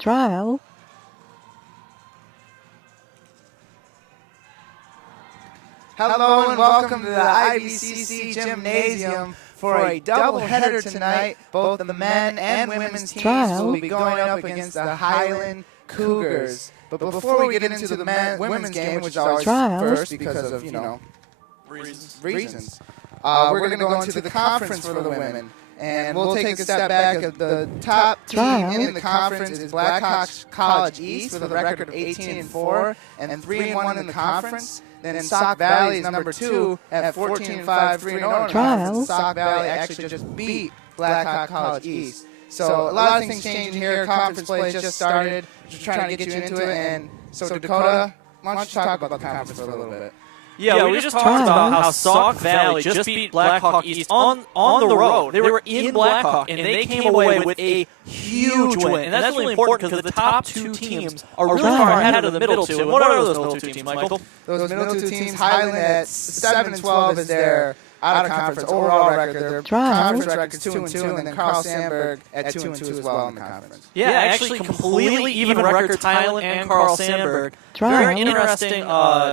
Trial. Hello and welcome to the IVCC Gymnasium for a doubleheader tonight. Both the men and women's teams will be going up against the Highland Cougars. But before we get into the women's game, which is always first because of, reasons, we're going to go into the conference for the women. And we'll take a step back. The top team in the conference is Blackhawks College East with a record of 18-4 and 3-1 in the conference. Then in Sauk Valley is number 2 at 14-5, 3-0 in the conference. Sauk Valley actually just beat Blackhawk College East. So a lot of things changing here. Conference play just started. Just trying to get you into it. And so Dakota, why don't you talk about the conference for a little bit? Yeah, we just talked about how Sauk Valley just beat Blackhawk East on the road. They were in Blackhawk, and they came away with a huge win. And that's really important because the top two teams are really far ahead of the middle two. And what are those middle two teams, Michael? Those middle two teams, Highland at 7-12 is their out-of-conference overall record. Their conference record is 2-2, and then Carl Sandburg at 2-2 as well in the conference. Yeah, actually completely even records, Highland and Carl Sandburg. Very interesting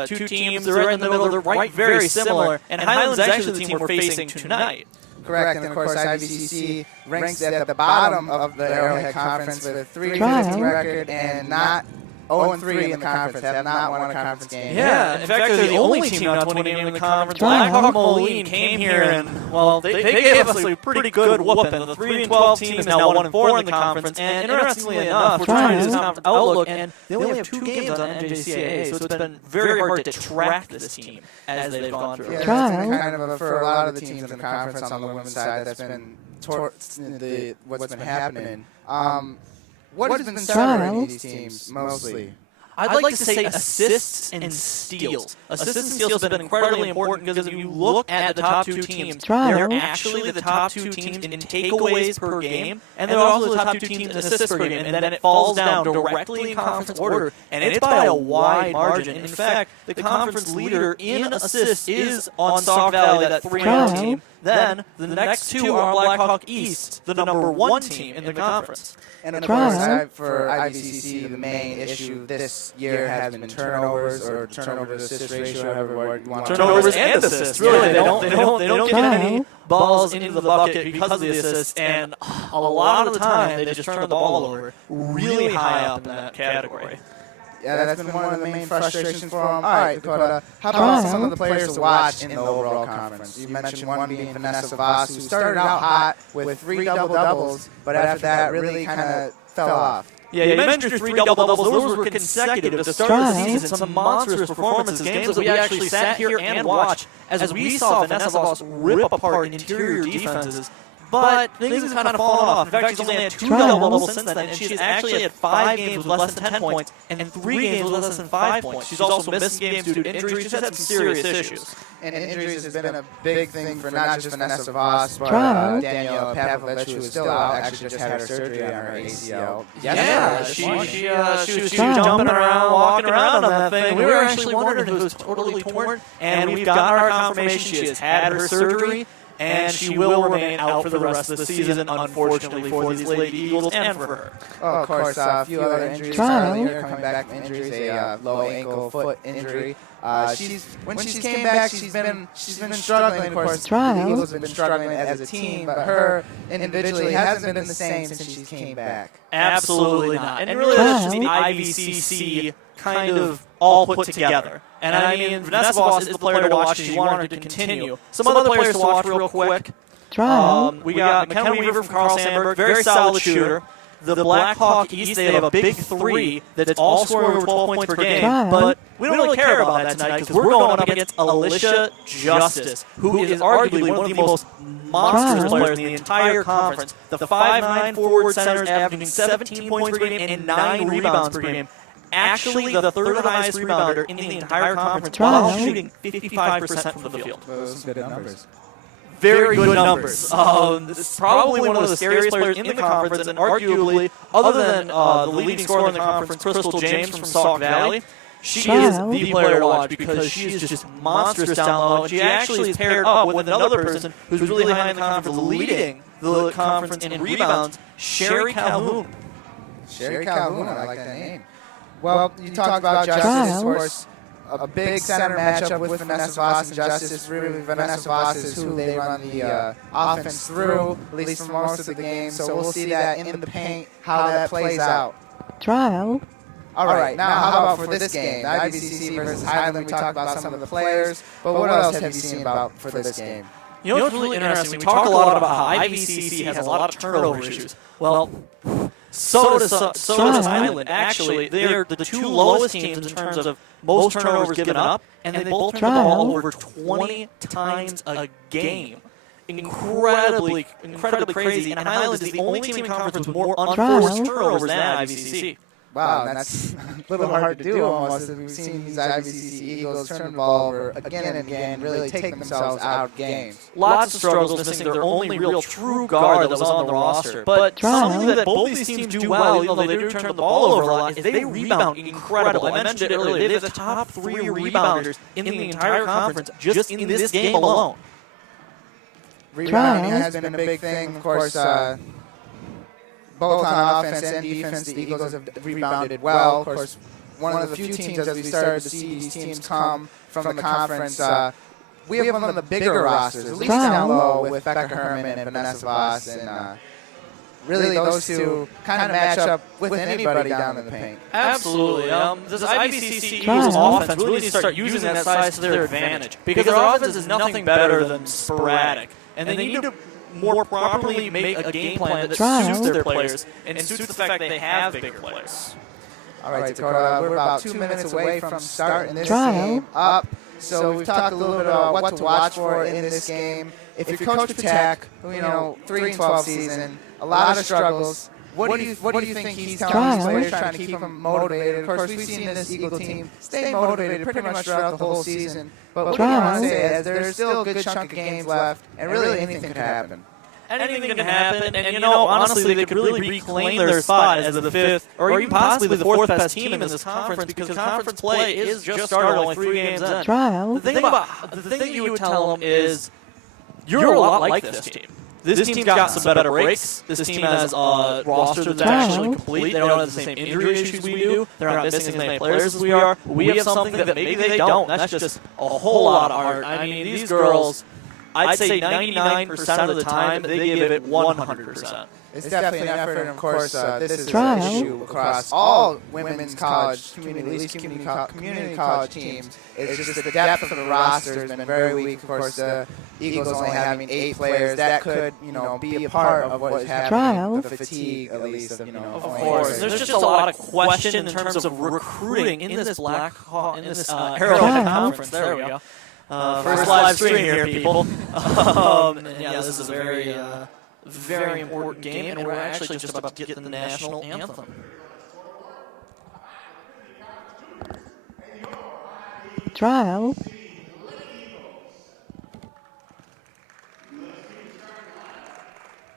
two teams. They're right in the middle. They're very similar. And Highland's actually the team we're facing tonight. Correct, and of course IVCC ranks at the bottom of the Arrowhead Conference with a 3-15 record and not 0-3 in the conference, have not won a conference game. Yeah, in fact, they're the only team not to win a game in the conference. Blackhawk Moline came here and, well, they gave us a pretty good whooping. The 3-12 team is now 1-4 in the conference, and interestingly enough, we're trying to do this conference outlook, and they only have 2 games on NJCAA, so it's been very hard to track this team as they've gone through. Yeah, that's been kind of for a lot of the teams in the conference on the women's side, that's been what's been happening. What has been separating these teams mostly? I'd like to say assists and steals. Assists and steals have been incredibly important because if you look at the top 2 teams, they're actually the top 2 teams in takeaways per game, and they're also the top 2 teams in assists per game, and then it falls down directly in conference order, and it's by a wide margin. In fact, the conference leader in assists is on Sauk Valley, that 3-0 team. Then the next 2 are Blackhawk East, the number 1 team in the conference. And of course, for IVCC, the main issue this year has been turnovers or turnover-to-assist ratio, however you want to turnovers and assists. Really, they don't get any balls into the bucket because of the assists, and a lot of the time they just turn the ball over really high up in that category. Yeah, that's been one of the main frustrations for them. All right, Dakota, how about some of the players to watch in the overall conference? You mentioned one being Vanessa Voss, who started out hot with 3 double-doubles, but after that really kind of fell off. Yeah, you mentioned 3 double-doubles. Those were consecutive. To start the season, some monstrous performances, games that we actually sat here and watched as we saw Vanessa Voss rip apart interior defenses. But things have kind of fallen off. In fact, she's only had 2 double-doubles since then, and she's actually had 5 games with less than 10 points and 3 games with less than 5 points. She's also missed games due to injuries. She's had some serious issues. And injuries has been a big thing for not just Vanessa Voss, but Danielle Pavlovich, who is still out, actually just had her surgery on her ACL. Yeah, she was jumping around, walking around on that thing. We were actually wondering if it was totally torn, and we've got our confirmation she has had her surgery, and she will remain out for the rest of the season, unfortunately, for these Lady Eagles and for her. Oh, of course, a few other injuries earlier, coming back from injuries, a low ankle foot injury. When she's came back, she's been struggling. Of course, the Eagles have been struggling as a team, but her individually hasn't been the same since she came back. Absolutely not. And really, that's just the IVCC kind of all put together. And I mean, Vanessa Voss is the player to watch if you want her to continue. Some other players to watch real quick. We got McKenna Weaver from Carl Sandburg, very solid shooter. The Blackhawk East, they have a big 3 that's all scoring over 12 points per game. But we don't really care about that tonight because we're going up against Alicia Justice, who is arguably one of the most monstrous players in the entire conference. The 5'9" forward center is averaging 17 points per game and 9 rebounds per game. Actually, the 3rd highest rebounder in the entire conference while shooting 55% from the field. Those are good numbers. Very good numbers. It's probably one of the scariest players in the conference, and arguably, other than the leading scorer in the conference, Crystal James from Sauk Valley, she is the player to watch because she is just monstrous down low. And she actually is paired up with another person who's really high in the conference, leading the conference in rebounds, Sherry Calhoun. Sherry Calhoun, I like that name. Well, you talked about Justice, of course. A big center matchup with Vanessa Voss and Justice. Really, Vanessa Voss is who they run the offense through, at least for most of the game. So we'll see that in the paint, how that plays out. Trial. All right, now how about for this game? The IVCC versus Highland, we talked about some of the players, but what else have you seen about for this game? You know what's really interesting? We talk a lot about how IVCC has a lot of turnover issues. Well, so does Highland. Actually, they're the two lowest teams in terms of most turnovers given up, and they both turn the ball over 20 times a game. Incredibly crazy. And Highland is the only team in conference with more unforced turnovers than IVCC. Wow, that's a little hard to do almost. We've seen these IVCC Eagles turn the ball over again and again, really take themselves out of games. Lots of struggles missing their only real true guard that was on the roster. But something that both these teams do well, even though they do turn the ball over a lot, is they rebound incredible. I mentioned it earlier. They have the top 3 rebounders in the entire conference just in this game alone. Rebounding has been a big thing, of course. Both on offense and defense, the Eagles have rebounded well. Of course, one of the few teams as we started to see these teams come from the conference, we have one of the bigger rosters, at least down low, with Becca Herman and Vanessa Voss. And really, those two kind of match up with anybody down in the paint. Absolutely. This IVCC Eagles offense really needs to start using that size to their advantage, because their offense is nothing better than sporadic. And they need to more properly make a game plan that suits their players and suits the fact that they have bigger players. All right, Dakota, we're about 2 minutes away from starting this game up. So we've talked a little bit about what to watch for in this game. If you're Coach Patak, who, 3-12 season, a lot of struggles, what do you think he's telling these players, trying to keep them motivated? Of course, we've seen this Eagle team stay motivated pretty much throughout the whole season. But what do you want to say, as there's still a good chunk of games left, and really anything could happen? Anything can happen, and honestly, they could really reclaim their spot as the 5th, or even possibly the 4th best team in this conference, because conference play is just started, only 3 games in. The thing you would tell them is, you're a lot like this team. This team's got some better breaks. This team has a roster that's actually complete. They don't have the same injury issues we do. They're not missing as many players as we are. We have something that maybe they don't. That's just a whole lot of art. I mean, these girls, I'd say 99% of the time, they give it 100%. It's definitely an effort, and of course, this is an issue across all women's college, community college teams. It's just the depth of the roster has been very weak. Of course, the Eagles only having 8 players. That could, be a part of what is happening. The fatigue, at least, of course. There's just a lot of question in terms of recruiting in this Arrowhead Conference. There we go. First live stream here, people. This is a very important game, and we're actually just about to get the national anthem. Trial.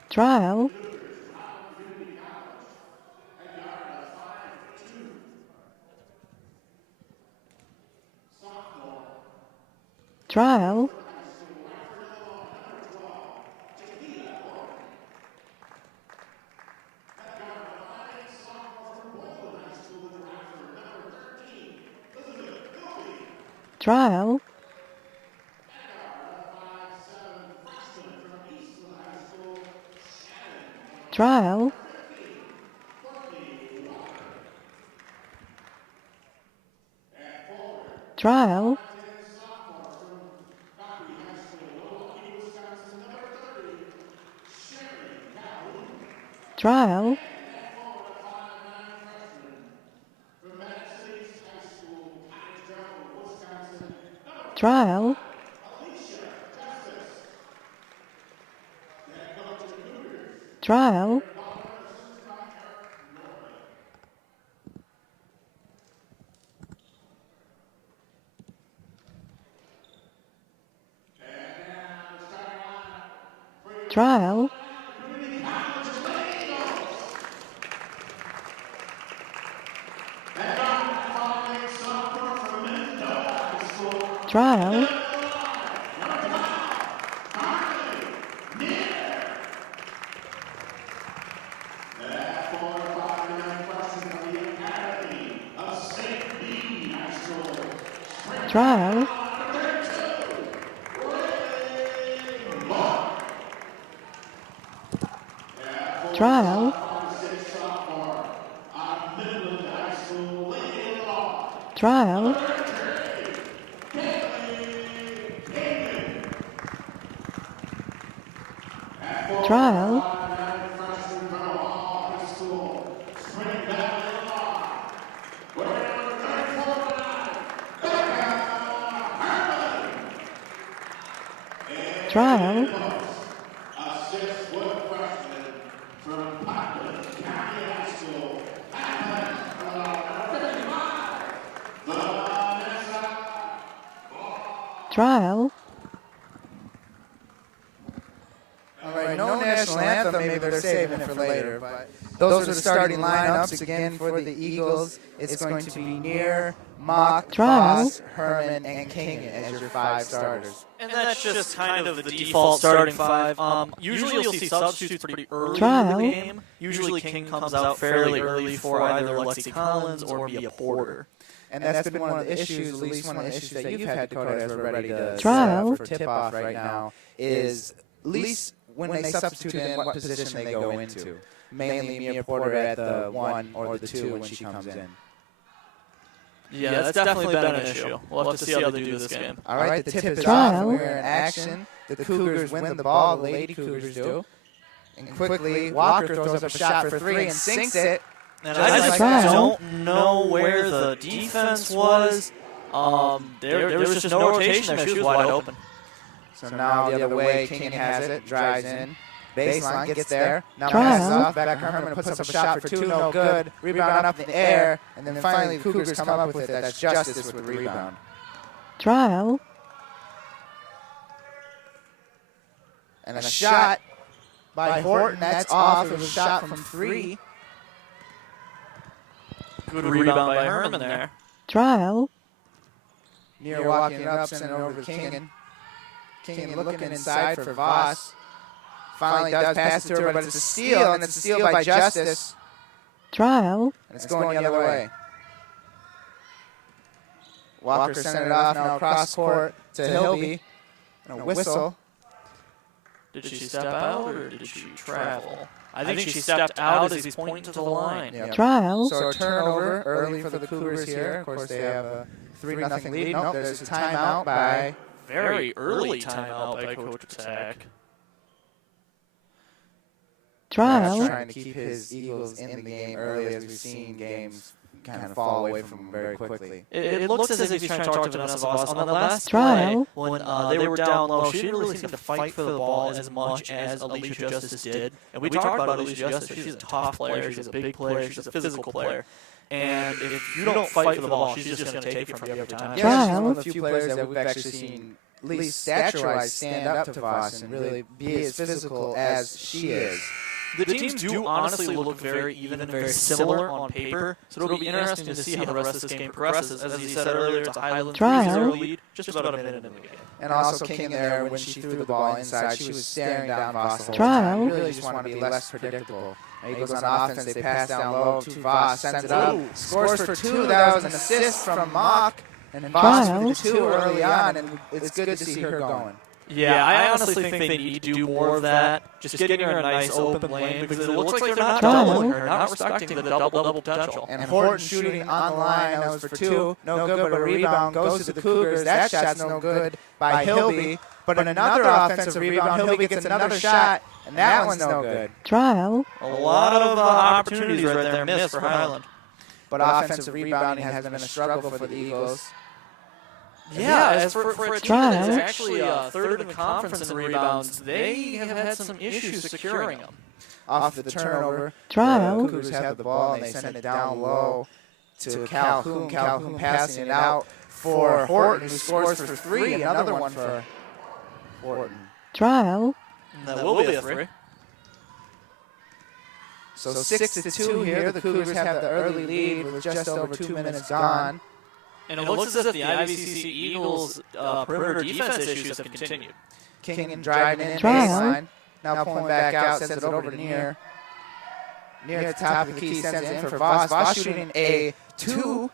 Trial. Trial. Trial. Trial. Trial. Trial. Trial. Trial. Trial. Trial. Trial. Trial. Trial. Trial. Trial. Trial. All right, no national anthem. Maybe they're saving it for later. But those are the starting lineups again for the Eagles. It's going to be Near, Mock, Trial. Voss, Herman, and King as your 5 starters. And that's just kind of the default starting 5. Usually you'll see substitutes pretty early Trial. in the game. Usually King comes out fairly early for either Lexi Collins or Mia Porter. And that's been one of the issues, at least one of the issues that you've had, Dakota, as we're ready to Trial. for tip-off right now, is at least when they substitute in what position they go into. Mainly Mia Porter at the 1 or the 2 when she comes in. Yeah, that's definitely been an issue. We'll have to see how they do this game. All right, the tip is Trial. off. We're in action. The Cougars win the ball. The Lady Cougars do. And quickly, Walker throws up a shot for 3 and sinks it. And I just don't know where the defense was. There was just no rotation there. She was wide open. So now the other way, King has it, drives in. Baseline gets there. Now Trial. passes off. Back Herman puts up a shot for 2, no good. Rebound up in the air. And then finally the Cougars come up with it. That's Justice with the rebound. Trial. And a shot by Horton. That's off. It was a shot from 3. Good rebound by Herman there. Trial. Near walking it up, sending it over to Kingen. Kingen looking inside for Voss. Finally does pass it to her, but it's a steal, and it's a steal by Justice. Trial. And it's going the other way. Walker sending it off now across court to Hilby. And a whistle. Did she step out or did she travel? I think she stepped out as he's pointing to the line. Yep. Trial. So a turnover early for the Cougars here. Of course, they have a 3-0 lead. Nope, there's a timeout by... Very early timeout by Coach Patak. Trial. Trying to keep his Eagles in the game early, as we've seen games kind of fall away from him very quickly. It looks as if he's trying to talk to Vanessa Voss. On the last Trial. play, when they were down low, she didn't really seem to fight for the ball as much as Alicia Justice did. And we talked about Alicia Justice. She's a tough player. She's a big player. She's a physical player. And if you don't fight for the ball, she's just going to take it from you every time. Yeah, she's one of the few players that we've actually seen, at least stature-wise, stand up to Voss and really be as physical as she is. The teams do honestly look very even and very similar on paper, so it'll be interesting to see how the rest of this game progresses. As you said earlier, it's a Highland 3-0 lead, just about a minute in the game. And also King there, when she threw the ball inside, she was staring down Voss the whole Trial. time. You really just want to be less predictable. Eagles on offense, they pass down low to Voss, sends it up, scores for 2. That was an assist from Mock, and Voss with the 2 early on, and it's good to see her going. Yeah, I honestly think they need to do more of that. Just getting her a nice open lane because it looks like they're not doubling her, not respecting the double potential. And Horton shooting on the line, that was for 2. No good, but a rebound goes to the Cougars. That shot's no good by Hilby. But another offensive rebound, Hilby gets another shot, and that one's no good. Trial. A lot of opportunities right there missed for Highland. But offensive rebounding has been a struggle for the Eagles. Yeah, as for a team Trial. that's actually third in the conference in rebounds, they have had some issues securing them. Off the turnover, Trial. the Cougars have the ball, and they send it down low to Calhoun. Calhoun passing it out for Horton, who scores for 3. Another one for Horton. Trial. And that will be a 3. So 6-2 here. The Cougars have the early lead with just over 2 minutes gone. And it looks as if the IVCC Eagles' perimeter defense issues have continued. King driving in Trial. baseline. Now pulling back out, sends it over to Near. Near at the top of the key, sends it in for Voss. Voss shooting a 2.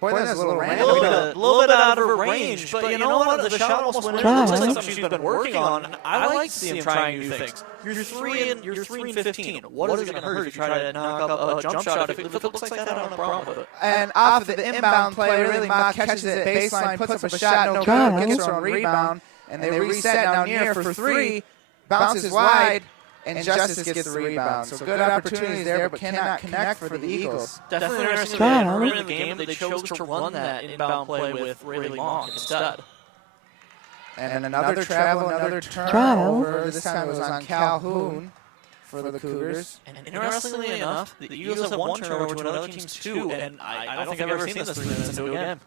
Boy, that's a little A random. little bit out of her range, but you know what? The shot almost went in. It looks like something she's been working on, and I like seeing trying new things. You're 3 and 15. What is it going to hurt if you try to knock up a jump shot? If it looks like that, I don't have a problem with it. And off of the inbound play, really, Mock catches it at baseline, puts up a shot, no good, gets her own rebound, and they reset down near for 3, bounces wide, and Justice gets the rebound. So good opportunities there, but cannot connect for the Eagles. Definitely interesting that early in the game they chose to run that inbound play with Rayleigh Mock instead. And another travel, another turnover. This time it was on Calhoun for the Cougars. And interestingly enough, the Eagles have one turnover to another team's 2, and I don't think I've ever seen this 3 minutes into a game.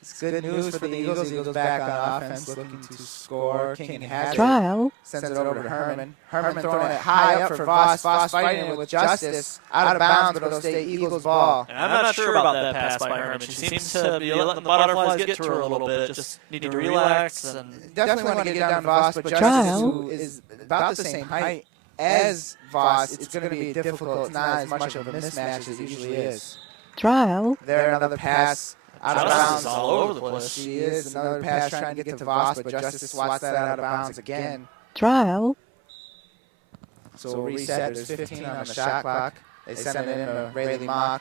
It's good news for the Eagles. Eagles back on offense, looking to score. King has Trial. Sends it over to Herman. Herman throwing it high up for Voss. Voss fighting it with Justice. Out of bounds, but it'll stay Eagles ball. And I'm not sure about that pass by Herman. She seems to be letting the butterflies get to her a little bit. Just need to relax. And definitely want to get down to Voss, but Justice, who is about the same height as Voss, it's going to be difficult. It's not as much of a mismatch as it usually is. Trial. There, another pass. Out of Justice bounds. is all over the place. She is. Another pass trying to get to Voss, but Justice swats that out of bounds again. Trial. So we'll reset. There's 15 on the shot clock. They send it in to Rayleigh Mock.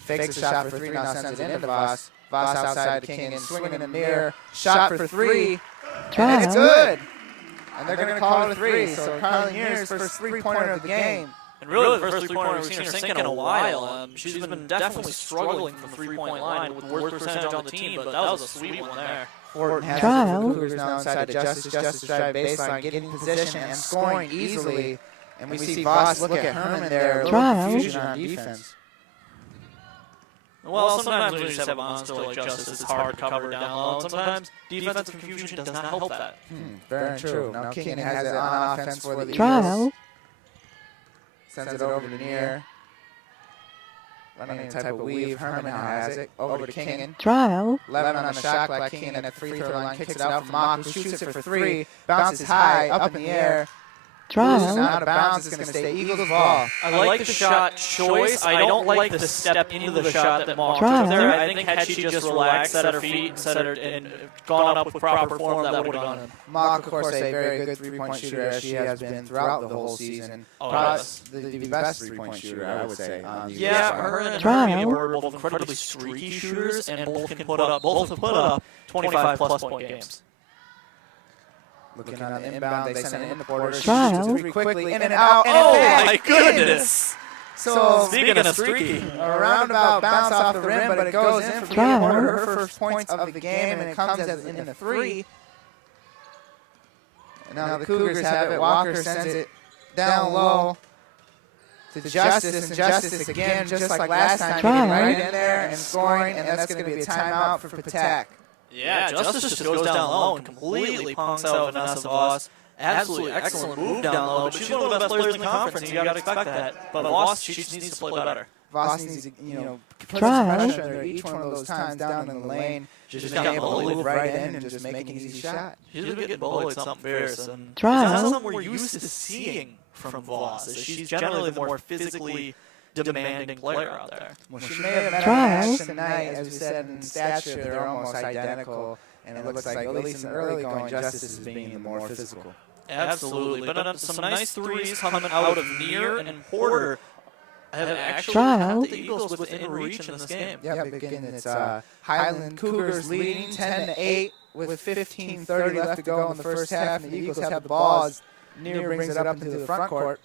Fakes a shot for 3, now sends it into Voss. Voss outside the King and swinging in the mirror. Shot for 3. And it's good. And they're going to call it a 3. So Carly Neer's first 3-pointer of the game. And really, the first 3-pointer we've seen her sink in a while. She's been definitely struggling from the 3-point line with worst percentage on the team, but that was a sweet one there. Horton has Trial. the Cougars now inside to Justice. Justice drive baseline, getting position and scoring easily. And we see Voss look at Herman there. A little confusion on defense. Well, sometimes when you just have a monster like Justice, it's hard to cover down low. And sometimes defensive confusion does not help that. Very true. Now King has it on offense for the Eagles. Trial. Sends it over to Neer. Running a type of weave. Herman now has it. Over to Kingen. Trial. 11 on the shot clock. Kingen at the free throw line. Kicks it out for Mock, who shoots it for 3. Bounces high, up in the air. Loses Trial. out of bounds. It's going to stay Eagles ball. I like the shot choice. I don't like the step into the shot that Mock Trial. took there. I think had she just relaxed, set her feet, and gone up with proper form, that would have gone in. Mock, of course, a very good three-point shooter, as she has been throughout the whole season. Oh, Probably yes. the best three-point shooter, I would say. On the Yeah, Eagles her side. and Trial. Hermie were both incredibly streaky shooters, and both have put up 25-plus point games. Looking on the inbound, they send it in the border. She Trial. shoots it quickly, in and out, and Oh, back my in. goodness! So Speaking of streaky, a roundabout bounce off the rim, but it goes in for Trial. her first points of the game, and it comes as in the 3. And now the Cougars have it. Walker sends it down low to Justice, and Justice again, just like last time, Trial. getting right in there and scoring, and that's going to be a timeout for Patak. yeah, Justice just goes down low and completely punks out Vanessa Voss. Absolutely excellent move down low, but she's one of the best players in the conference, and you got to expect that. But Voss, she just needs to play better. Voss needs to, put some Trial. pressure on her each one of those times down in the lane. Just got being able to bullied. move right in and just make an easy shot. She's been getting bullied something fierce, and Trial. it's not something we're used to seeing from Voss. She's generally the more physically demanding player out there. Well, she may have met a Trial. match tonight, as we said, in stature, they're almost identical. And it looks like, at least in the early going, Justice is being the more physical. Absolutely, but some nice threes coming out of Neer and Porter have actually Trial. had the Eagles within reach in this game. Yeah, again, it's Highland Cougars leading 10-8 with 15:30 left to go in the first half, and the Eagles have the ball as Neer brings it up into the front court.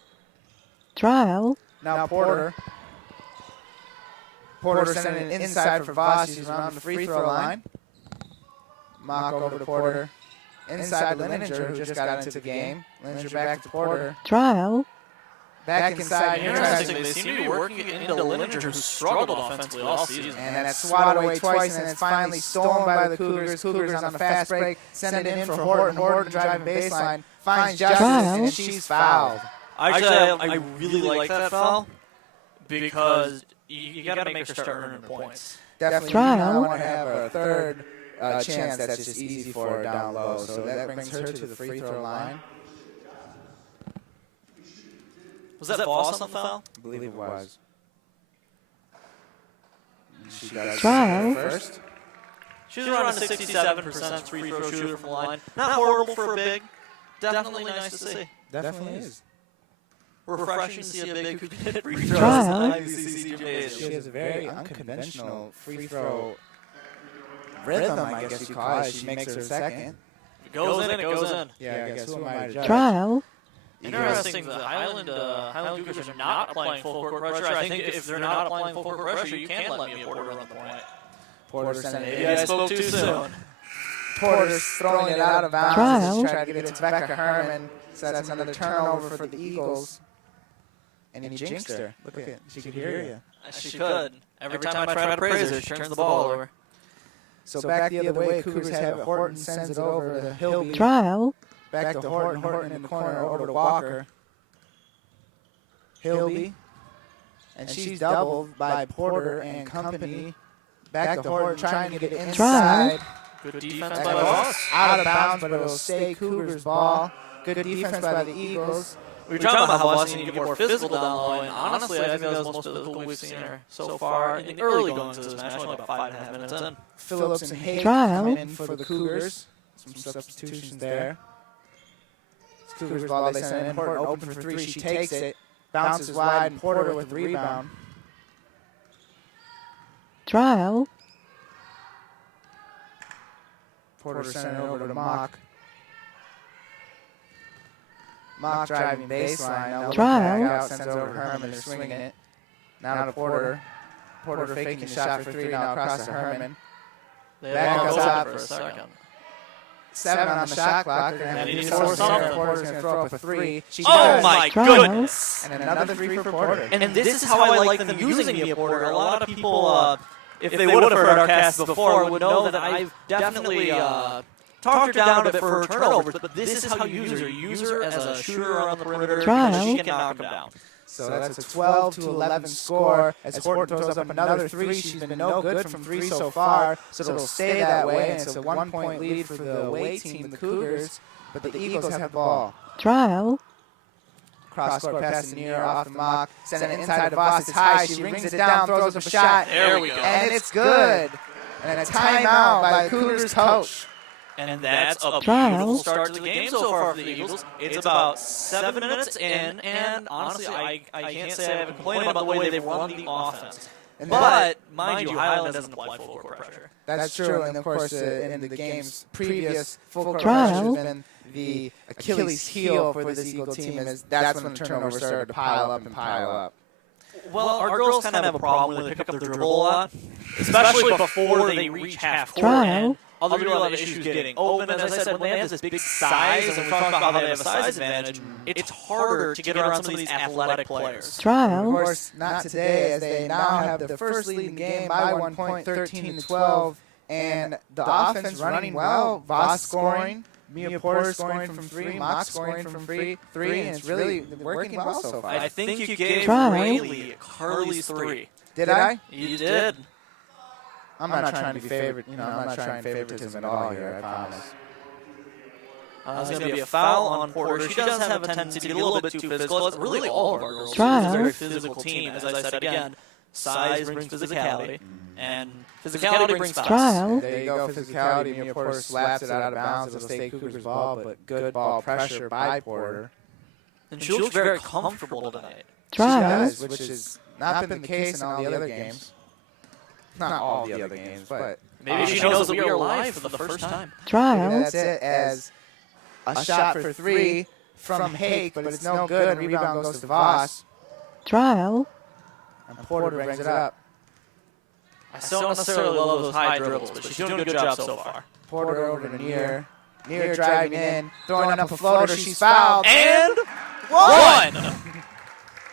Trial. Now Porter. Porter sending it inside for Voss. She's around the free throw line. Mock over to Porter. Inside to Lininger, who just got into the game. Lininger back to Porter. Trial. Back inside. Interesting, they seem to be working into Lininger, who's struggled offensively all season. And then it's swatted away twice, and then it's finally stolen by the Cougars. Cougars on a fast break. Send it in for Horton. Horton driving baseline. Finds Justice, and she's fouled. Actually, I really like that foul because you got to make her start earning points. Definitely Trial. do not want to have a third chance that's just easy for her down low. So that brings her to the free throw line. Was that Voss on the foul? I believe it was. She does Trial. first. She's around a 67% free throw shooter from the line. Not horrible for a big. Definitely nice to see. Definitely is. Refreshing to see a big who can hit free throws. Trial. She has a very unconventional free throw rhythm, I guess you call it. She makes her second. If it goes in, it goes in. Yeah, I guess who am I to judge? Trial. Interesting, the Highland Cougars are not applying full court pressure. I think if they're not applying full court pressure, you can let me a Porter run the point. Porter sent it. Maybe I spoke too soon. Porter's throwing it out of bounds. Trial. He's trying to get it to Becca Herman. So that's another turnover for the Eagles. And he jinxed her. Look at it. She could hear you. She could. Every time I try to praise her, she turns the ball over. So back the other way, Cougars have it. Horton sends it over to Hilby. Trial. Back to Horton. Horton in the corner over to Walker. Hilby. And she's doubled by Porter and company. Back to Horton trying to get it inside. Good defense by the Boss. Out of bounds, but it'll stay Cougars' ball. Good defense by the Eagles. We were talking about how Boss needed to get more physical down low, and honestly, I think that was the most physical we've seen her so far in the early going to this match, only about 5.5 minutes in. Phillips and Hayes Trial. come in for the Cougars. Some substitutions there. It's Cougars' ball. They send it in. Horton open for three. She takes it. Bounces wide. And Porter with the rebound. Trial. Porter sent it over to Mock. Mock driving baseline. Now Trial. back out. Sends over to Herman. They're swinging it. Now to Porter. Porter faking the shot for three. Now across to Herman. They Back had up it top. for a second. 7 on the shot clock. They're going to They have need to to force force something. something. Porter's going to throw up a three. She Oh does. my Trial. goodness! And another three for Porter. And this is how I like them using me a Porter. A lot of people, if they would have heard our cast before, would know that I've definitely talked her down a bit for her turnovers, but this is how you use her. You use her as a shooter on the perimeter Trial. because she can knock them down. So that's a 12-11 score. As Horton throws up another three, she's been no good from three so far, so it'll stay that way. And it's a 1-point lead for the away team, the Cougars, but the Eagles have the ball. Trial. Cross-court pass to near off the Mock, sending it inside to Voss. It's high. She rings it down, throws up a shot. There we go. And it's good. And a timeout by the Cougars coach. And that's a Trial. beautiful start to the game so far for the Eagles. It's about 7 minutes in, and honestly, I can't say I haven't complained about the way they've run the offense. But, mind you, Highland doesn't apply full court pressure. That's true. And, of course, in the game's previous full court Trial. pressure has been the Achilles heel for this Eagle team. Is that's when the turnovers started to pile up and pile up. Well, our girls kind of have a problem when they pick up their dribble a lot, especially before they reach half court. Trial. Other people have issues getting open. As I said, when they have this big size, and we talk about how they have a size advantage, it's harder to get around some of these athletic players. Of Trial. course, not today, as they now have the first lead in the game by 1 point, 13-12, and the offense running well. Voss scoring, Mia Porter scoring from three, Mock scoring from three, and it's really working well so far. I think you gave Trial. Rayleigh Carly's three. Did I? You did. I'm not trying to be favored. I'm not trying favoritism at all here. I promise. There's going to be a foul on Porter. She does have a tendency to get a little bit too physical. It's really all of our girls. Trial. It's a very physical team. As I said again, size brings physicality, and physicality brings fouls. Trial. There you go, physicality. Mia Porter slaps it out of bounds. It'll stay Cougars' ball, but good ball pressure by Porter. And she looks very comfortable tonight. She Trial. does, which has not been the case in all the other games. Not all the other games, but Maybe she knows that we are live for the first time. Trial. that's it. As a shot for three from Hake, but it's no good. And rebound goes to Voss. Trial. And Porter brings it up. I still don't necessarily love those high dribbles, but she's doing a good job so far. Porter over to Near. Near driving in, throwing up a floater. She's fouled. And one!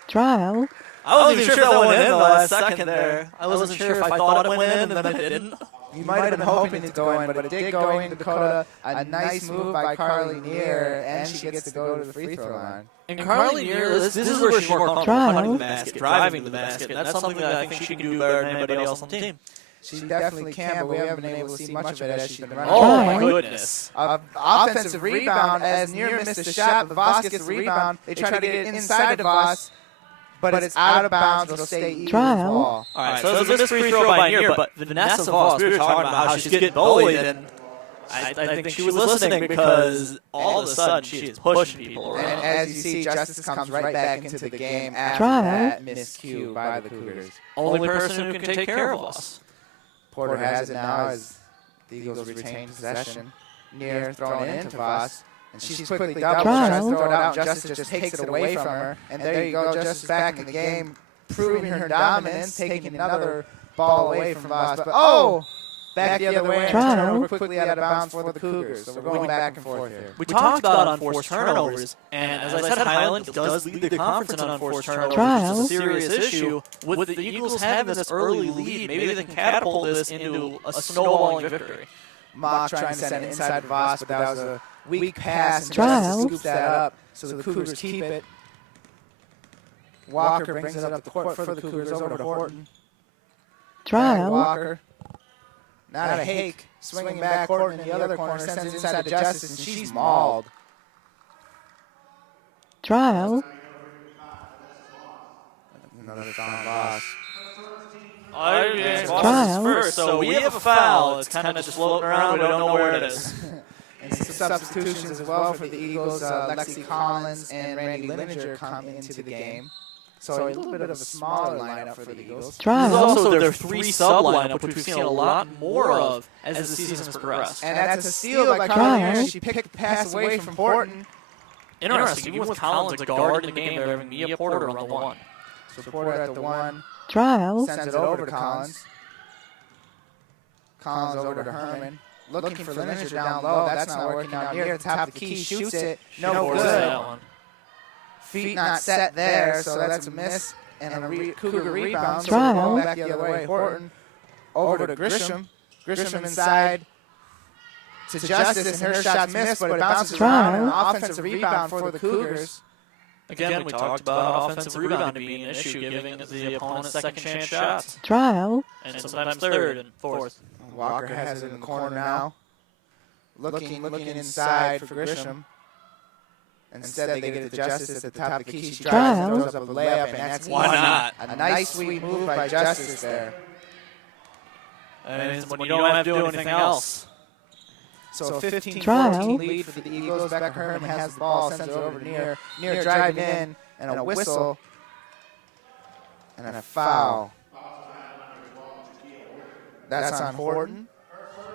Trial. I wasn't even sure if that went in the last second there. I wasn't sure if I thought it went in and then it didn't. You might have been hoping it to go in, but it did go in, Dakota. A nice move by Carly Near, and she gets to go to the free throw line. And Carly Near, this is where she's more comfortable cutting the basket, driving the basket. And that's something that I think she can do better than anybody else on the team. She definitely can, but we haven't been able to see much of it as she's been running. Oh my goodness. Offensive rebound as Near missed the shot, but Voss gets the rebound. They try to get it inside to Voss. but it's out of bounds. It'll stay Eagles Trial. ball. All right, so there's a missed free throw by Near, but Vanessa Voss, we were talking about how she's getting bullied, and I think she was listening because all of a sudden she is pushing people around. And as you see, Justice comes right back into the game after Trial. that miscue by the Cougars. Only person who can take care of us. Porter has it now as the Eagles retain possession. Near throwing it into Voss. And she's quickly double, tries to throw it out. Justice just takes it away from her. And there you go, Justice back in the game, proving her dominance, taking another ball away from Voss. But back the other way and turnover quickly out of bounds for the Cougars. So we're going back and forth here. We talked about unforced turnovers, and as I said, Highland does lead the conference on unforced turnovers, Trial. which is a serious issue. With the Eagles having this early lead, maybe they can catapult this into a snowballing victory. Mock trying to send it inside to Voss, but that was a weak pass. And Trial. Justice scoops that up, so the Cougars keep it. Walker brings it up the court for the Cougars over to Horton. Trial. Walker. Not a Hake. Swinging back, Horton in the other corner, sends it inside to Justice, and she's mauled. Trial. Another foul Voss. Trial. First, so we have a foul. It's kind of just floating around. We don't know where it is. And some substitutions as well for the Eagles. Lexi Collins and Randy Linenger come into the game. So a little bit of a smaller lineup for the Eagles. This is Trial. also their three-sub lineup, which we've seen a lot more of as the season has progressed. And that's a steal by Trial. Collins. She picked the pass away from Horton. Interesting, even with Collins a guard in the game, they're having Mia Porter on the one. So Porter at the one. Trial. Sends it over to Collins. Collins over to Herman. Looking for Linenger down low. That's not working out near the top of the key. Shoots it. No Forces good. that one. Feet not set there, so that's a miss. And a Cougar rebound. So Trial. the ball back the other way. Horton over to Grisham. Grisham inside to Justice, and her shot's missed, but it bounces around. And an offensive rebound for the Cougars. Again, we talked about offensive rebounding being an issue, giving the opponent second chance shots, Trial. and sometimes third and fourth. Walker has it in the corner now. Looking inside for Grisham. Instead, they get it to Justice at the top of the key. She drives and throws up a layup, and that's Why not? a nice sweet move by Justice there. And when you don't have to do anything else. So a 15-14 Trial. lead for the Eagles. Becca Herman has the ball, sends it over Near. Near driving in, and a whistle, and a foul. That's on Horton.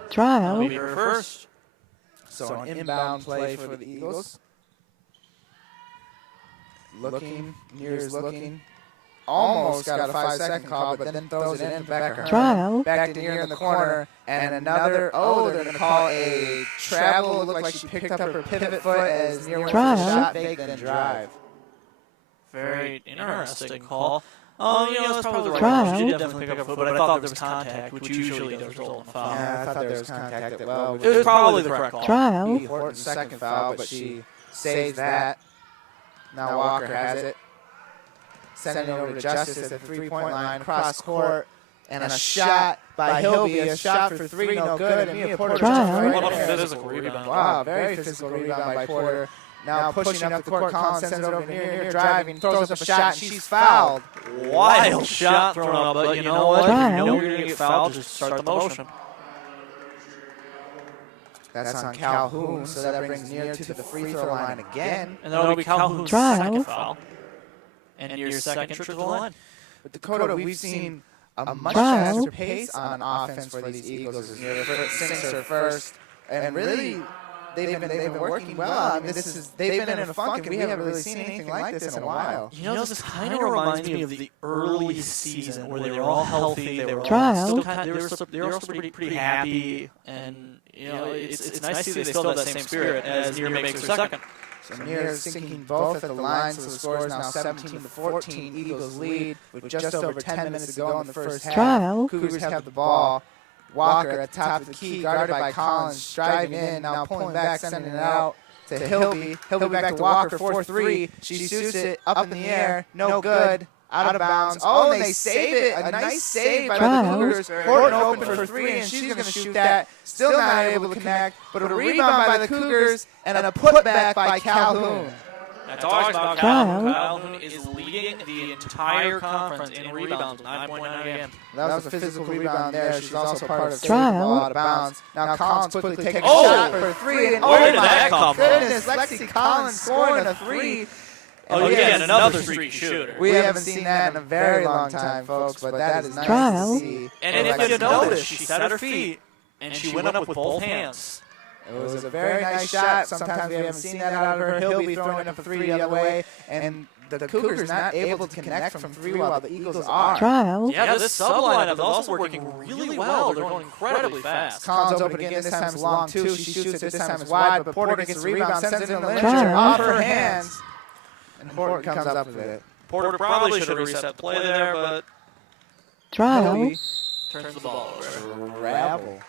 Trial. Maybe her first. So an inbound play for the Eagles. Looking, Near's looking. Almost got a 5-second call, but then throws it in back to Herman. Trial. Back to Near in the corner, and another, they're going to call a travel. It looked like she picked up her pivot foot as Near went for the Trial. shot, fake, then drive. Very interesting call. That's probably the right Trial. call. She did definitely pick up her foot, but I thought there was contact, which usually does result in a foul. Yeah, I thought there was contact that well. It was probably the correct call. Trial. Horton's second foul, but she saves that. Now Walker has it. Sending it over to Justice at the three-point line, cross court, and a shot by Hilby. A shot for three, no good. And Mia Porter Trial. What a there. physical rebound. Wow, very physical rebound by Porter. Now pushing up the court, Collins sends it over to Near, driving, throws up a shot, and she's fouled. Wild shot thrown up, but you know what? If you know you're going to get fouled, just start the motion. That's on Calhoun, so that brings Near to the free throw line again. And that'll be Calhoun's Trial. second foul. And your second trip to the line. With Dakota, we've seen a much Trial. faster pace on offense for these Eagles as Near sinks her first, and really they've been working well. I mean, they've been in a funk, and we haven't really seen anything like this in a while. This kind of reminds me of the early season where they were all healthy. They were all Trial. still they were also pretty happy, and it's nice to see they still have that same spirit as Near makes her second. So Near sinking both at the line, so the score is now 17-14. Eagles lead with just over 10 minutes to go in the first half. Trial. Cougars have the ball. Walker at top of the key, guarded by Collins, driving in, now pulling back, sending it out to Hilby. Hilby back to Walker, 4-3. She shoots it up in the air, no good, out of bounds. Oh, and they save it. A nice save by the Trial. Cougars. Horton open for three, and she's going to shoot that. Still not able to connect, but a rebound by the Cougars and a putback by Calhoun. That's ours about Trial. Calhoun is leading the entire conference in rebounds with 9.9 a game. That was a physical rebound there. She's also part of saving the Trial. ball out of bounds. Now Collins quickly taking a Oh! shot for 3. And Where oh did that come my from? goodness, Lexi Collins scoring a 3. Oh, we yeah, haven't- another streaky shooter. We haven't seen that in a very long time, folks, but that is nice Trial. to see. And for if Lexi you Collins. notice, she set her feet, and she went up with both hands. It was a very nice shot. Sometimes we haven't seen that out of her. He'll be throwing up a 3 the other way, and the Cougars not able to connect from 3 while the Eagles are. Trial. Yeah, this sub lineup is also working really well. They're going incredibly fast. Collins open again. This time it's long, too. She shoots it. This time it's wide, but Porter gets the rebound, sends it in the Lininger Trial. off her hands. And Porter comes up with it. Porter probably should have reset the play there, but Trial. turns the ball over. Travel.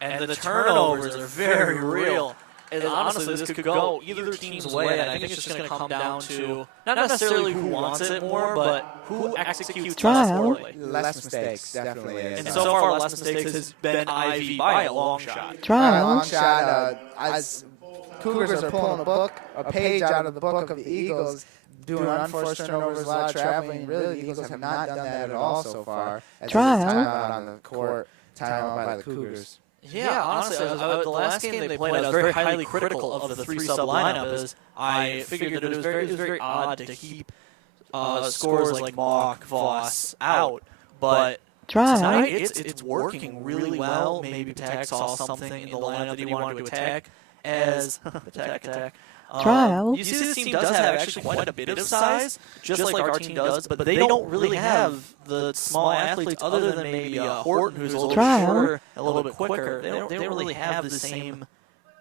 And the turnovers are very real. And honestly, this could go either team's way, and I think it's just going to come down to not necessarily who wants it more, but who executes less Trial. poorly. Less mistakes, definitely is. And so far, less mistakes has been IV by a long shot. Trial. Long shot. As Cougars are pulling a page out of the book of the Eagles, doing unforced turnovers, a lot of traveling. Really, the Eagles have not done that at all so far. As Trial. there's a timeout on the court, timeout by the Cougars. Yeah, honestly, the last game they played, I was very highly critical of the 3-sub lineup. As I figured that it was very odd to keep scores like Mock, Voss out, but Trial. tonight it's working really well. Maybe Tech saw something in the lineup that he wanted to attack as attack. Trial. You see, this team does have actually quite a bit of size, just like our team does, but they don't really have the small athletes other than maybe Horton, who's a little bit Trial. shorter, a little bit quicker. They don't really have the same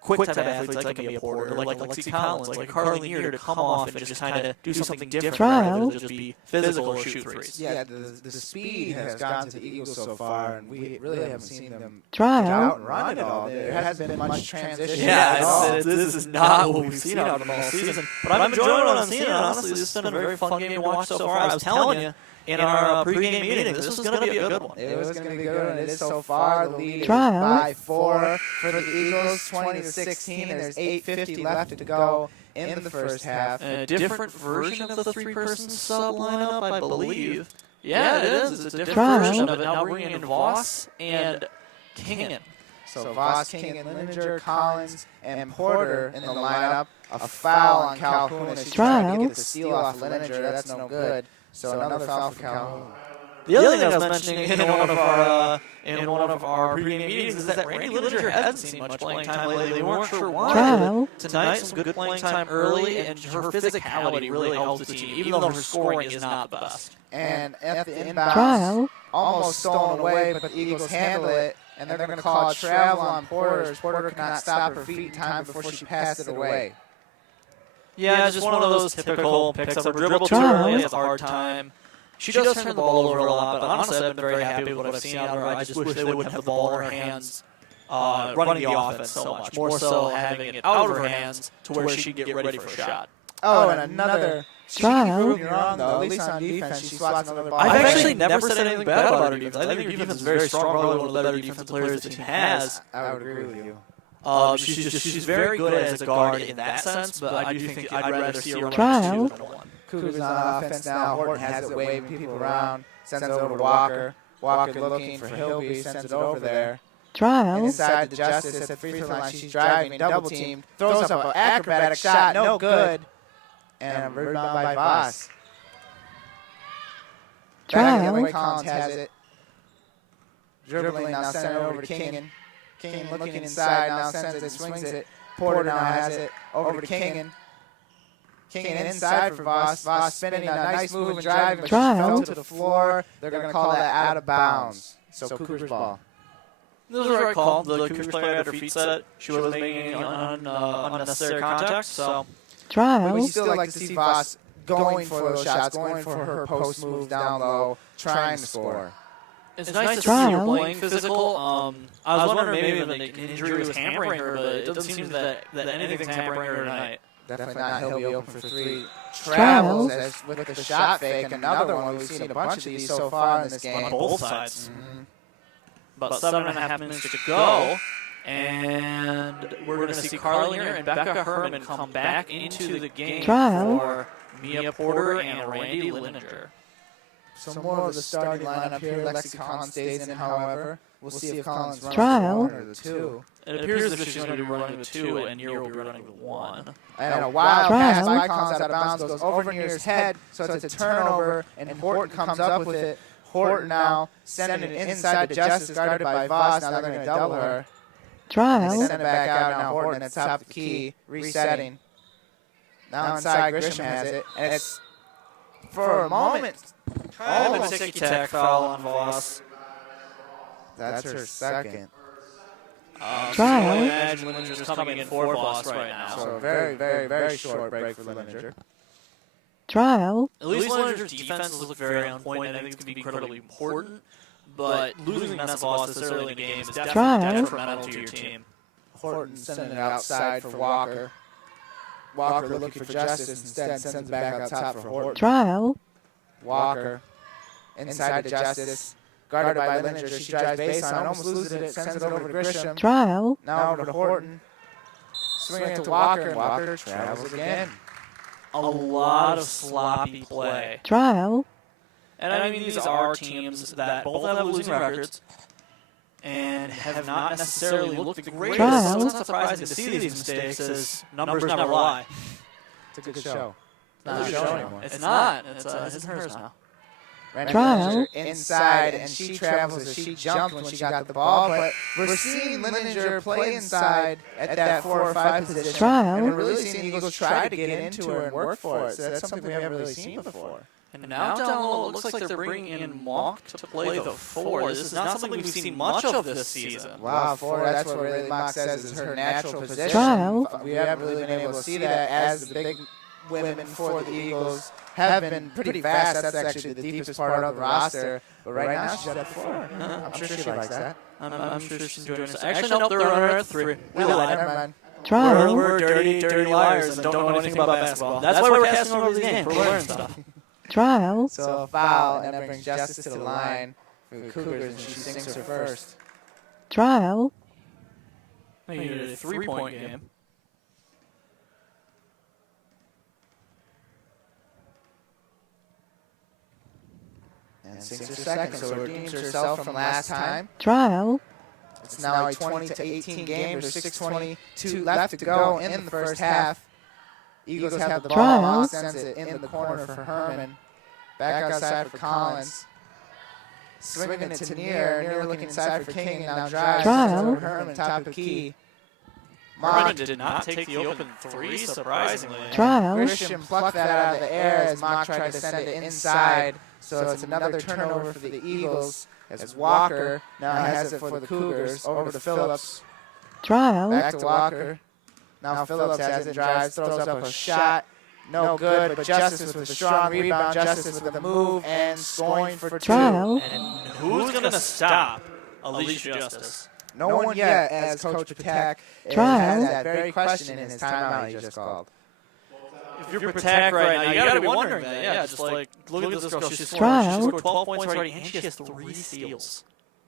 quick type of athletes like maybe a Porter, like Lexi Collins, like a Carly Neer to come off and just kind of do something different Trial. rather than just be physical or shoot threes. Yeah, the speed has gone to the Eagles so far, and we really haven't seen them get Trial. out and run at all. There hasn't been much transition Yeah, at all. this is not what we've seen out of them all season. But I'm enjoying what I'm seeing, and honestly, this has been a very fun game to watch so far. I was telling you in our pregame meeting, this was going to be a good one. It was going to be good, and it is so far. The lead is Trial. by 4 for the Eagles, 20-16. There's 8:50 left to go in the first half. A different version of the 3-person sub lineup, I believe. Yeah, it is. It's a different Trial. version of it. Now bringing in Voss and Kingan. So Voss, King, and Lininger, Collins, and Porter in the lineup. A foul on Calhoun as she's trying to get the steal off of Lininger. That's no good. So another foul for Calhoun. The other thing I was mentioning in one of our pregame meetings is that Randy Lininger hasn't seen much playing time lately. They weren't sure why. Trial. But tonight, some good playing time early, and her physicality really helps the team, even though her scoring is not the best. And at the inbounds, Trial. almost stolen away, but the Eagles handle it, and they're going to call a travel on Porter as Porter could not stop her feet in time before she passed it away. Yeah, just one of those typical picks up her dribble too Trial. early, has a hard time. She does turn the ball over a lot, but honestly, I've been very happy with what I've seen out of her. I just wish they wouldn't have the ball in her hands running the offense so much. More so having it out of her hands to where she can get ready for a shot. Oh, and another. She Trial. can prove you wrong, though. At least on defense, she swats another ball. I've actually never said anything bad about her defense. I think her defense is very strong, probably one of the better defensive players the team has. I would agree with you. She's very good as a guard in that sense, but I do think I'd rather see her run Trial. 2 than 1. Cougars on offense now. Horton has it waving people around. Sends it over to Walker. Walker looking for Hilby. Sends it over there. And Trial. inside to Justice at free throw line. She's driving, double teamed. Throws up an acrobatic shot. No good. And a rebound by Voss. Back Trial. away, Collins has it. Dribbling, now send it over to Kingan. Kingan looking inside, now sends it, swings it. Porter now has it, over to Kingan. Kingan inside for Voss. Voss spinning, a nice move and driving, but she Trial. fell to the floor. They're going to call that out of bounds. So Cougars ball. This was the right call. The Cougars player had her feet set. She was making unnecessary contact, so... Trial. We still like to see Voss going for those shots, going for her post moves down low, trying to score. It's nice to see Trial. her playing physical. I was wondering maybe if an injury was hampering her, but it doesn't seem that anything's hampering her tonight. Definitely not. He'll be open for 3. Trial. Travels as with the shot fake. Another one. We've seen a bunch of these so far in this game. On both sides. Mhm. About 7.5 minutes to go. And we're going to see Carlinger and Becca Herman come back into the game Trial. for Mia Porter and Randy Lininger. So more of the starting lineup here. Lexi Collins stays in, however. We'll see if Collins runs Trial. the 1 or the 2. It appears that she's going to be running the 2, and Near will be running the 1. And a wild Trial. pass by Collins out of bounds goes over Near's head, so it's a turnover, and Horton comes up with it. Horton now sending it inside to Justice, guarded by Voss. Now they're going to double her. They Trial. send it back out. Now Horton at the top of the key, resetting. Now inside, Grisham has it, and it's for a moment. Kind of a ticky-tack foul on Voss. That's her second. Trial. I imagine Lininger's coming in for Voss right now. So a very, very, very short break for Lininger. Trial. At least Lininger's defense look very on point, and I think it's going to be incredibly important. But losing Vanessa Voss this early in the game is definitely Trial. detrimental to your team. Horton sending it outside for Walker. Walker looking for Justice, instead sends it back out top for Horton. Trial. Walker inside to Justice, guarded by Lininger. She drives baseline, almost loses it, sends it over to Grisham. Trial. Now over to Horton. Swinging it to Walker, and Walker travels again. A lot of sloppy play. Trial. And I mean, these are teams that both have losing records and have not necessarily looked the greatest. Trial. So it's not surprising to see these mistakes, as numbers never lie. It's a good show. It's not It's a show anymore. It's not. It's his and hers now. Randy Trial. Lininger inside, and she travels as she jumped when she got the ball, but we're seeing Lininger play inside at that 4 or 5 position. Trial. And we're really seeing the Eagles try to get into her and work for it. So that's something we haven't really seen before. And now down low, it looks like they're bringing in Mock to play the 4. This is not something we've seen much of this season. Wow, 4, that's what really Mock says is her natural position. Trial. We haven't really been able to see that, as the big women for the Eagles have been pretty fast. That's actually the deepest part of the roster. But right now, she's at 4. I'm sure she likes that. I'm sure she's enjoying herself. Actually, no, they're on her at 3. We lied. Never mind. Trial. We're dirty liars and don't know anything about basketball. That's why we're casting over these games. We're learning stuff. Trial. So a foul, and that brings Justice to the line for the Cougars, and she sinks her first. Trial. I think you did a 3-point game. And sinks her second, so redeems herself from last time. Trial. It's now a 20-18 game. There's 6:22 left to go in the first half. Eagles have the ball. Trial. Moss sends it in the corner for Herman. Back outside for Collins. Swinging it to Near. Near looking inside for King, and now drives. Trial. Over Herman, top of key. Herman did not take the open 3, surprisingly. Trial. Grisham plucked that out of the air as Mock tried to send it inside. So it's another turnover for the Eagles, as Walker now has it for the Cougars. Over to Phillips. Trial. Back to Walker. Now Phillips has it, drives, throws up a shot. No good, but Justice with a strong rebound. Justice with a move and scoring for 2. Trial. And who's going to stop Alicia Justice? No one yet, as Coach Patak Trial. has that very question in his timeout he just called. If you're Patak right now, you got to be wondering that. Yeah, just like, look at this girl. She's Trial. scored 12 points already, and she has 3 steals.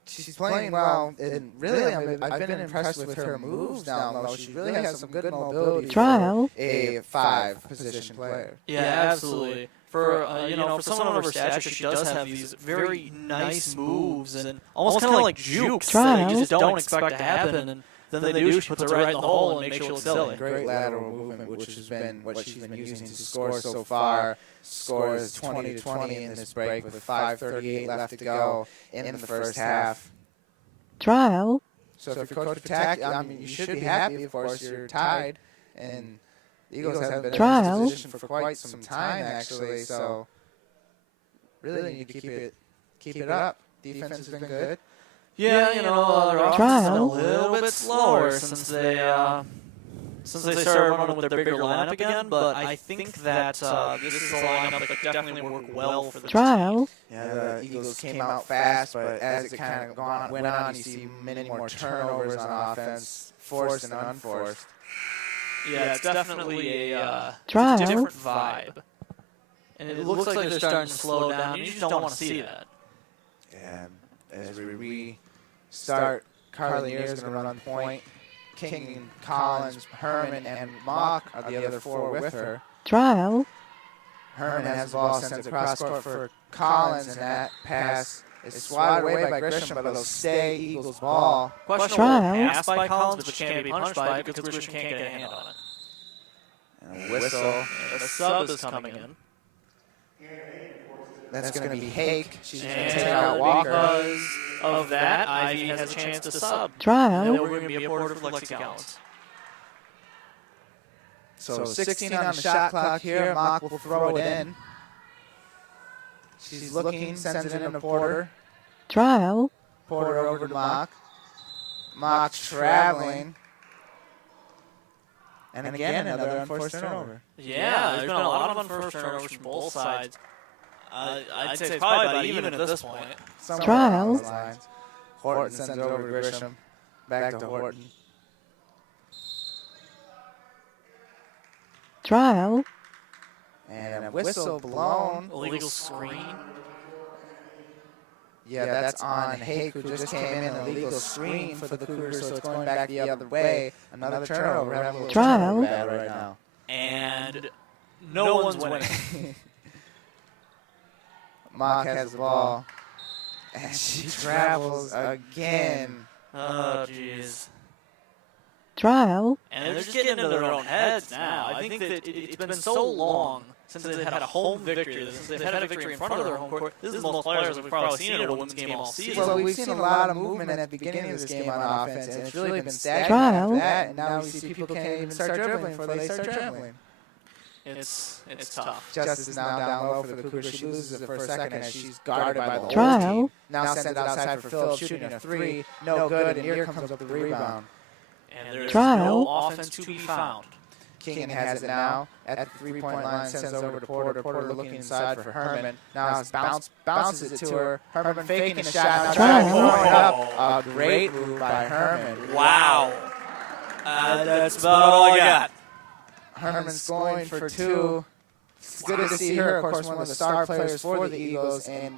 She's playing well, and really, I've been impressed with her moves down low. She really has some good mobility Trial. for a 5-position player. Yeah, absolutely. For for someone of her stature, she does have these very nice moves and almost kind of like jukes that you just don't expect to happen. And then they do. She puts it right in the hole and makes you look silly. Great lateral movement, which has been what she's been using to score so far. Scores 20-20 in this break with 5:38 left to go in the first half. Trial. So if you're Coach Patak, I mean, you should be happy. Of course, you're tied, and the Eagles haven't been in Trial. this position for quite some time, actually. So really need to keep it up. Defense has been good. Yeah, their offense has been a little bit slower since they started running with their bigger lineup again. But I think that this is a lineup that could definitely work well for the Trial. Yeah, the Eagles came out fast, but as it kind of went on, you see many more turnovers on offense, forced and unforced. Yeah, it's definitely a Trial. different vibe. And it looks like they're starting to slow down. You just don't want to see that. And as we restart Carly is going to run point. King, Collins, Herman, and Mock are the other 4 with her. Trial. Herman has the ball, sends it across court for Collins, and that pass is swatted away by Grisham, but it'll stay Eagles' ball. Questionable Trial. pass by Collins, but can't be punished by it because Grisham can't get a hand on it. And a whistle. And a sub is coming in. That's going to be Hake. She's going to And take out Walker. because of that, Ivy has a chance to sub. And Trial. then we're going to be a quarter for Lexi Gallons. So 16 on the shot clock here. Mock will throw it in. She's looking, sends it in to Porter. Trial. Porter over to Mock. Mock traveling. And again, another unforced turnover. Yeah, there's been a lot of unforced turnovers from both sides. I'd say it's probably about even at this point. Somewhere Trial. along those lines. Horton sends it over to Grisham. Back to Horton. Trial. And a whistle blown. Illegal screen. Yeah, that's on Hake, who just came in. An illegal screen for the Cougars, so it's going back the other way. Another turnover. We're having a little Trial. turnover battle right now. And no one's winning. Mock has the ball. And she travels again. Oh, jeez. Trial. And they're just getting into their own heads now. I think that it's been so long since they've had a home victory, since they've had a victory in front of their home court. This is the most players we've probably seen in a women's game all season. Well, we've seen a lot of movement at the beginning of this game on offense, and it's really been stagnant Trial. after that. And now we see people can't even start dribbling before they start dribbling. It's tough. Justice is now down low for the Cougars. She loses it for a second as she's guarded by the whole Trial. team. Now sends it outside for Phillips, shooting a 3. No good, and here comes up the rebound. And there's Trial. no offense to be found. King has it now at the 3-point line, sends over to Porter. Porter looking inside for Herman. Now bounces it to her. Herman faking a shot. Now trying to throw it up. A great move by Herman. Wow. That's about all I got. Herman's going for 2. It's good to see her, of course, one of the star players for the Eagles, and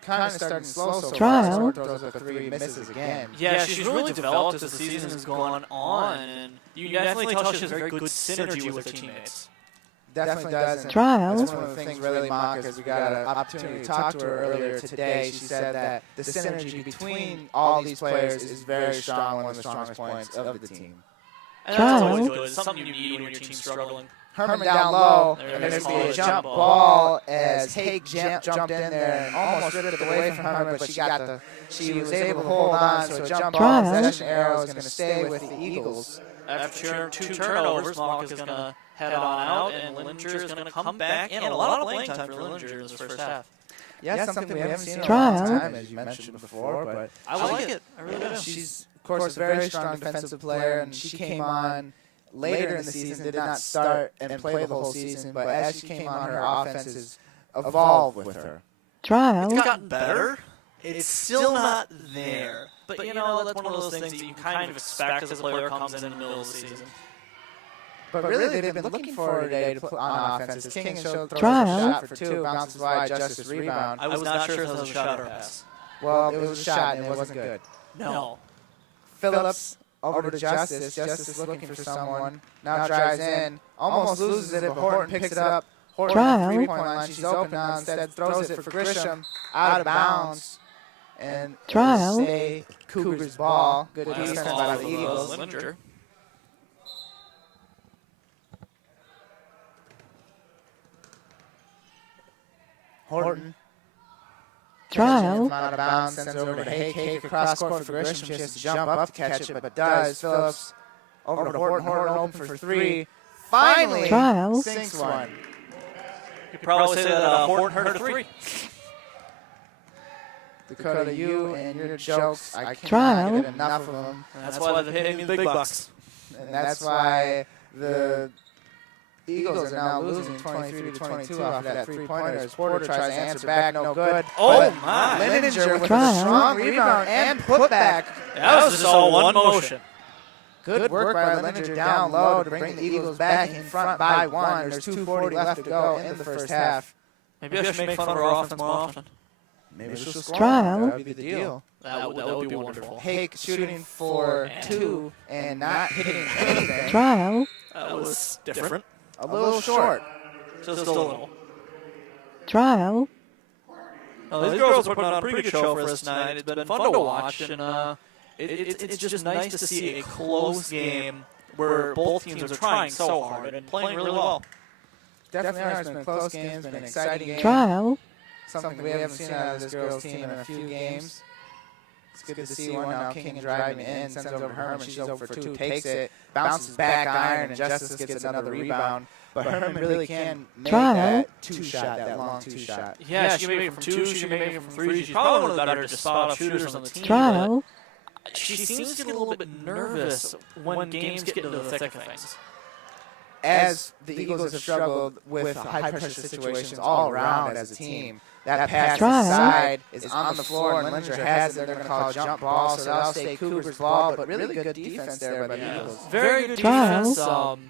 kind of starting slow so Trial. far. Throws up a 3, misses again. Yeah, she's really developed as the season has gone on, and you definitely tell she has a very good synergy with her teammates. Definitely does. And Trial. that's one of the things really mock is we got an opportunity to talk to her earlier today. She said that the synergy between all these players is very strong, one of the strongest points of the team. And that's always good. It's something you need when your team's struggling. Herman down low, and there's the jump ball as Hake jumped in there and almost ripped it away from Herman, but she was able to hold on, so a jump ball possession arrow is going to stay with the Eagles. After 2 turnovers, Mock is going to head on out, and Lininger is going to come back in. A lot of playing time for Lininger in this first half. Yeah, something we haven't seen in a Trial. long time, as you mentioned before, but I like it. I really do. she's, of course, a very strong defensive player, and she came on later in the season, did not start and play the whole season, but as she came on, her offense has evolved with her. Trial. It's gotten better. It's still not there. But, you know, that's one of those things that you kind of expect as a player comes in the middle of the season. But really, they've been looking for her today to put on offense. As King throws a Trial. shot for 2, bounces wide, Justice rebound. I was not sure if it was a shot or a pass. Well, it was a shot, and it wasn't good. No. Phillips over to Justice. Justice looking for someone. Now drives in. Almost loses it, but Horton picks it up. Horton at the 3-point line. She's open now. Instead, throws it for Grisham. Out of bounds. And Trial. stay Cougars ball. Good defense by the Eagles. Lininger. Horton. Trial. Out of bounds. Sends it over to Hake. Hake across court for Grisham. She has to jump up to catch it, but does. Phillips over to Horton. Horton open for 3. Finally Trial. sinks one. You could probably say that Horton heard a 3. Dakota, you and your jokes, I Trial. cannot get enough of them. And that's why they're paying me the big bucks. And that's why the Eagles are now losing 23-22 off of that 3-pointer. As Porter tries to answer back, no good. Oh, But my. Lininger with a Trial. strong rebound and putback. That was just all one motion. Good work by Lininger down low to bring the Eagles back in front by 1. There's 2:40 left to go in the first half. Maybe I should make fun of our offense more often. Maybe she'll score. Trial. That would be the deal. That would be wonderful. Hake shooting for 2 and not hitting anything. Trial. That was different. A little short. Just a little. Trial. These girls are putting on a pretty good show for us tonight. It's been fun to watch, and it's just nice to see a close game where both teams are trying so hard and playing really well. Definitely are. It's been close games, been an exciting game. Trial. Something we haven't seen out of this girls' team in a few games. It's good to see one now. King driving in, sends over to Herman. She's over for 2, takes it, bounces back iron, and Justice gets another rebound. But Herman really can make that 2-shot, that long 2-shot. Yeah, she can make it from 2, she can make it from 3. She's probably one of the better just spot-up shooters on the team. Trial. She seems to get a little bit nervous when games get into the thick of things. As the Eagles have struggled with high-pressure situations all around as a team, that pass inside is on the floor, and Linder has it. They're going to call a jump ball, so they'll stay Cougars ball, but really good defense there by the Eagles. Very good Trial. defense.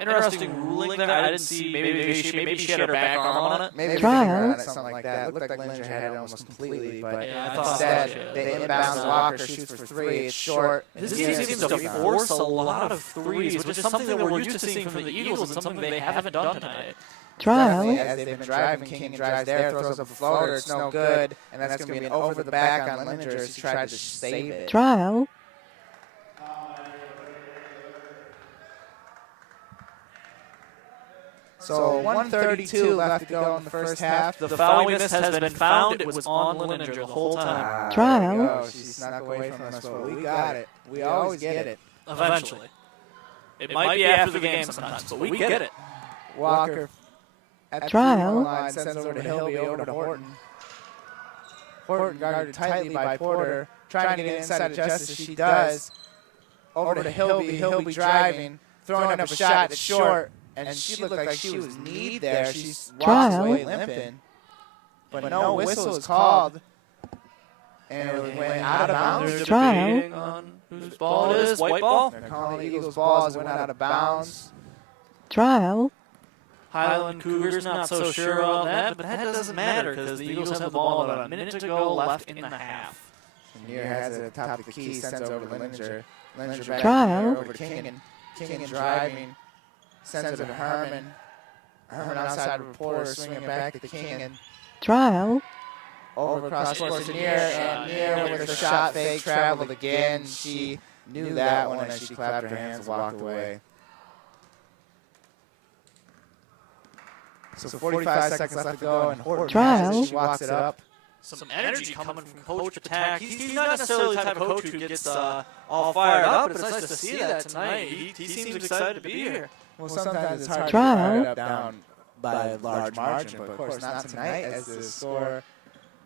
Interesting ruling there. I didn't see. Maybe she had her back arm on it. Maybe Trial. something like that. It looked like Linder had it almost completely, but Yeah, I thought instead, so, too. they inbounds Walker, shoots for 3. It's short. This team seems to force a lot of threes, which is something that we're used to seeing from the Eagles and something they haven't done tonight. Trial. As they've been driving, King drives there, throws up a floater, it's no good, and that's going to be an over the back on Linder as he tried to save it. Trial. So 1:32 left to go in the first half. The foul we missed has been found. It was on Lininger the whole time. Trial. She snuck away from us, but we got it. We always get it. Eventually. It might be after the game sometimes, but we get it. Walker at the Trial. free throw line sends over to Hilby, over to Horton. Horton guarded tightly by Porter, trying to get inside of Justice. She does. Over to Hilby. Hilby driving, throwing up a shot that's short. And she looked like she was kneed there. She walks away limping. But no whistle was called. And it went out of bounds. They're Trial. debating on whose ball it is. White ball. They're calling the Eagles' ball as it went out of bounds. Trial. Highland Cougars not so sure on that, but that doesn't matter because the Eagles have the ball about a minute to go left in the half. Near has it at the top of the key, sends over to Linder. Linder back Trial. over to Kingan. Kingan driving. Sends it to Herman. Herman outside reporter, swinging back to Kingan. Trial. Over across court to Near, and Near with the shot fake traveled again. She knew that one as she clapped her hands and walked away. So 45 seconds left to go, and Horton has it. She walks it up. Some energy coming from Coach Attack. He's not necessarily the type of coach who gets all fired up, but it's nice to see that tonight. He seems excited to be here. Well, sometimes it's hard to Trial. fire it up down by a large margin, but of course not tonight as the score,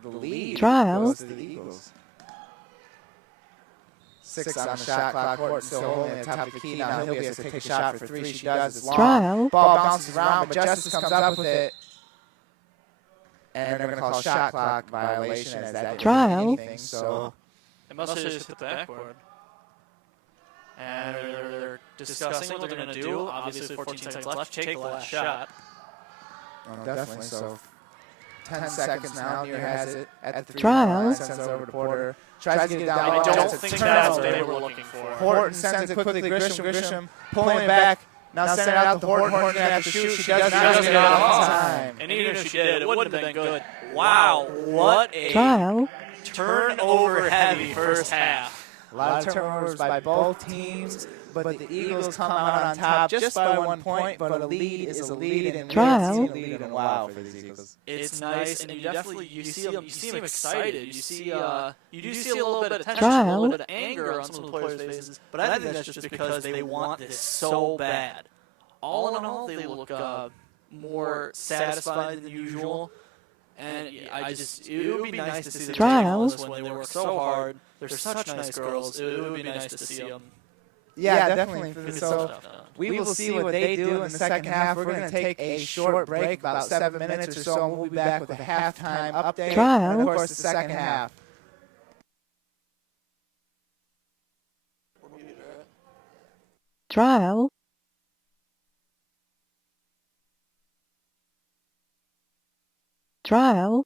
the lead Trial. goes to the Eagles. 6 on the shot clock. Horton still holding it at the top of the key. Now Hilby has to take a shot for 3. She does. It's long. Trial. Ball bounces around, but Justice comes up with it. And they're going to call shot clock violation as that didn't Trial. mean anything. So They must have just hit the backboard. And they're discussing what they're going to do. Obviously, 14 seconds left. Take the last shot. definitely. So 10 seconds now. Near has it at the 3 Trial. line. Sends it over to Porter. Tries to get it down. I low. don't It's a think that's what they turnover. were looking for. Horton sends it quickly. Grisham pulling it back. Now send it out to Horton. Horton going to have to shoot. She does not get it on time. And even if she did, it wouldn't have been good. Wow, what a Trial. turnover heavy first half. A lot of turnovers by both teams, but the Eagles come out on top just by 1 point, but a lead is a lead, and we Trial. haven't seen a lead in a while for these Eagles. It's nice, and you see them excited. You do see a little bit of tension, Trial. a little bit of anger on some of the players' faces. But I think that's just because they want this so bad. All in all, they look more satisfied than usual. And it would be nice to see them Trial. take on this when they work so hard. They're such nice girls. It would be nice to see them. Yeah, definitely. get some So stuff done. we will see what they do in the second half. We're going to take a short break, about 7 minutes or so, and we'll be back with a halftime update. Trial. And of course, the second half. Trial. Trial.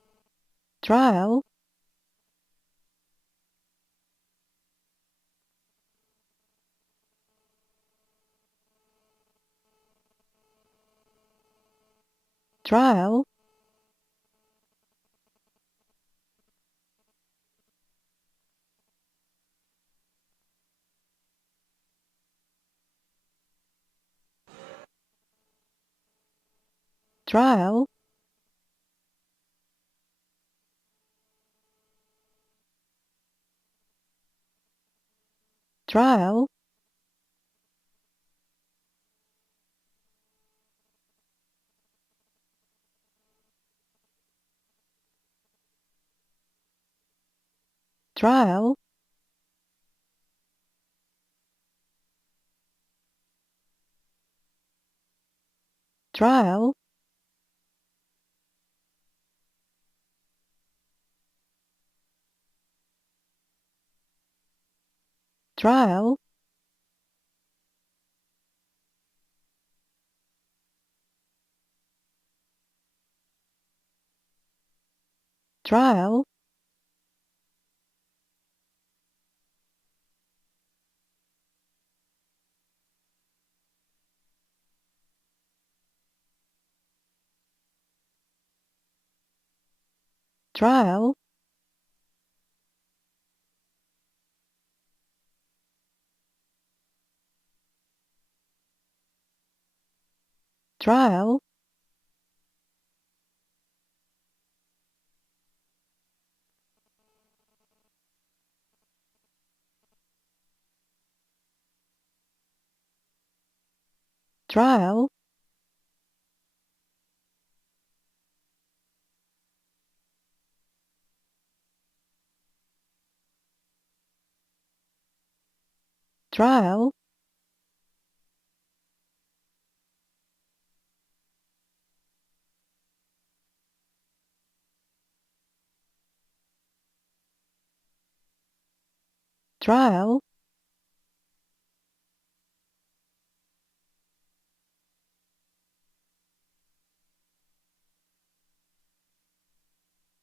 trial, trial, trial, trial, trial, trial, trial, trial, trial, trial, trial, trial, trial,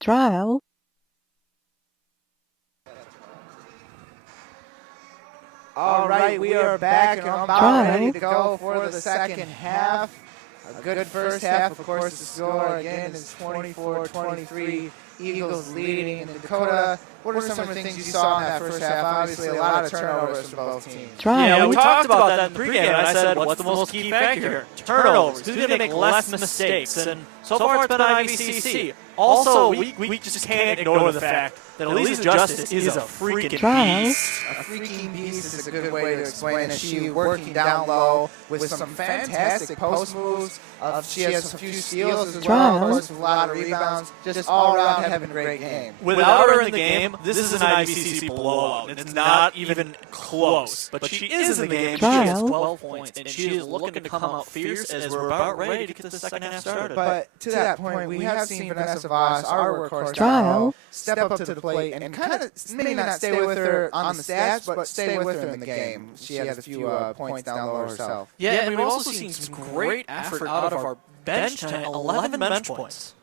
trial, All right, we are back and I'm about ready to go for the second half. A good first half, of course. The score again is 24-23. Eagles leading in Dakota. What are some of the things you saw in that first half? Obviously, a lot of turnovers for both teams. trial, Yeah, we talked about that in the pregame, and I said, what's the most key factor here? Turnovers. Who's going to make less mistakes? And so far it's been IVCC. Also, we just can't ignore the fact that Elisa Justice is a freaking trial, beast. A freaking beast is a good way to explain it. She working down low with some fantastic post moves. She has a few steals as well, of course, with a lot of rebounds. Just all around having a great game. Without her in the game, this is an IVCC blowout. It's not even close. But she is in the game. She has 12 points, and she is looking to come out fierce as we're about ready to get the second half started. But to that point, we have seen Vanessa Voss, our workhorse, trial, step up to the plate and kind of maybe not stay with her on the stats, but stay with her in the game. She had a few points down low herself. Yeah, and we've also seen some great effort out of our bench tonight, 11 bench points.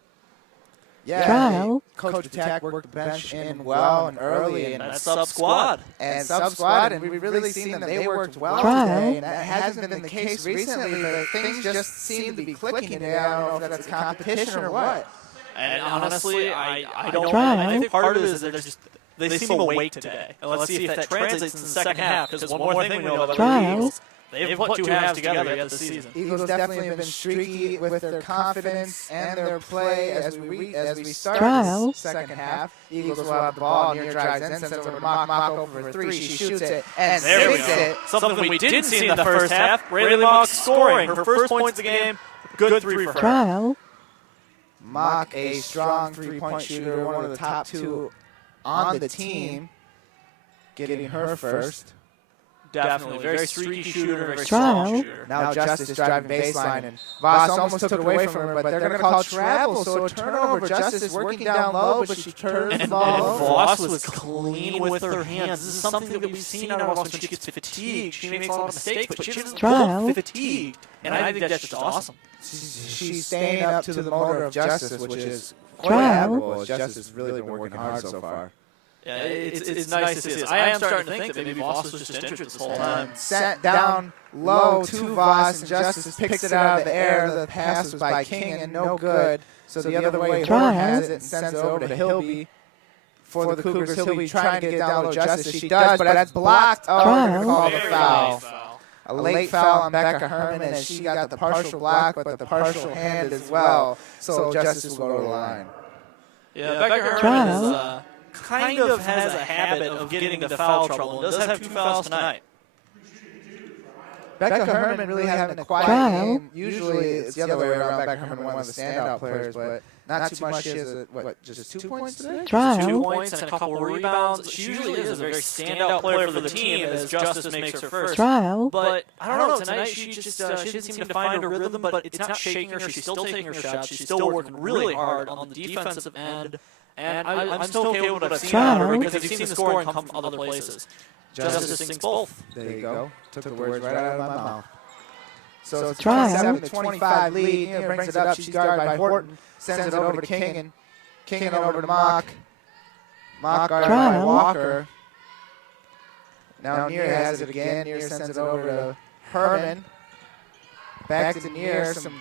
Yeah, trial, Coach Attack worked the bench in well and early, and That's sub-squad. and we've really seen them. They worked well Trial. today, and that hasn't been the case recently, but things just seem to be clicking today. I don't know if that's competition or what. And honestly, I don't know. Trial. I think part of it is that they seem awake today. And let's see if that translates in the second half, because one more thing we know about the Eagles, they've put two halves together yet this season. Eagles definitely have been streaky with their confidence and their play as we start Trial. this second half. Eagles will have the ball near drives in, sends over to Mock over for three. She shoots it and There we sinks go. it. Something we didn't see in the first half. Rayleigh Mock scoring her first points of the game. Good three for her. trial, Mock, a strong three-point shooter, one of the top two on the team, getting her first. Definitely. Very streaky shooter, very Trial. strong shooter. Now Justice driving baseline, and Voss almost took it away from her, but they're going to call travel, so a turnover. Justice working down low, but she turns the And ball over. Voss was clean with her hands. This is something that we've seen out of Voss when she gets fatigued. She makes a lot of mistakes, but she doesn't Trial. look fatigued. And I think that's just awesome. She's staying up to the motor of Justice, which is quite admirable. As Justice has really been working hard so far. Yeah, it's nice to see this. I am starting to think that maybe Voss was just injured this whole time. Sent down low to Voss, and Justice picks it out of the air. The pass was by King and no good. So the other way, Horton has it and sends it over to Hilby. For the Cougars, Hilby trying to get down low. Justice, she does, but that's blocked. Oh, we're going to call the foul. A late foul on Becca Herman, as she got the partial block, but the partial hand as well. So Justice will go to the line. Yeah, Becca Herman is, kind of has a habit of getting into foul trouble and does have 2 fouls tonight. Becca Herman really having a quiet game. Usually it's the other way around. Becca Herman, one of the standout players, but not too much. She has, just 2 points today? Just 2 points and a couple of rebounds. She usually is a very standout player for the team as Justice makes her first. But I don't know, tonight she just she didn't seem to find her rhythm, but it's not shaking her. She's still taking her shots. She's still working really hard on the defensive end. And I'm still okay with what I've seen out of her because I've seen the scoring come from other places. Justice thinks both. There you go. Took the words right out of my mouth. So it's a 27-25 lead. Near brings it up. She's guarded by Horton. Sends it over to King and over to Mock. Mock guarded by Walker. Now Near has it again. Near sends it over to Herman. Back to Near. Some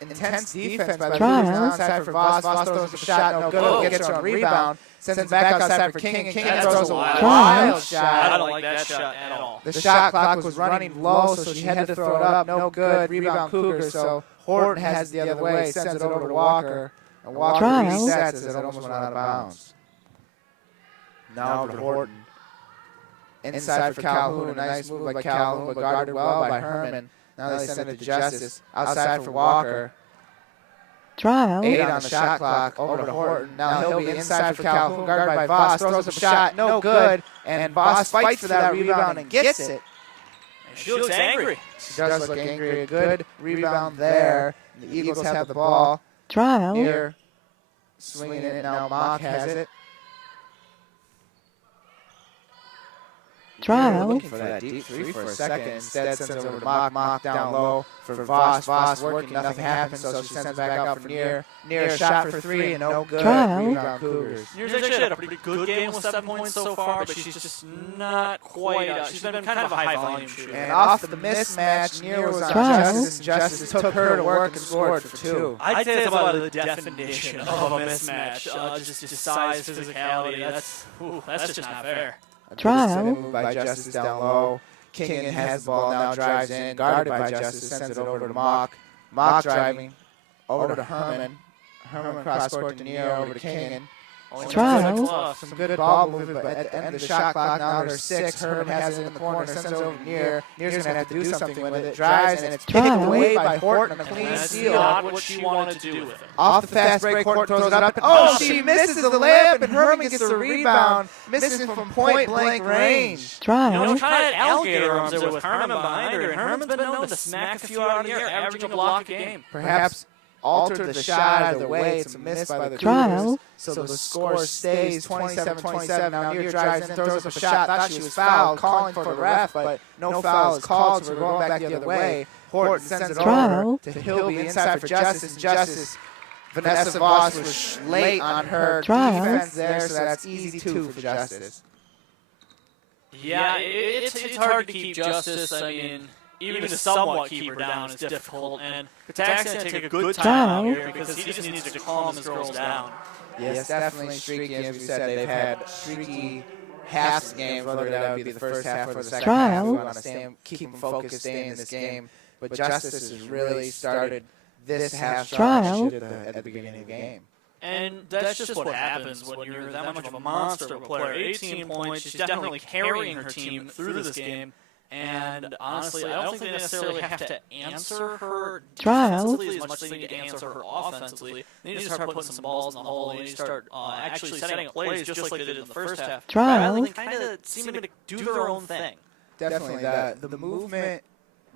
intense defense by the Cougars. Outside for Voss. Voss throws a shot. No good. Gets her on rebound. Sends it back outside for King. And King throws a wild shot. I don't like that shot at all. The shot clock was running low, so she had to throw it up. No good. Rebound Cougars. So Horton has it the other way. Sends it over to Walker. And Walker resets as it almost went out of bounds. Now over to Horton. Inside for Calhoun. A nice move by Calhoun, but guarded well by Herman. Now they send it to Justice. Outside for Walker. 8 on the shot clock. Over to Horton. Now he'll be inside for Calhoun. Guarded by Voss. Throws up a shot. No good. And Voss fights for that rebound and gets it. She looks angry. She does look angry. A good rebound there. The Eagles have the ball. Near swinging it. Now Mock has it. Looking for that deep three for a second. Instead, sends it over to Mock. Mock down low for Voss. Voss working. Nothing happens, so she sends it back out for Near. Near shot for 3 and no good. Rebound Cougars. Near's actually had a pretty good game with 7 points so far, but she's just not quite. She's been kind of a high volume shooter. And off the mismatch, Near was on Justice. Justice took her to work and scored for 2. I'd say it's about the definition of a mismatch. Just size, physicality. That's just not fair. Move by Justice down low. King has the ball now, drives in, guarded by Justice, sends it over to Mock. Mock driving over to Herman. Herman cross court to Near, over to King. Some good ball movement, but at the end of the shot clock, now there's 6. Herman has it in the corner, sends it over to Near. Near's going to have to do something with it. Drives, and it's picked away by Horton, a clean steal. Not what she wanted to do with it. Off the fast break, Horton throws it up, and she misses the layup, and Herman gets the rebound, missing from point-blank range. Trying to alligator arms there with Herman behind her, and Herman's been known to smack a few out of the air, averaging a block a game. Perhaps altered the shot either way. It's a miss by the Cougars. So the score stays 27-27. Now Near drives in, throws up a shot. Thought she was fouled, calling for the ref, but no foul is called, so we're going back the other way. Horton sends it over to Hilby inside for Justice. Justice. Vanessa Voss was late on her defense there, so that's easy 2 for Justice. Yeah, it's hard to keep Justice. I mean, even to somewhat keep her down is difficult, and Katak's going to take a good time out here because he just needs to calm his girls down. Yes, definitely streaky. As we said, they've had streaky half games, whether that would be the first half or the second half. We want to keep them focused, stay in this game. But Justice has really started this half strong at the beginning of the game. And that's just what happens when you're that much of a monster of a player. 18 points, she's definitely carrying her team through this game. And honestly, I don't think they necessarily have to answer her defensively as much as they need to answer her offensively. They need to start putting some balls in the hole. They need to start actually setting up plays just like they did in the first half, rather than kind of seeming to do their own thing. Definitely, the movement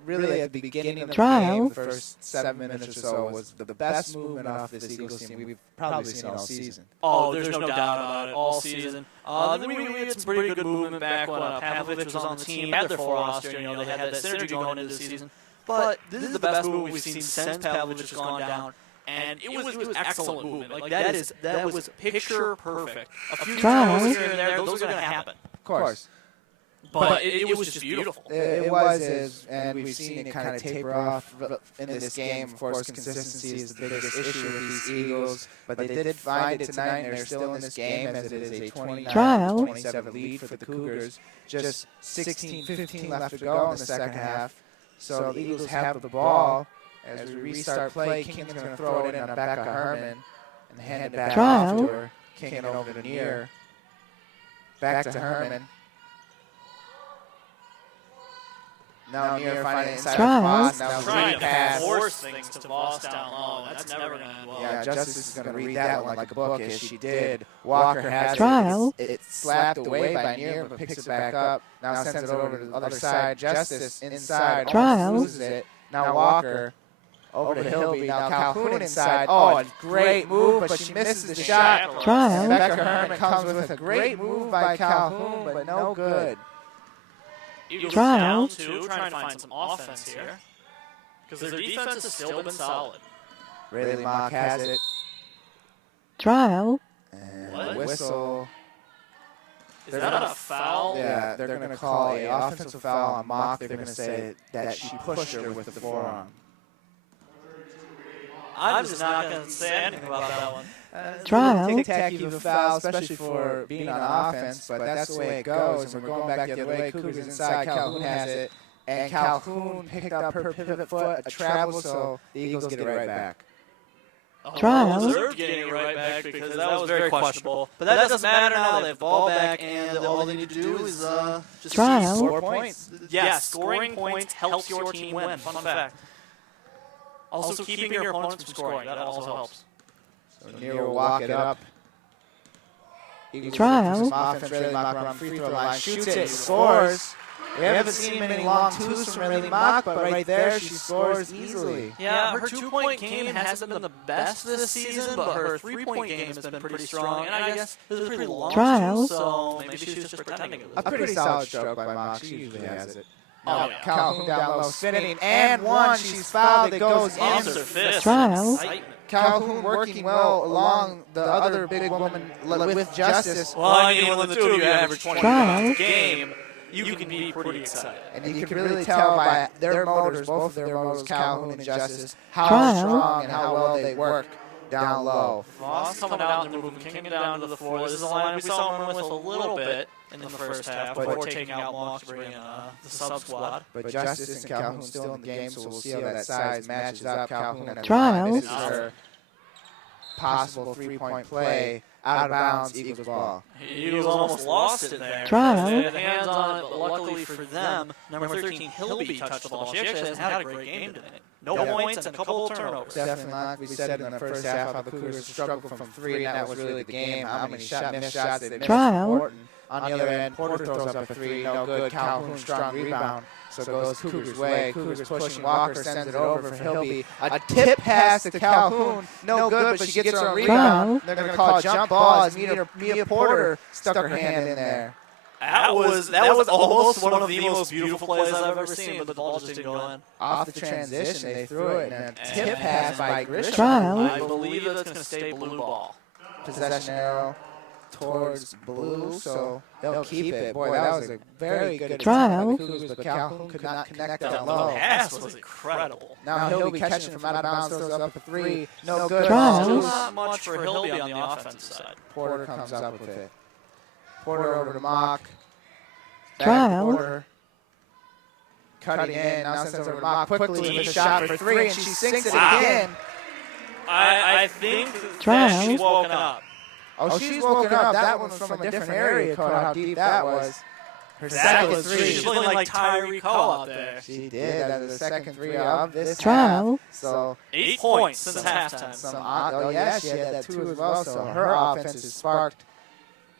really at the beginning of the game, the first 7 minutes or so, was the best movement off this Eagles team we've probably seen all season. Oh, there's no doubt about it, all season. Then we had some pretty good movement back when Pavlovich was on the team, had their 4 roster, they had that synergy going into the season. But this is the best movement we've seen since Pavlovich has gone down. and it was excellent movement. Like that was picture perfect. A few Trial. turnovers here and there, those are going to happen. Of course. But it was just beautiful. It was, and we've seen it kind of taper off in this game. Of course, consistency is the biggest issue with these Eagles, but they did find it tonight, and they're still in this game as it is a 29-27 lead for the Cougars. Just 16-15 left to go in the second half. So the Eagles have the ball. As we restart play, King's going to throw it in on Becca Herman and hand it back off to her. King it over to Near. Back to Herman. Now Near finding inside the box. Now Trying read to pass. force things to Voss down low. That's never going to end well. Yeah, Justice is going to read that one like a book, as she did. Walker has Trial. it. It's slapped away by Near, but picks it back up. Now sends it over to the other side. Justice inside. Trial. Loses it. Now Walker over to Hilby. Now Calhoun inside. Oh, a great move, but she misses the shot. Trial. Becca Herman comes with a great move by Calhoun, but no good. Eagles Trial. down 2, trying to find some offense here. Because their defense has still been solid. Rayleigh Mock has it. Trial. And What? whistle. Is that a foul? Yeah, they're going to call a offensive foul on Mock. They're going to say that she pushed her with the forearm. I'm just not going to say anything about that one. Trial. Tic-tac of a foul, especially for being on offense, but that's the way it goes. And we're going back the other way. Cougars inside. Calhoun has it. And Calhoun picked up her pivot foot, a travel, so the Eagles get it right back. Trial. Well deserved getting it right back because that was very questionable. But that doesn't matter now. They have the ball back, and all they need to do is just Trial. Score points. Yes, scoring points helps your team win. Fun fact. Also, keeping your opponents from scoring, that also helps. So Near will walk it up. Eagles Trial. looking for some offense. Rayleigh Mock around free throw line. Shoots it. Scores. We haven't seen many long twos from Rayleigh Mock, but right there she scores easily. Yeah, her two-point game hasn't been the best this season, but her three-point game has been pretty strong. And I guess it was a pretty long Trial. so maybe she was just pretending it was. A pretty solid stroke by Mock. She usually has it. Oh, yeah. Calhoun down low, spinning, and one. She's fouled. It goes Arms in. her fist. Trial. Excitement. Calhoun working well along the other big woman with Justice. Well, I mean, when the two of you average 20 Trial. points a game, you can be pretty excited. And you can really tell by their motors, both of their motors, Calhoun and Justice, how Trial. strong and how well they work down low. Voss coming out and moving King down to the floor. This is a line we saw him with a little bit in the first half before taking out Mock to bring in the sub squad. But Justice and Calhoun still in the game, so we'll see how that size matches up. Calhoun at the Trial. line. This is her possible three-point play. Out of bounds, Eagles ball. Eagles almost lost it there. Trial. They had hands on it, but luckily for them, number 13, Hilby, touched the ball. She actually hasn't had a great game tonight. No points and a couple of turnovers. Definitely, like we said in the first half, how the Cougars struggled from three, and that was really the game. How many missed shots they missed. Trial. Important. On the other end, Porter throws up a three, no good. Calhoun, strong rebound. So it goes Cougars' way. Cougars pushing Walker, sends it over for Hilby. A tip pass to Calhoun, no good, but she gets her own rebound. They're going to call jump ball as Mia Porter stuck her hand in there. That was almost one of the most beautiful plays I've ever seen, but the ball just didn't go in. Off the transition, they threw it, and a tip pass by Grisham. Trial. I believe that's going to stay blue ball. Possession arrow towards blue, so they'll keep it. Boy, that was a very good Trial. attempt by the Cougars, but Calhoun could not connect The down low. pass was incredible. Now Hilby catching it from out of bounds, throws up a three, no good. Trial. Still not much for Hilby on the offensive side. Porter comes up with it. Porter over to Mock. Back Trial. to Porter. Cutting in, now sends over to Mock quickly with a shot for three, and she sinks it Wow. again. I think Trial. that she's woken up. Oh, she's woken up. That one was from a different area, caught how deep that was. Her That second was three. she's looking like Tyreek Hall out there. She did. That is the second three of this Trial. half. So 8 points since halftime. oh yeah, she had that too as well. So her offense is sparked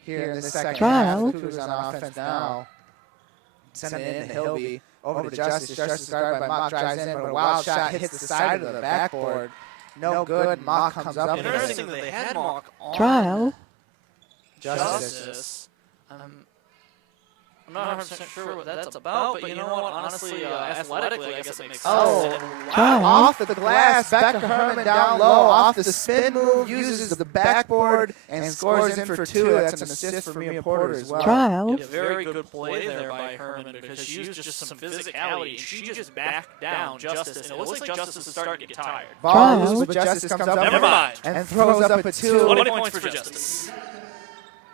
here in the second Trial. half. The Cougars on offense now. Sending it in to Hilby. Over to Justice. Justice guarded by Mock, drives in, but a wild shot hits the side of the backboard. No good. Mock comes up with Interesting it. that they had Mock on Trial. Justice. I'm not 100% sure what that's about, but you know what? Honestly, athletically, I guess it makes sense. Oh, Trial. off the glass, back to Herman down low, off the spin move, uses the backboard, and scores in for 2. That's an assist for Mia Porter as well. Trial. Yeah, very good play there by Herman because she used just some physicality. And she just backed down Justice, and it looks like Justice is starting to get tired. Ball Trial. loose, but Justice comes up Never mind. and throws up a 2. 20 points for Justice.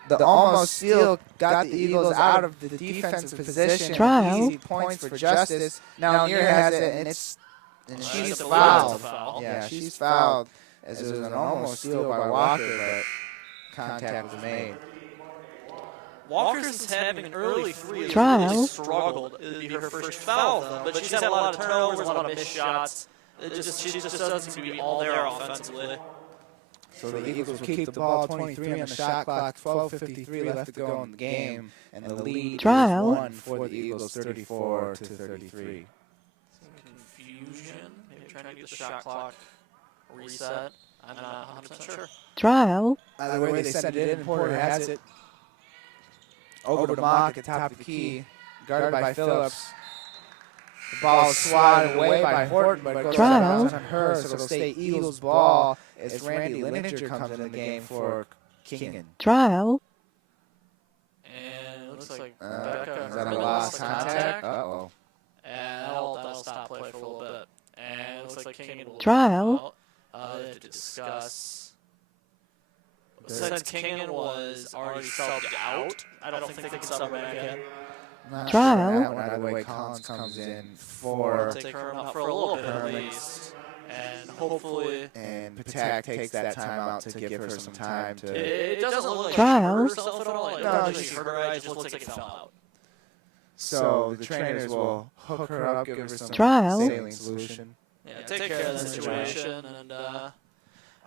The almost steal got the Eagles out of the defensive position. Trial. Easy points for Justice. Now Near has it, and she's That's a fouled. foul. Yeah, she's fouled. As it was an almost steal by Walker, but contact was made. Walker's having an early 3. Trial. Really struggled. It would be her first foul, though, but she's had a lot of turnovers, a lot of missed shots. She just doesn't seem to be all there offensively. So the Eagles will keep the ball 23 on the shot clock, 12:53 left to go in the game, and the lead Trial. is 1 for the Eagles, 34-33. Some confusion. Maybe trying to get the shot clock reset. I'm not 100% sure. Trial. Either way, they send it in, and Porter has it. Over to Mock at the top of the key, guarded by Phillips. The ball is swatted away by Horton, but it goes Trial. on her, so it'll stay Eagles' ball as Randy Lininger comes in the game for Kingen. Trial. And it looks like Is that a lost contact? Uh-oh. And that'll stop play for a little bit. And it looks like Kingen will Trial. to discuss. Since Kingen was already subbed out, I don't think they can sub her back in. Not Trial. sure that one. Either way, Collins comes in for, Take her out for a little bit at least. And hopefully. and Patak takes that time out to give her some time to. It doesn't look like Trial. she hurt herself at all. It No, doesn't look like she- she hurt her eye, it just looks like it fell out. So the trainers will hook her up, give her some Trial. saline solution. Yeah, take care of the situation. And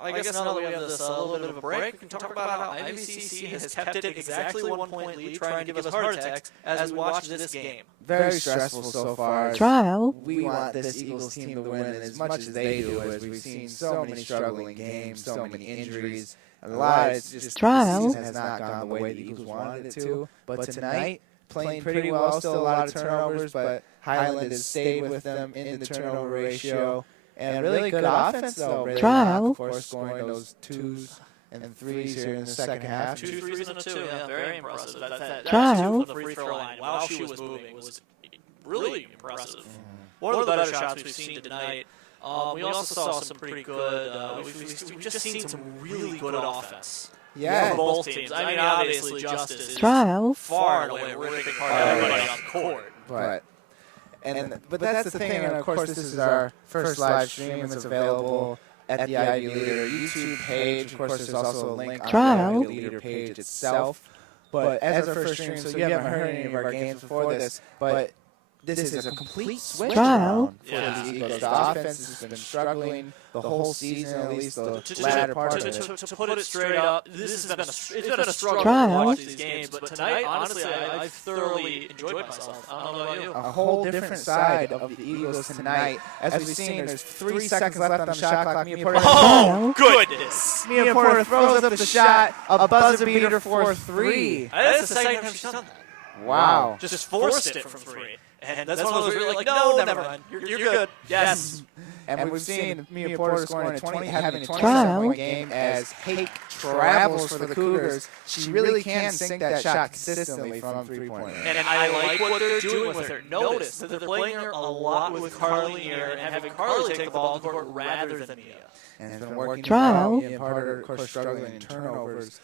I guess now that we have this little bit of a break, we can talk about how IVCC has kept it exactly 1 point lead, trying to give us heart attacks as we watch this game. Very stressful so far. Trial. We want this Eagles team to win, and as much as they do, as we've seen so many struggling games, so many injuries, a lot. It's just Trial. the season has not gone the way the Eagles wanted it to. But tonight, playing pretty well, still a lot of turnovers, but Highland has stayed with them in the turnover ratio. And really good offense, though. Really Trial. of course, scoring those 2s and 3s here in the second half. 2 threes and a 2, yeah, very impressive. That Trial. shoot from the free throw line while she was moving was really impressive. One of the better shots we've seen tonight. We also saw some pretty good. We've just seen some really good offense. Yeah. For both teams. I mean, obviously, Justice is Trial. far and away ripping apart everybody on the court. But that's the thing, and of course this is our first live stream, and it's available at the Ivy Leader YouTube page. Of course, there's also a link on the Trial. Ivy Leader page itself. But as our first stream, so you haven't heard any of our games before this, but this is a complete switch Trial. around for the Eagles. The offense has been struggling the whole season, at least the latter part of it. To put it straight up, this has been a struggle Trial. to watch these games, but tonight, honestly, I've thoroughly enjoyed myself. I don't know about you. A whole different side of the Eagles tonight. As we've seen, there's 3 seconds left on the shot clock. Mia Porter, Oh, goodness. Mia Porter throws up the shot, a buzzer beater for 3. That's the second time she's done that. Wow. Just forced it from 3. And that's one of those where you're like, no, never mind. You're good. Yes. And we've seen Mia Porter scoring having a Trial. 27-point game as Hake travels for the Cougars. She really can sink that shot consistently from three-point range. And I like what they're doing with her. Notice that they're playing her a lot with Carly here and having Carly take the ball to the court rather than Mia. And it's been working Trial. well. Mia Porter, of course, struggling in turnovers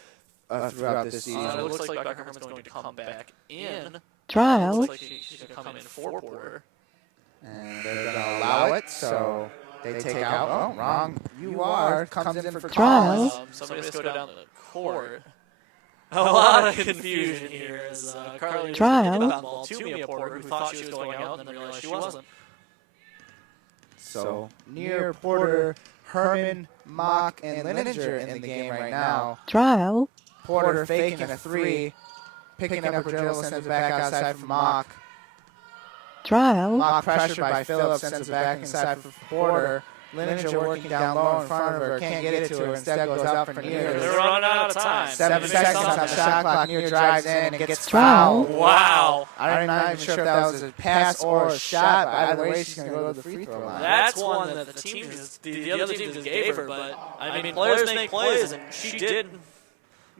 throughout this season. It looks like Becca Herman's going to come back in. Trial. Looks like she's going to come in for Porter. And they're going to allow it, so they take out. Oh, wrong. You are. Comes in for Trial. Collins. Somebody has to go down to the court. A lot of confusion here as Carly was Trial. trying to get the ball to Mia Porter, who thought she was going out and then realized she wasn't. So near Porter, Herman, Mock, and Lininger in the game right now. Trial. Porter faking a 3, picking up her dribble, sends it back outside for Mock. Trial. Mock pressured by Phillips, sends it back inside for Porter. Lininger working down low in front of her, can't get it to her, instead goes out for Near. They're running out of time. 7 seconds on the shot clock. Near drives in and gets Foul. fouled. Wow. I'm not even sure if that was a pass or a shot, but either way, she's going to go to the free throw line. That's one that the other team just gave her, but I mean, players make plays, and she didn't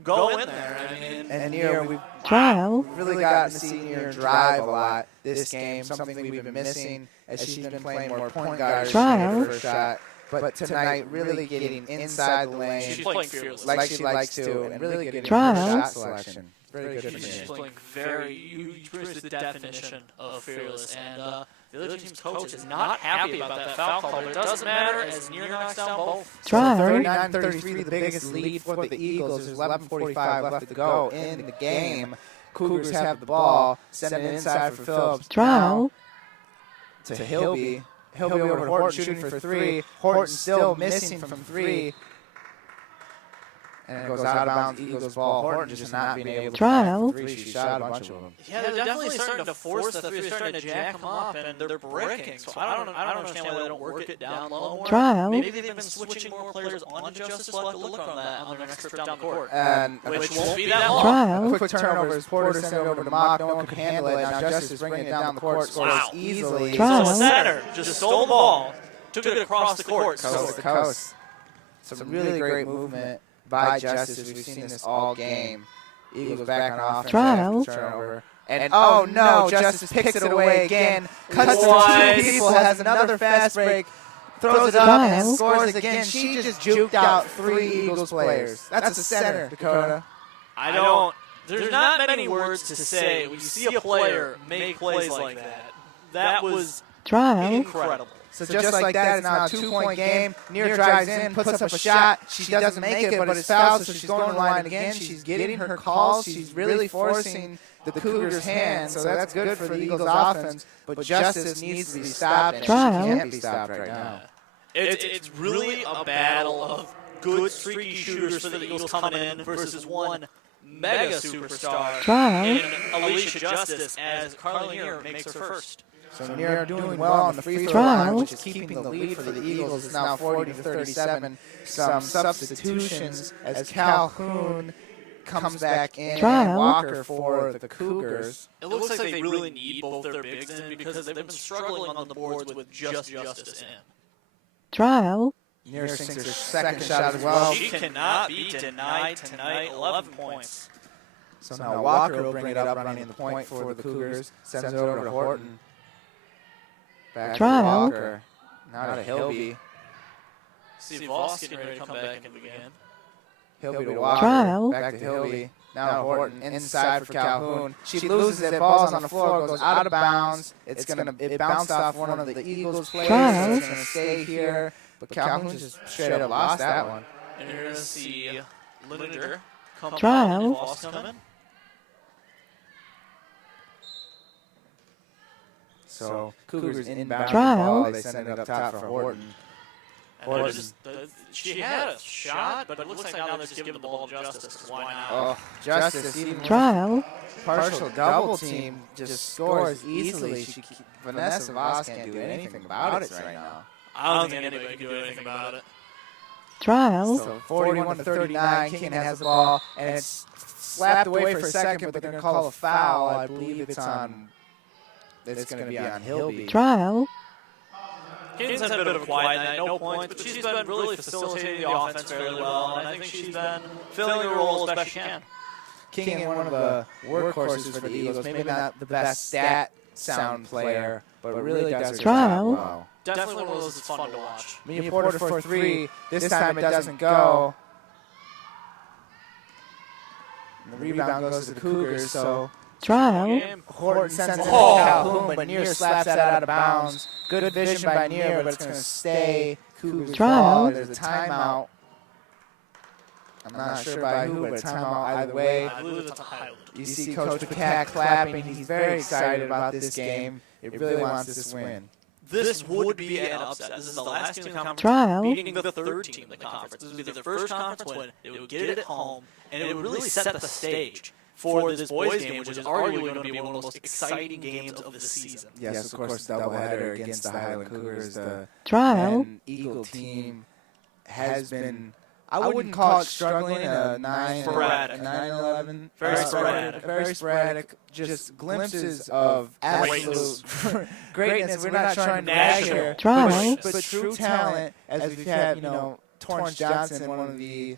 go in there. I mean, And Near, we've Trial. really gotten to see Near drive a lot this game, something we've been missing as she's been playing more point guard as Trial. her first shot. But tonight, really getting inside the lane she's playing fearless. like she likes to, and really getting Trial. her shot selection. Very good for She's Near. playing very. You produced the definition of fearless, and the other team's coach is not happy about that foul call. But it doesn't matter as Near knocks down both. Trial. 39-33, the biggest lead for the Eagles. There's 11:45 left to go in the game. Cougars have the ball, send it inside for Phillips. Trial. To Hilby. Hilby over to Horton shooting for three. Horton still missing from three. And it goes out of bounds, Eagles ball. Horton just not being able to Trial. three. She shot a bunch of them. Yeah, they're definitely starting to force the three. They're starting to jack them up, and they're bricking. So I don't understand why they don't work it down low more. Trial. Maybe they've been switching more players onto Justice. We'll have to look on that on their next trip down the court. And Which won't be that long. Trial. quick turnovers. Porter sent it over to Mock. No one could handle it. Now Justice bringing it down the court. Scores Wow. easily. Trial. So the center just stole the ball, took it across the court. Coast to coast. Some really great movement by Justice. We've seen this all game. Eagles back on offense. Trial. After turnover. And oh no, Justice picks it away again. Cuts to What? two people, has another fast break, throws it up and Trial. scores again. She just juked out three Eagles players. That's a center, Dakota. I don't. There's not many words to say when you see a player make plays like that. That was Trial. incredible. So just like that, it's now a 2-point game. Near drives in, puts up a shot. She doesn't make it, but it's fouled, so she's going to the line again. She's getting her calls. She's really forcing the Cougars' hand, so that's good for the Eagles' offense. But Justice needs to be stopped, and she Trial. can't be stopped right now. It's really a battle of good streaky shooters for the Eagles coming in versus one mega superstar Trial. in Alicia Justice as Carly Neer makes her first. So Near doing well on the free throw Trial. line, which is keeping the lead for the Eagles. It's now 40-37. Some substitutions as Calhoun comes back in and Trial. Walker for the Cougars. It looks like they really need both their bigs in because they've been struggling on the boards with just Justice in. Trial. Near sinks her second shot as well. She cannot be denied tonight. 11 points. So now Walker will bring it up, running the point for the Cougars. Sends it over to Horton. Back to Trial. Walker. Now to Hilby. See Voss getting ready to come back in the game. Hilby to Walker. Trial. Back to Hilby. Now to Horton. Inside for Calhoun. She loses it. Ball's on the floor. Goes out of bounds. It bounced off one of the Eagles players. Trial. So it's going to stay here. But Calhoun just straight up lost that one. And you're going to see Lininger come Trial. out and Voss come in. So Cougars inbound Trial. the ball. They send it up top for Horton. And they're just, she had a shot, but it looks like now they're just giving the ball to Justice. Why not? Oh, Justice, even with Trial. partial double team, just scores easily. Vanessa Voss can't do anything about it right now. I don't think anybody can do anything about it. Trial. So 41-39, King has the ball, and it's slapped away for a second, but they're going to call a foul. I believe it's on. It's going to be on Hilby. Trial. King's had a bit of a quiet night, no points, but she's been really facilitating the offense fairly well, and I think she's been filling her role as best she can. King is one of the workhorses for the Eagles. Maybe not the best stat sound player, but really does her Trial. job well. Definitely one of those that's fun to watch. Mia Porter for three. This time it doesn't go. And the rebound goes to the Cougars, so Trial. Horton sends it to Calhoun, but Near slaps that out of bounds. Good vision by Near, but it's going to stay Cougars Trial. ball. There's a timeout. I'm not sure by who, but a timeout either way. I believe it's a Highland. You see Coach Patak clapping. He's very excited about this game. It really wants this win. This would be an upset. This is the last team in the conference Trial. beating the third team in the conference. This would be their first conference win. They would get it at home, and it would really set the stage for this boys game, which is arguably going to be one of the most exciting games of the season. Yes, of course, doubleheader against the Highland Cougars. The Trial. men Eagle team has been, I wouldn't call it struggling, 9-11. Very sporadic. Just glimpses of absolute greatness. We're not trying to nag here, but true talent, as we've had, Torrance Johnson, one of the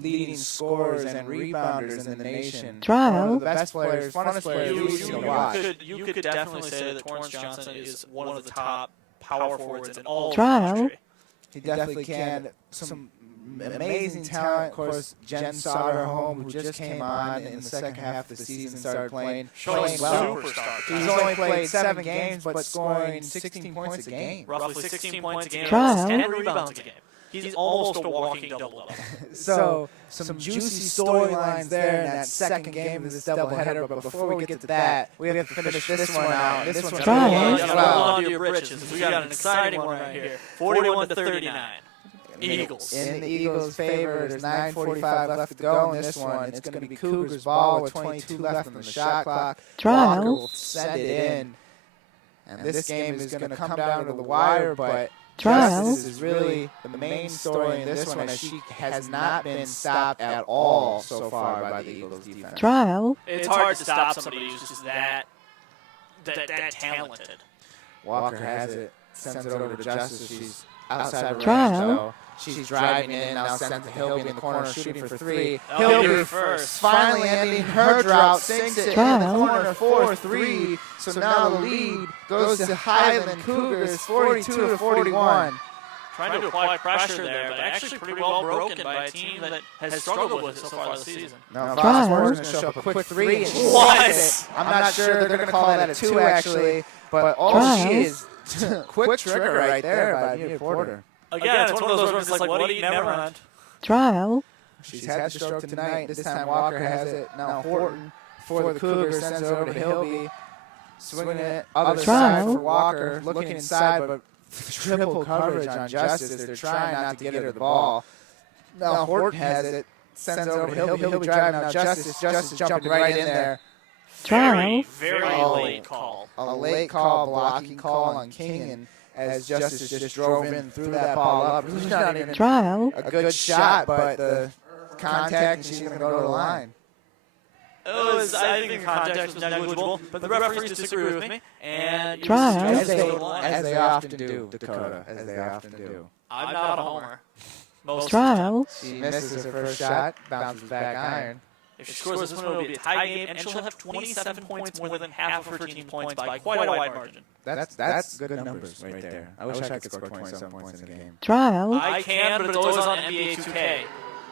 leading scorers and rebounders in the nation. One of the best players, funnest players to watch. You could definitely say that Torrance Johnson is one of the top power forwards in all of the Trial. country. He definitely can. Some amazing talent. Of course, Jen Soderholm, who just came on in the second half of the season, started playing well. Superstar. He's only played 7 games, but scoring 16 points a game. Roughly 16 points a game, Trial. 10 rebounds a game. He's almost a walking double-double. So, some juicy storylines there in that second game of this doubleheader. But before we get to that, we have to finish this one out. This one's Trial. really Hold on to your britches. We got an exciting one right here. 41-39. Eagles. In the Eagles' favor, there's 9:45 left to go in this one. It's going to be Cougars ball with 22 left on the shot clock. Walker will send it in. And this game is going to come down to the wire, but Justice is really the main story in this one, as she has not been stopped at all so far by the Eagles' defense. Trial. It's hard to stop somebody who's just that talented. Walker has it, sends it over to Justice. She's outside the range, Trial. though. She's driving in, now sends to Hilby in the corner, shooting for 3. Hilby Hilby first. finally ending her drought, sinks it in the Trial. corner 4-3. So now the lead goes to Highland Cougars, 42-41. Trying to apply pressure there, but actually pretty well broken by a team that has struggled with it so far this season. Now Trial. Foster's going to show up a quick 3. And she What? sinks it. I'm not sure they're going to call that a 2, actually. But she is quick trigger right there by Mia Porter. Again, it's one of those ones that's like, what do you never hunt? Trial. She's had the stroke tonight. This time Walker has it. Now Horton for the Cougars sends it over to Hilby. Swinging it other side for Walker. Looking inside, but triple coverage on Justice. They're trying not to get her the ball. Now Horton has it. Sends it over to Hilby. Hilby driving now Justice jumping right in there. Trial. Very late call. A late call, blocking call on Kingan, as Justice just drove in, threw that ball up. It was not even Trial. a good shot, but the contact, and she's going to go to the line. I think the contact was negligible, but the referees disagree with me. And Trial. As they often do, Dakota, as they often do. I'm not a homer. Most Trial. She misses her first shot, bounces back iron. If she scores this one, it'll be a tie game, and she'll have 27 points more than half of her team points by quite a wide margin. That's good numbers right there. I wish I could score 27 points in a game. Trial. I can, but it's always on NBA 2K.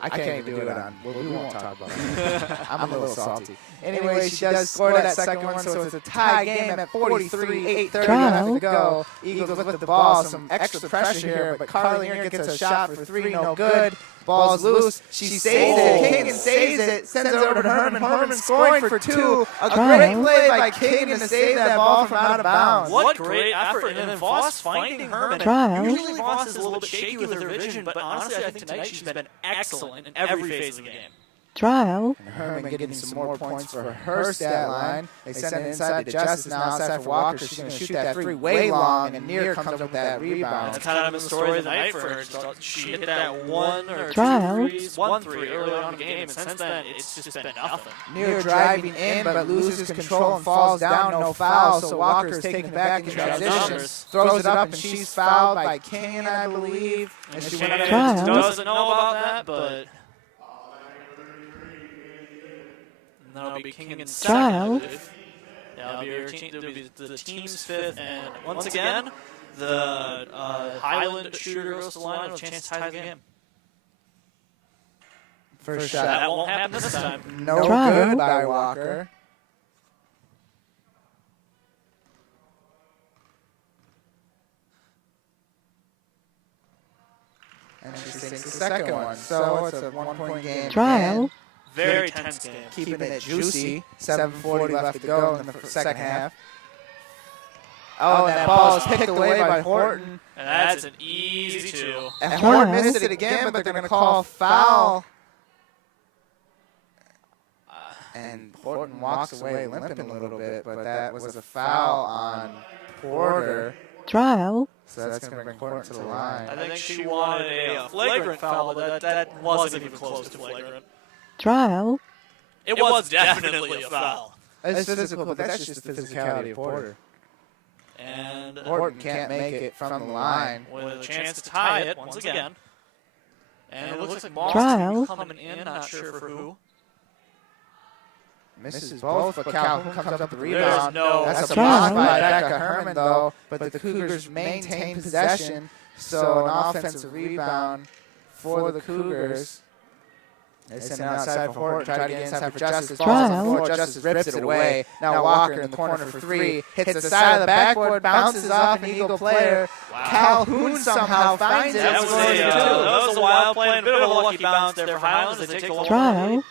I can't even do it on. Well, we won't talk about it. I'm a little salty. Anyway, she does score that second one, so it's a tie game at 43, 8:30 left to go. Eagles with the ball, some extra pressure here, but Carly here gets a shot for 3, no good. Ball's loose. She saves it. Kingan saves it. Sends it over to Herman. Herman scoring for 2. A great play by Kingan to save that ball from out of bounds. What great effort. And then Voss finding Herman. Trial. Usually Voss is a little bit shaky with her vision, but honestly, I think tonight she's been excellent in every phase of the game. Trial. And Herman getting some more points for her stat line. They send it inside to Justice now, outside for Walker. She's going to shoot that 3 way long, and Near comes up with that rebound. That's kind of the story of the night for her. She hit that 1 or 2 Trial. threes, 1 3 early on in the game, and since then, it's just been nothing. Near driving in, but loses control and falls down, no foul, so Walker's taking it back in transition. Throws it up, and she's fouled by Kingan, I believe. And she Trial. doesn't know about that, but that'll be Kingan's Trial. second. That'll be the team's 5th, and once again, the Highland shooter goes to the line with a chance to tie the game. First shot. That won't happen this time. No Trial. good by Walker. And she sinks the second one. So it's a 1-point game. Trial. again. Very tense game. Keeping it juicy. 7:40 left to go in the second half. Oh, and that ball is picked away by Horton. And that's an easy 2. And Horton missed it again, but they're going to call foul. And Horton walks away limping a little bit, but that was a foul on Porter. Trial. So that's going to bring Horton to the line. I think she wanted a flagrant foul, but that wasn't even close to flagrant. Trial. It was definitely a foul. It's physical, but that's just the physicality of Porter. And Horton can't make it from the line. with a chance to tie it once again. And it looks like Moss Trial. coming in, not sure for who. Misses both, but Calhoun comes up with the rebound. That's a Trial. block by Becca Herman, though. But the Cougars maintain possession, so an offensive rebound for the Cougars. They send it outside for Horton, try to get inside for Justice. Falls on the floor, Justice rips it away. Now Walker in the corner for three. Hits the side of the backboard, bounces off an Eagle player. Calhoun somehow finds it. That was a wild play and a bit of a lucky bounce there for Highlands. They take the Trial.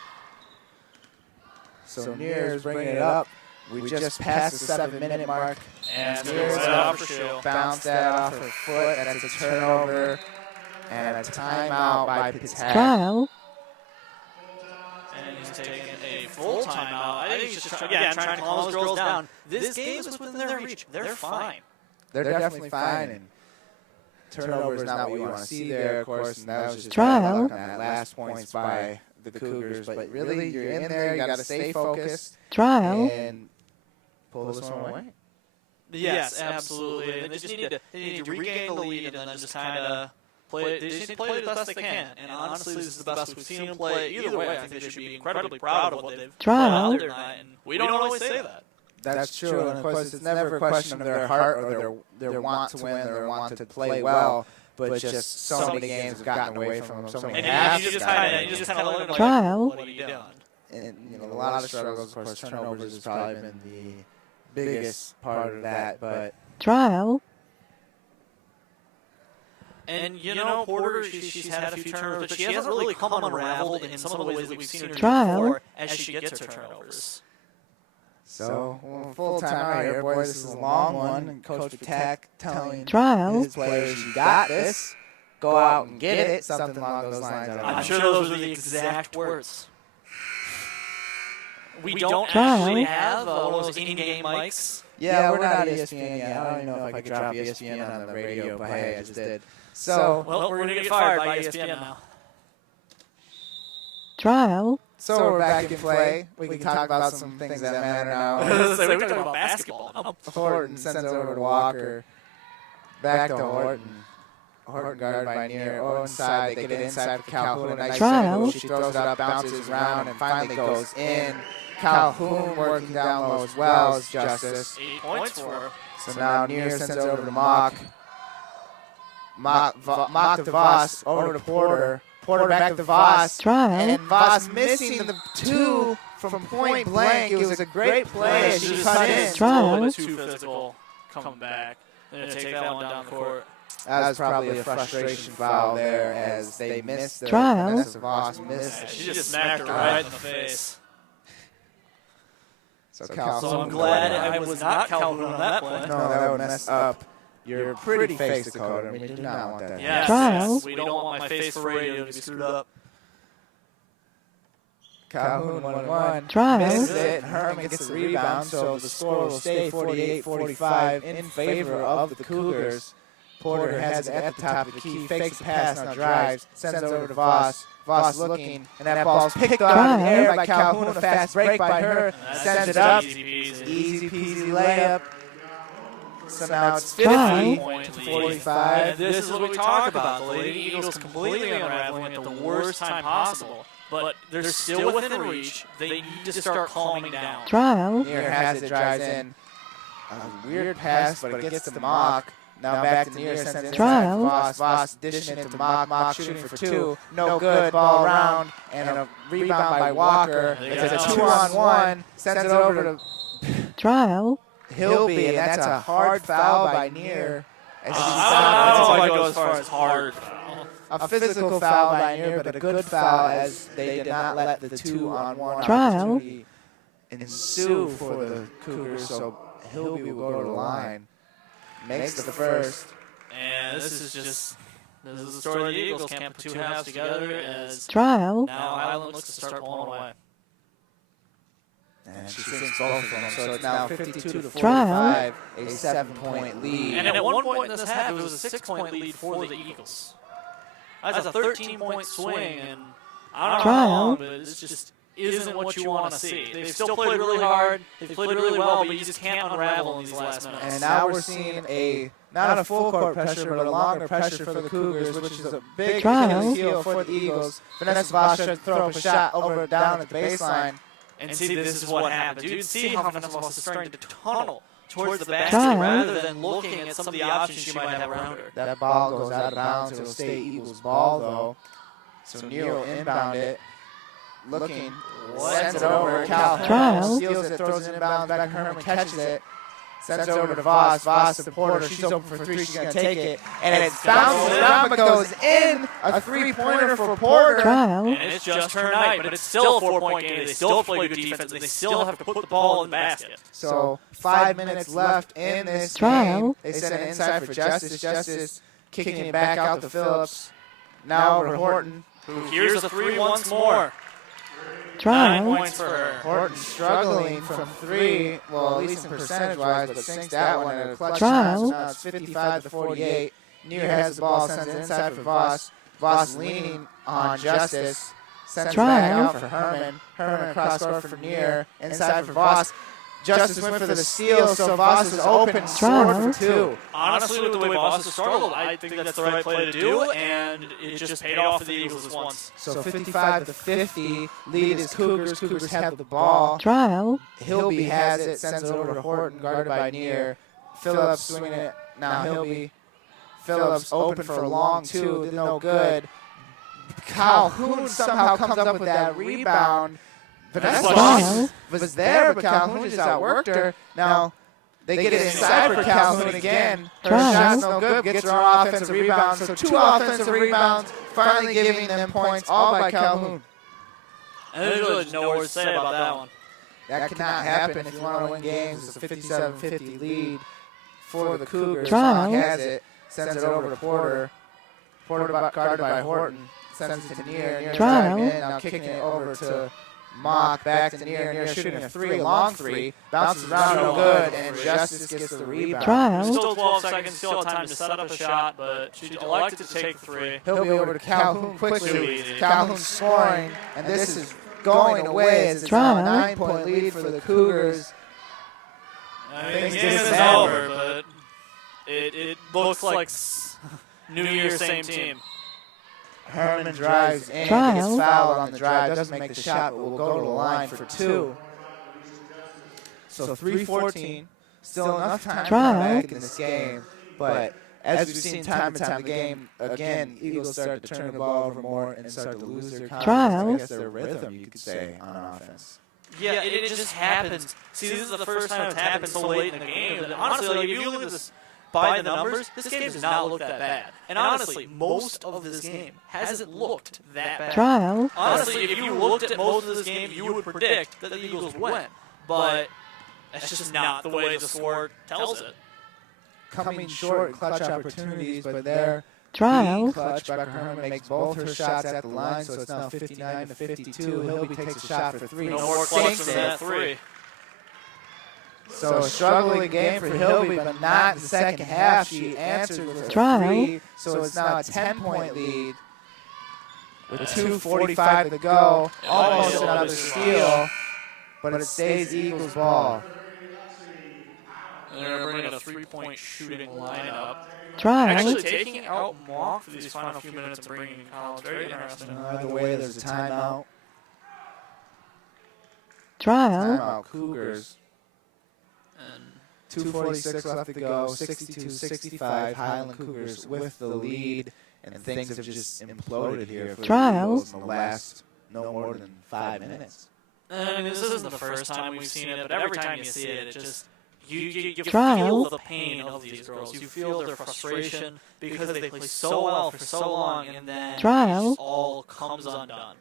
So Nears bringing it up. We just passed the 7-minute mark. And Nears bounced that off her foot. That's a turnover. And a timeout by Patak. Trial. And he's taking a full timeout. I think he's just trying to calm those girls down. This game is within their reach. They're fine. They're definitely fine. And turnover is not what you want to see there, of course. And that was just Trial. on that last points by the Cougars. But really, you're in there. You got to stay focused Trial. and pull this one away. Yes, absolutely. And they just need to regain the lead and then just kind of play. They just need to play it the best they can. And honestly, this is the best we've seen them play. Either way, I think they should be incredibly proud of what they've put out there tonight. And we don't always say that. That's true. And of course, it's never a question of their heart or their want to win or their want to play well. But just so many games have gotten away from them. So many And you just kind of let them know Trial. what he done. And a lot of struggles. Of course, turnovers has probably been the biggest part of that. But Trial. And, Porter, she's had a few turnovers, but she hasn't really come unraveled in some of the ways that we've seen her do Trial. before as she gets her turnovers. So, full time out here, boys. This is a long one. And Coach Patak telling Trial. his players, you got this. Go out and get it. Something along those lines. I'm sure those are the exact words. We don't Trial. actually have one of those in-game mics. Yeah, we're not ESPN yet. I don't even know if I could drop ESPN on the radio, but hey, I just did. So, Well, we're going to get fired by ESPN now. Trial. So we're back in play. We can talk about some things that matter now. So we're talking about basketball now. Horton sends it over to Walker. Back to Horton. Horton guarded by Near. Oh, inside. They get it inside for Calhoun. A nice Trial. She throws it up, bounces around, and finally goes in. Calhoun working down low as well as Justice. 8 points for her. So now Near sends it over to Mock. Mock to Voss. Over to Porter. Porter back to Voss. Trial. And Voss missing the two from point blank. It was a great play as she cut in. Trial. A little bit too physical. Coming back. They're going to take that one down the court. That was probably a frustration foul there as they missed the Trial. Vanessa Voss missed. She just smacked her right in the face. So I'm glad I was not Calhoun on that play. No, that would mess up your pretty face, Dakota. We do not want that. Yes, Trial. yes, we don't want my face for radio to be screwed up. Calhoun 1-1. Trial. Misses it. Herman gets the rebound, so the score will stay 48-45 in favor of the Cougars. Porter has it at the top of the key, fakes the pass, now drives, sends it over to Voss. Voss looking, and that ball's picked up out of the air by Calhoun. A fast break by her, sends it up. Easy peasy layup. So now it's 50-45. And this is what we talk about. The Lady Eagles completely unraveling at the worst time possible. But they're still within reach. They need to start calming down. Trial. Near has it, drives in. A weird pass, but it gets to Mock. Now back to Near, sends it Trial. inside Voss. Voss dishing it to Mock. Mock shooting for two. No good. Ball around. And a rebound by Walker. It's a 2-on-1. Sends it over to Trial. Hilby, and that's a hard foul by Near. I don't know if I go as far as hard. A physical foul by Near, but a good foul as they did not let the 2-on-1 Trial. opportunity ensue for the Cougars. So Hilby will go to the line. Makes the first. And this is the story of the Eagles. Can't put two halves together as Trial. now Highland looks to start pulling away. And she sinks both of them, so it's now 52 to 45, Trial. a 7-point lead. And at one point in this half, it was a 6-point lead for the Eagles. That's a 13-point swing, and I don't know how long, but it just isn't what you want to see. They've still played really hard, they've played really well, but you just can't unravel in these last minutes. And now we're seeing not a full court pressure, but a longer pressure for the Cougars, which is a big Trial. heel for the Eagles. Vanessa Voss tried to throw up a shot over down at the baseline. And see, this is what happens. You can see how Vanessa Voss is starting to tunnel towards the basket Trial. rather than looking at some of the options she might have around her. That ball goes out of bounds. It'll stay Eagles ball, though. So Nero inbound it. Looking, sends it over. Trial. Calhoun steals it, throws it inbounds back. Herman catches it. Sends it over to Voss. Voss, the Porter. She's open for three. She's going to take it. And it bounces around, but goes in. A three-pointer for Porter. Trial. And it's just her night, but it's still a 4-point game. They still play good defense. They still have to put the ball in the basket. So 5 minutes left in this Trial. game. They send it inside for Justice. Justice kicking it back out to Phillips. Now over to Horton. Here's a three once more. 9 Trial. points for her. Horton struggling from three, well, at least in percentage-wise, but sinks that one at a clutch Trial. time. So now it's 55 to 48. Near has the ball, sends it inside for Voss. Voss leaning on Justice. Sends it back Trial. out for Herman. Herman across court for Near. Inside for Voss. Justice went for the steal, so Voss is open, scored for two. Honestly, with the way Voss has struggled, I think that's the right play to do, and it just paid off for the Eagles this once. So 55 to 50, lead is Cougars. Cougars have the ball. Trial. Hilby has it, sends it over to Horton, guarded by Near. Phillips swinging it. Now Hilby. Phillips open for a long two, no good. Calhoun somehow comes up with that rebound. Vanessa Trial. was there, but Calhoun just outworked her. Now they get it inside for Calhoun again. Her Trial. shot's no good, gets her own offensive rebound. So two offensive rebounds, finally giving them points, all by Calhoun. And there's really no word to say about that one. That cannot happen if you want to win games. It's a 57-50 lead for the Cougars. Trial. Mock has it, sends it over to Porter. Porter guarded by Horton, sends it to Near. Near Trial. driving in, now kicking it over to Mock, back to Near. Near shooting a three, a long three. Bounces around, no good, and Justice gets the rebound. Trial. Still 12 seconds, still time to set up a shot, but she elected to take the three. He'll be over to Calhoun Too quickly. easy. Calhoun scoring, and this is going away as it's now a Trial. 9-point lead for the Cougars. I mean, Things the game just is matter. over, but it looks like New Year, same team. Herman drives in, Trial. gets fouled on the drive, doesn't make the shot, but will go to the line for two. So 3:14, still enough time to Trial. come back in this game, but as we've seen time and time again, again, Eagles started to turn the ball over more and start to lose their confidence, Trial. I guess their rhythm, you could say, on offense. Yeah, it just happens. See, this is the first time it's happened so late in the game that honestly, like, if you look at this by the numbers, this game does not look that bad. And honestly, most of this game hasn't looked that bad. Trial. Honestly, if you looked at most of this game, you would predict that the Eagles would win. But that's just not the way the score tells it. Coming short in clutch opportunities, but they're Trial. being clutch. Becker Herman makes both her shots at the line, so it's now 59 to 52. Hilby takes a shot for three. No more clutch Sinks than it. that three. So a struggling game for Hilby, but not in the second half. She answered with a Trial. three, so it's now a 10-point lead with 2:45 to go. Almost another steal, but it stays Eagles ball. And they're bringing a three-point shooting lineup. Trial. Actually, taking out Mock for these final few minutes and bringing in Collins, very interesting. Either way, there's a timeout. Trial. Timeout Cougars. And 2:46 left to go, 62-65, Highland Cougars with the lead, and things have just imploded here for the Trial. Eagles in the last no more than 5 minutes. And this isn't the first time we've seen it, but every time you see it, it just you Trial. feel the pain of these girls. You feel their frustration because they play so well for so long, and then Trial. it just all comes undone.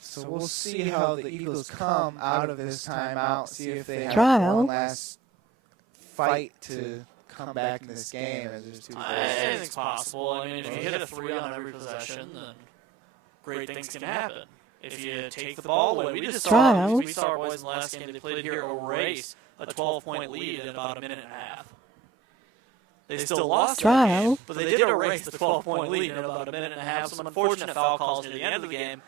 So we'll see how the Eagles come out of this timeout, see if they have Trial. one last fight to come back in this game. As there's two I think it's possible. I mean, if you hit a three on every possession, then great things can happen. if you take the ball away. We saw our boys in the last game. They played here erase a 12-point lead in about a minute and a half. They still lost that game, but they did erase the 12-point lead in about a minute and a half. Some unfortunate foul calls near the end of the game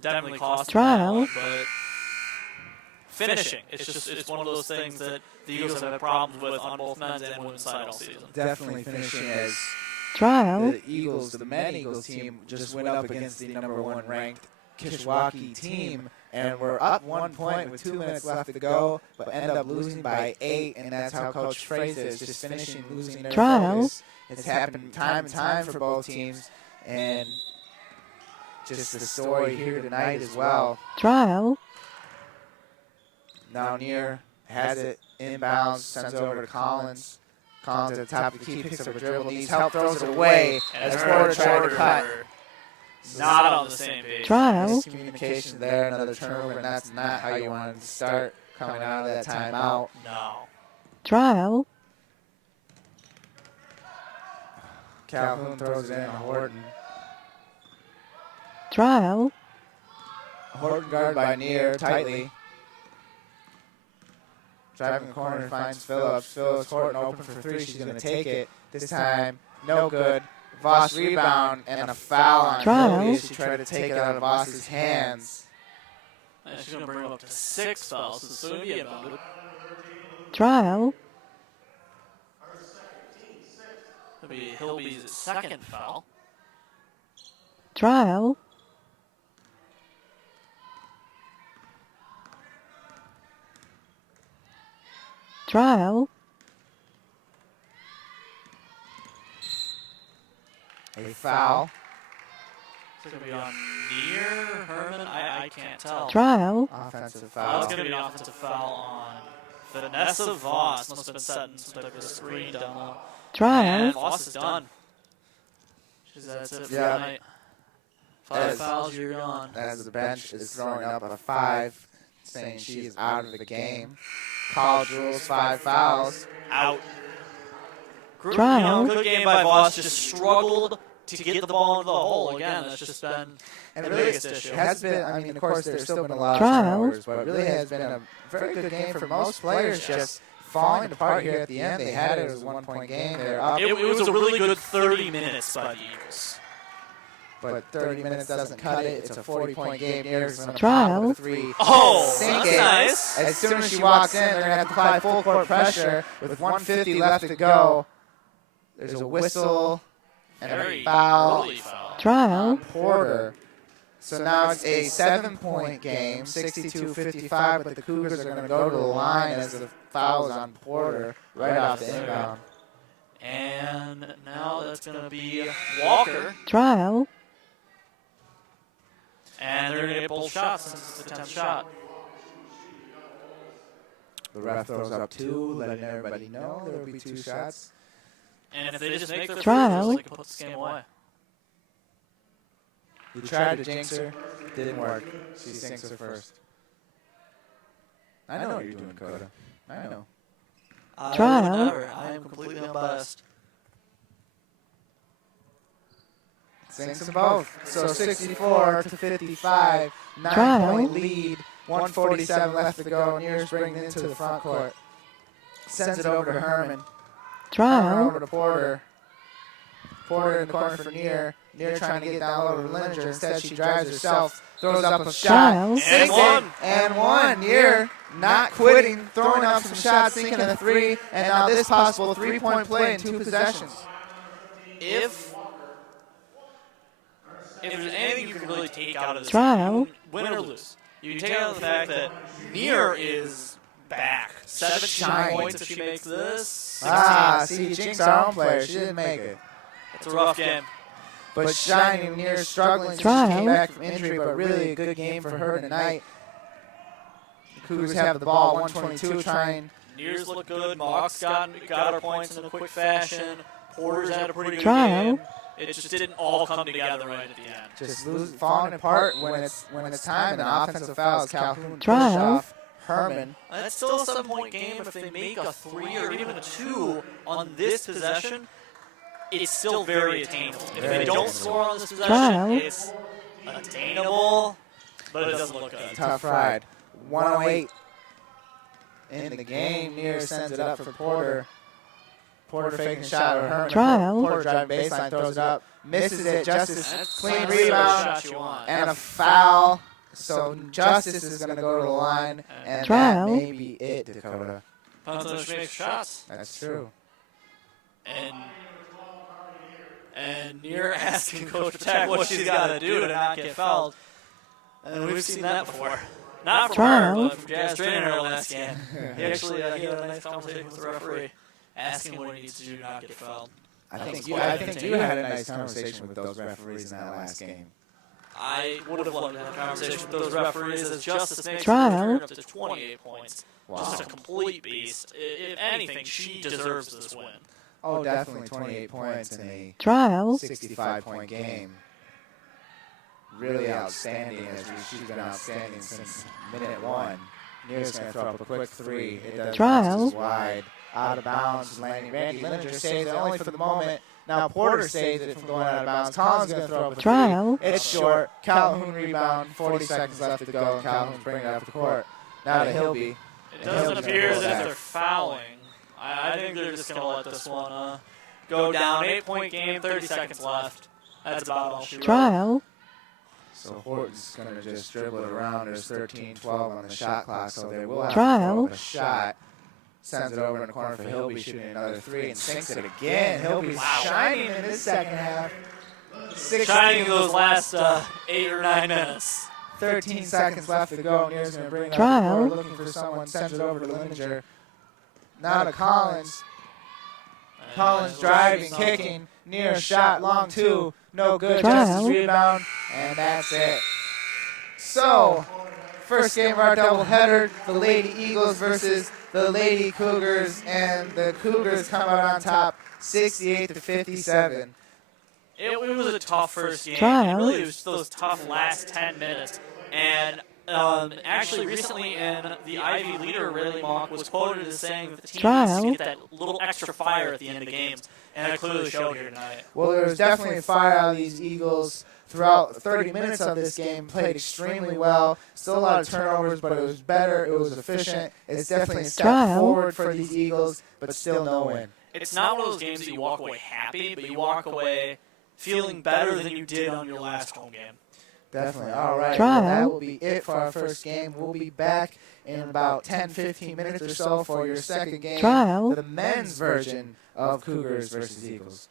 definitely cost them, but finishing. It's one of those things that the Eagles have had problems with on both men's and women's side all season. Definitely finishing as the men Eagles team just went up against the #1 ranked Kishwaukee team, and we're up 1 point with 2 minutes left to go, but end up losing by 8, and that's how Coach Fraser is just finishing, losing their focus. It's happened time and time for both teams, and just the story here tonight as well. Now Near has it inbounds, sends it over to Collins. Collins at the top of the key, picks up a dribble, needs help, throws it away as Porter tried to cut. Not on the same page. Miscommunication there, another turnover, and that's not how you wanted to start coming out of that timeout. No. Calhoun throws it in to Horton. Horton guarded by Near tightly. Driving the corner, finds Phillips. Horton open for 3. She's going to take it. This time, no good. Voss rebound and a foul on Hilby as she tried to take it out of Voss's hands. And she's going to bring him up to 6 fouls. So it'll be about It'll be Hilby's second foul. A foul. Is it going to be on Near Herman? I can't tell. Offensive It's foul. going to be an offensive foul on Vanessa Voss. Must have been setting some type of screen down low. And Voss is done. That's it for tonight. 5 fouls, you're gone. As the bench is throwing up a 5, saying she is out of the game. College rules, 5 fouls. Out. Good game by Voss. Just struggled to get the ball into the hole. Again, that's just been the biggest issue. It has been, I mean, of course, there's still been a lot of turnovers, but it really has been a very good game for most players, just falling apart here at the end. They had it as a 1-point game. They're up. It was a really good 30 minutes by the Eagles. But 30 minutes doesn't cut it. It's a 40-point game. Near's going to pop with a 3. Oh, Sink that's it. nice. As soon as she walks in, they're going to have to apply full court pressure. With 1:50 left to go, there's a whistle and a foul on Porter. So now it's a 7-point game, 62-55, but the Cougars are going to go to the line as the foul is on Porter right off the inbound. And now that's going to be Walker. And they're going to get both shots since it's the 10th shot. The ref throws up 2, letting everybody know there will be 2 shots. And if they just make their free throws, they can put this game away. He tried to jinx her, didn't work. She sinks her first. I know what you're doing, Coda. I know. I am completely unbiased. Sinks them both. So 64-55, 9-point lead, 1:47 left to go. Near's bringing it into the front court. Sends it over to Herman. Herman over to Porter. Porter in the corner for Near. Near trying to get down low to Lininger. Instead, she drives herself, throws up a shot. Sinks it. And one. Near not quitting, throwing up some shots, sinking a 3. And now this possible 3-point play in 2 possessions. If there's anything you can really take out of this game, win or lose, you can take out the fact that Near is back. 17 points if she makes this. 16. See, jinx our own player. She didn't make it. It's a rough game. But shining, Near struggling. She came back from injury, but really a good game for her tonight. The Cougars have the ball, 122, trying. Near's look good. Mox got her points in a quick fashion. Porter's had a pretty good game. It just didn't all come together right at the end. Just falling apart when it's time. And an offensive foul is Calhoun push off Herman. That's still a 7-point game. If they make a 3 or even a 2 on this possession, it's still very attainable. If they don't score on this possession, it's attainable. but it doesn't look good. Tough ride. 108 in the game. Near sends it up for Porter. Porter faking shot or Herman. Trial. Porter driving baseline, throws it up, misses it. Justice clean That's rebound the shot you want. and a foul. So Justice is going to go to the line, and Trial. that may be it, Dakota. Punch makes shots. That's true. And Near asking Coach Patak what she's got to do to not get fouled. And we've seen that before. Not from Trial. her, but from Jazz Trainer last game. He actually he had a nice conversation with the referee, asking what he needs to do to not get fouled. I think you had a nice conversation with those referees in that last game. I would have loved to have a conversation with those referees as Justice makes Trial. her return up to 28 points. Wow. Just a complete beast. If anything, she deserves this win. Oh, definitely 28 points in a Trial. 65-point game. Really outstanding. She's been outstanding since minute one. Near's going to throw up a quick three. It does Trial. bounce wide. Out of bounds. Landing. Randy Lininger saves it only for the moment. Now Porter saves it from going out of bounds. Collins going to throw up a three. Trial. It's short. Calhoun rebound. 40 seconds left to go. Calhoun's bringing it up the court. Now to Hilby. It doesn't appear as if they're fouling. I think they're just going to let this one go down. 8-point game, 30 seconds left. That's about all she wrote. Trial. So Horton's going to just dribble it around. There's 13-12 on the shot clock, so they will have Trial. to throw up a shot. Sends it over in the corner for Hilby, shooting another three, and sinks it again. Hilby's shining in this second half. Shining in those last 8 or 9 minutes. 13 seconds left to go. Near's going to bring it up Trial. the court, looking for someone. Sends it over to Lininger. Now to Collins. Collins driving, kicking. Near shot, long two. No good. Trial. Justice rebound, and that's it. So, first game of our doubleheader, the Lady Eagles versus the Lady Cougars, and the Cougars come out on top, 68-57. It was a tough first game. Trial. It really was those tough last 10 minutes. And actually, recently in the Ivy Leader Rally Mock was quoted as saying that the team needs to get that little extra fire at the end of games, and it clearly showed here tonight. Well, there was definitely a fire out of these Eagles throughout 30 minutes of this game. Played extremely well. Still a lot of turnovers, but it was better. It was efficient. It's definitely a step Trial. forward for these Eagles, but still no win. It's not one of those games that you walk away happy, but you walk away feeling better than you did on your last home game. Definitely. All right. Trial. Well, that will be it for our first game. We'll be back in about 10-15 minutes or so for your second game. Trial. The men's version of Cougars versus Eagles.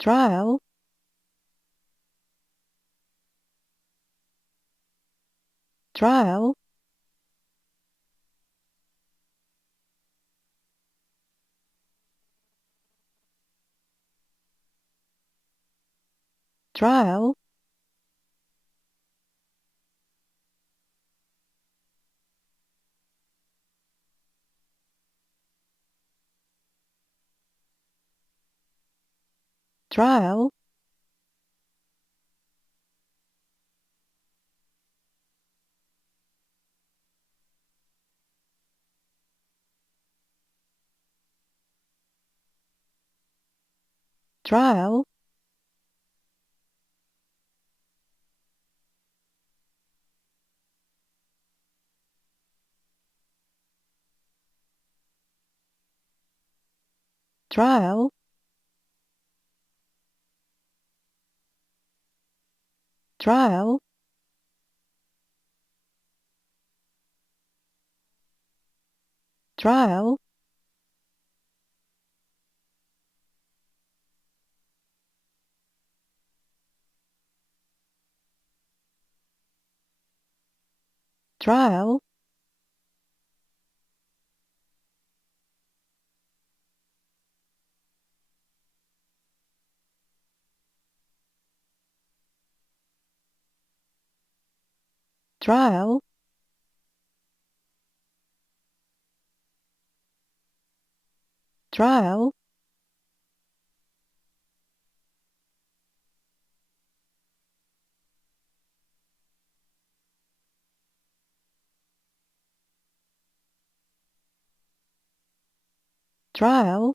Trial. Trial. Trial. Trial. Trial. Trial. Trial. Trial. Trial. Trial. Trial. Trial.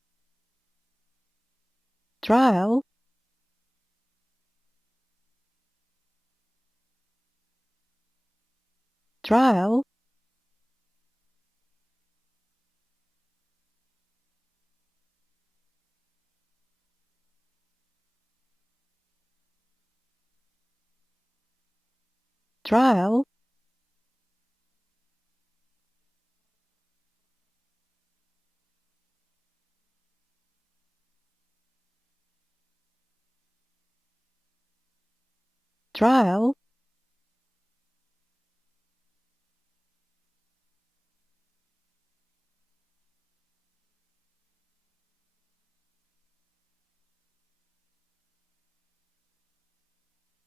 trial, trial,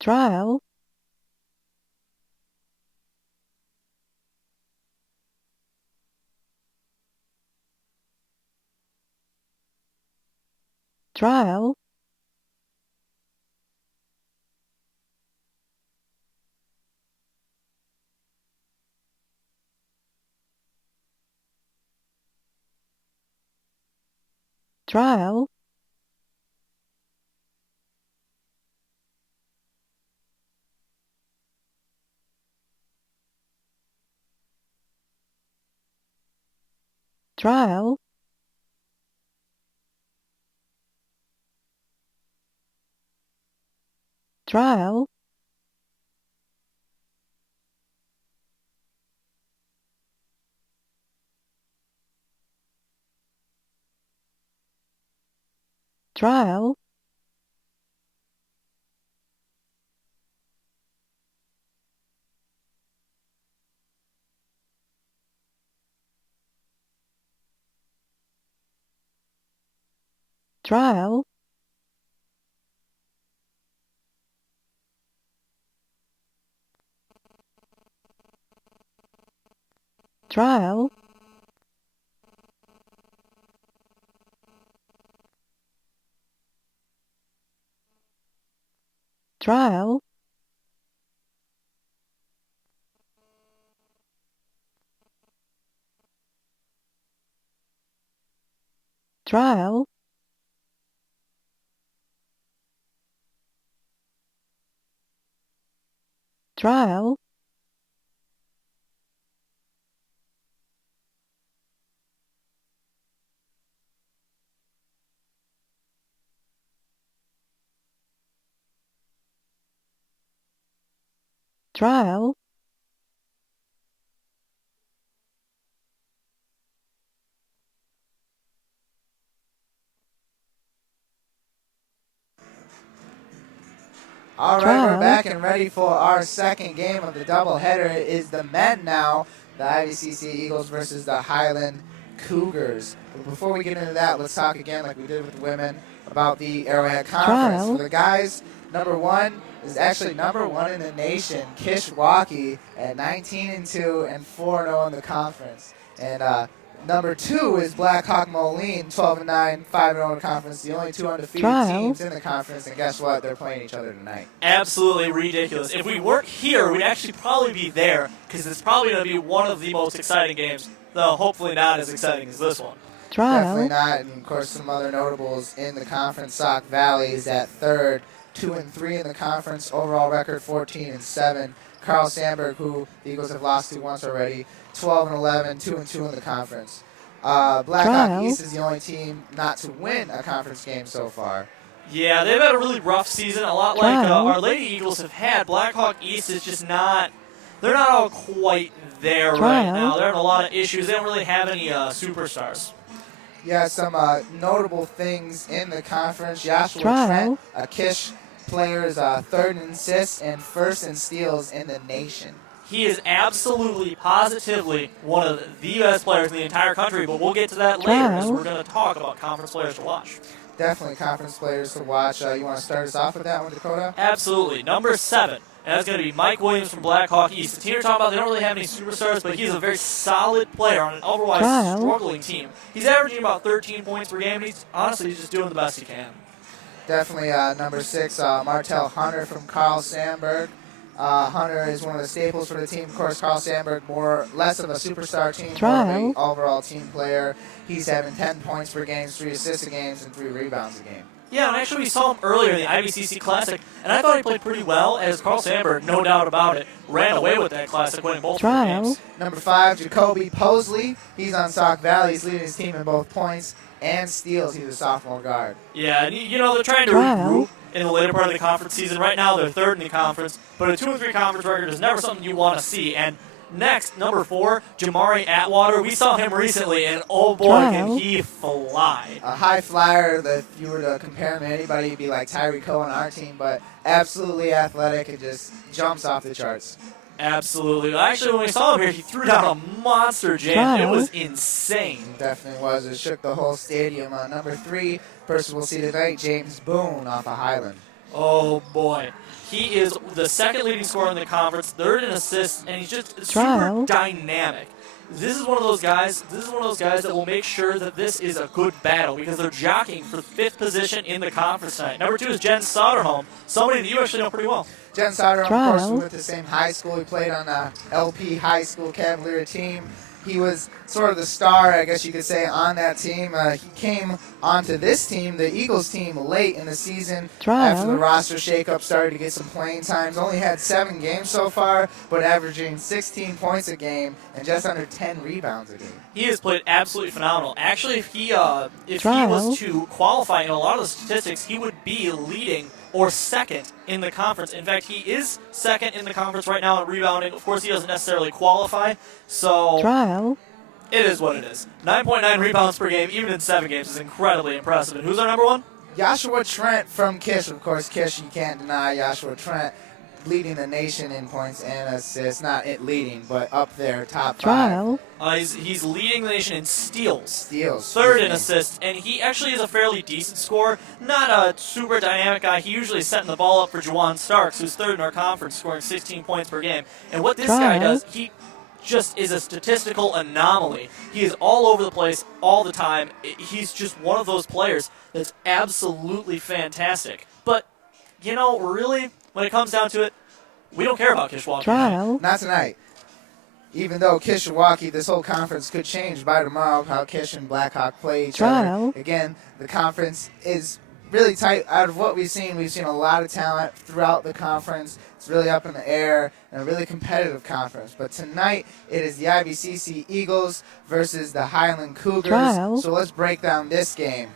trial, trial, trial, trial, trial, trial, trial, trial, trial, trial, trial, trial, trial, trial, All right, Trial. we're back and ready for our second game of the doubleheader. It is the men now, the IVCC Eagles versus the Highland Cougars. But before we get into that, let's talk again, like we did with the women, about the Arrowhead Conference. Trial. For the guys, number one is actually number one in the nation, Kishwaukee, at 19-2 and 4-0 in the conference. And number two is Blackhawk Moline, 12-9, 5-0 in the conference. The only two undefeated Trial. teams in the conference, and guess what? They're playing each other tonight. Absolutely ridiculous. If we weren't here, we'd actually probably be there because it's probably going to be one of the most exciting games, though hopefully not as exciting as this one. Definitely Trial, not, and of course some other notables in the conference. Sauk Valley is at third, 2-3 in the conference. Overall record 14-7. Carl Sandburg, who the Eagles have lost to once already, 12-11, 2-2 in the conference. Blackhawk Trial. East is the only team not to win a conference game so far. Yeah, they've had a really rough season, a lot like Trial. our Lady Eagles have had. Blackhawk East is just not, they're not all quite there right Trial. now. They're having a lot of issues. They don't really have any superstars. Yeah, some notable things in the conference. Joshua Trial. Trent, a Kish player, is third in assists and first in steals in the nation. He is absolutely, positively one of the best players in the entire country, but we'll get to that later as Trial. we're going to talk about conference players to watch. Definitely conference players to watch. You want to start us off with that one, Dakota? Absolutely. Number 7, and that's going to be Mike Williams from Blackhawk East. The team you're talking about, they don't really have any superstars, but he's a very solid player on an otherwise Trial. struggling team. He's averaging about 13 points per game, and he's just doing the best he can. Definitely number 6, Martel Hunter from Carl Sandburg. Hunter is one of the staples for the team. Of course, Carl Sandburg less of a superstar team, more of Trial. an overall team player. He's having 10 points per game, 3 assists a game, and 3 rebounds a game. Yeah, and actually we saw him earlier in the IVCC Classic, and I thought he played pretty well, as Carl Sandberg, no doubt about it, ran away with that Classic, winning both games. Number 5, Jacoby Posley. He's on Sauk Valley. He's leading his team in both points and steals. He's a sophomore guard. Yeah, and they're trying to regroup in the later part of the conference season. Right now, they're third in the conference, but a 2-3 conference record is never something you want to see. And next, number 4, Jamari Atwater. We saw him recently, and oh boy, can he fly. A high flyer. If you were to compare him to anybody, he'd be like Tyree Coe on our team, but absolutely athletic and just jumps off the charts. Absolutely. Actually, when we saw him here, he threw down a monster jam. It was insane. It definitely was. It shook the whole stadium. Number 3, person we'll see tonight, James Boone off of Highland. Oh, boy. He is the second leading scorer in the conference, third in assists, and he's just super dynamic. This is one of those guys that will make sure that this is a good battle because they're jockeying for 5th position in the conference tonight. Number 2 is Jen Soderholm, somebody that you actually know pretty well. Jen Soderholm, of course, we went to the same high school. He played on the LP High School Cavalier team. He was sort of the star, I guess you could say, on that team. He came onto this team, the Eagles team, late in the season after the roster shakeup, started to get some playing times. Only had 7 games so far, but averaging 16 points a game and just under 10 rebounds a game. He has played absolutely phenomenal. Actually, if he was to qualify in a lot of the statistics, he would be leading or second in the conference. In fact, he is second in the conference right now in rebounding. Of course, he doesn't necessarily qualify, so it is what it is. 9.9 rebounds per game, even in 7 games, is incredibly impressive. And who's our number 1? Joshua Trent from Kish. Of course, Kish, you can't deny Joshua Trent leading the nation in points and assists. Not it leading, but up there, top 5. He's leading the nation in steals. Third in assists, and he actually is a fairly decent scorer. Not a super dynamic guy. He usually is setting the ball up for Juwan Starks, who's third in our conference, scoring 16 points per game. And what this guy does, he just is a statistical anomaly. He is all over the place all the time. He's just one of those players that's absolutely fantastic. But, really, when it comes down to it, we don't care about Kishwaukee. Not tonight. Even though Kishwaukee, this whole conference could change by tomorrow, how Kish and Blackhawk play each other. Again, the conference is really tight. Out of what we've seen a lot of talent throughout the conference. It's really up in the air and a really competitive conference. But tonight, it is the IVCC Eagles versus the Highland Cougars. So let's break down this game.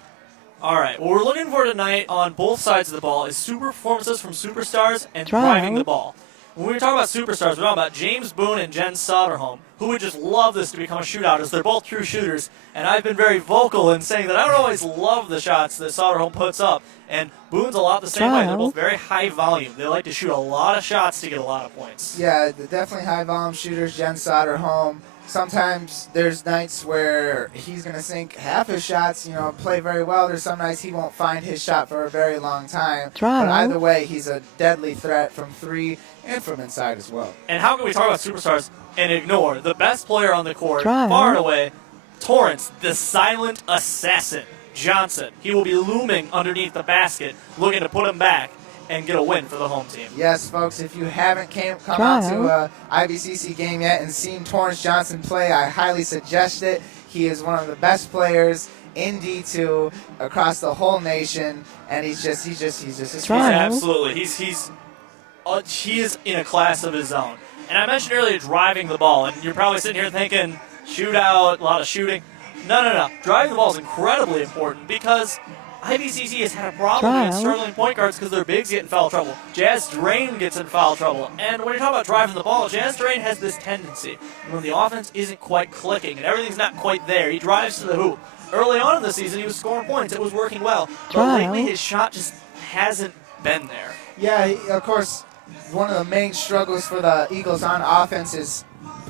All right, what we're looking for tonight on both sides of the ball is super performances from superstars and driving the ball. When we talk about superstars, we're talking about James Boone and Jen Soderholm, who would just love this to become a shootout, as they're both true shooters. And I've been very vocal in saying that I don't always love the shots that Soderholm puts up. And Boone's a lot the same way. They're both very high volume. They like to shoot a lot of shots to get a lot of points. Yeah, they're definitely high volume shooters, Jen Soderholm. Sometimes there's nights where he's going to sink half his shots, play very well. There's some nights he won't find his shot for a very long time. But either way, he's a deadly threat from 3 and from inside as well. And how can we talk about superstars and ignore the best player on the court, far and away, Torrance, the silent assassin, Johnson. He will be looming underneath the basket, looking to put him back and get a win for the home team. Yes, folks, if you haven't come out to an IVCC game yet and seen Torrance Johnson play, I highly suggest it. He is one of the best players in D2 across the whole nation, and he's just absolutely. He is in a class of his own. And I mentioned earlier driving the ball, and you're probably sitting here thinking shootout, a lot of shooting. No. Driving the ball is incredibly important because IVCC has had a problem with struggling point guards because their bigs get in foul trouble. Jazz Drain gets in foul trouble. And when you're talking about driving the ball, Jazz Drain has this tendency. When the offense isn't quite clicking and everything's not quite there, he drives to the hoop. Early on in the season, he was scoring points. It was working well. But lately, his shot just hasn't been there. Yeah, of course, one of the main struggles for the Eagles on offense is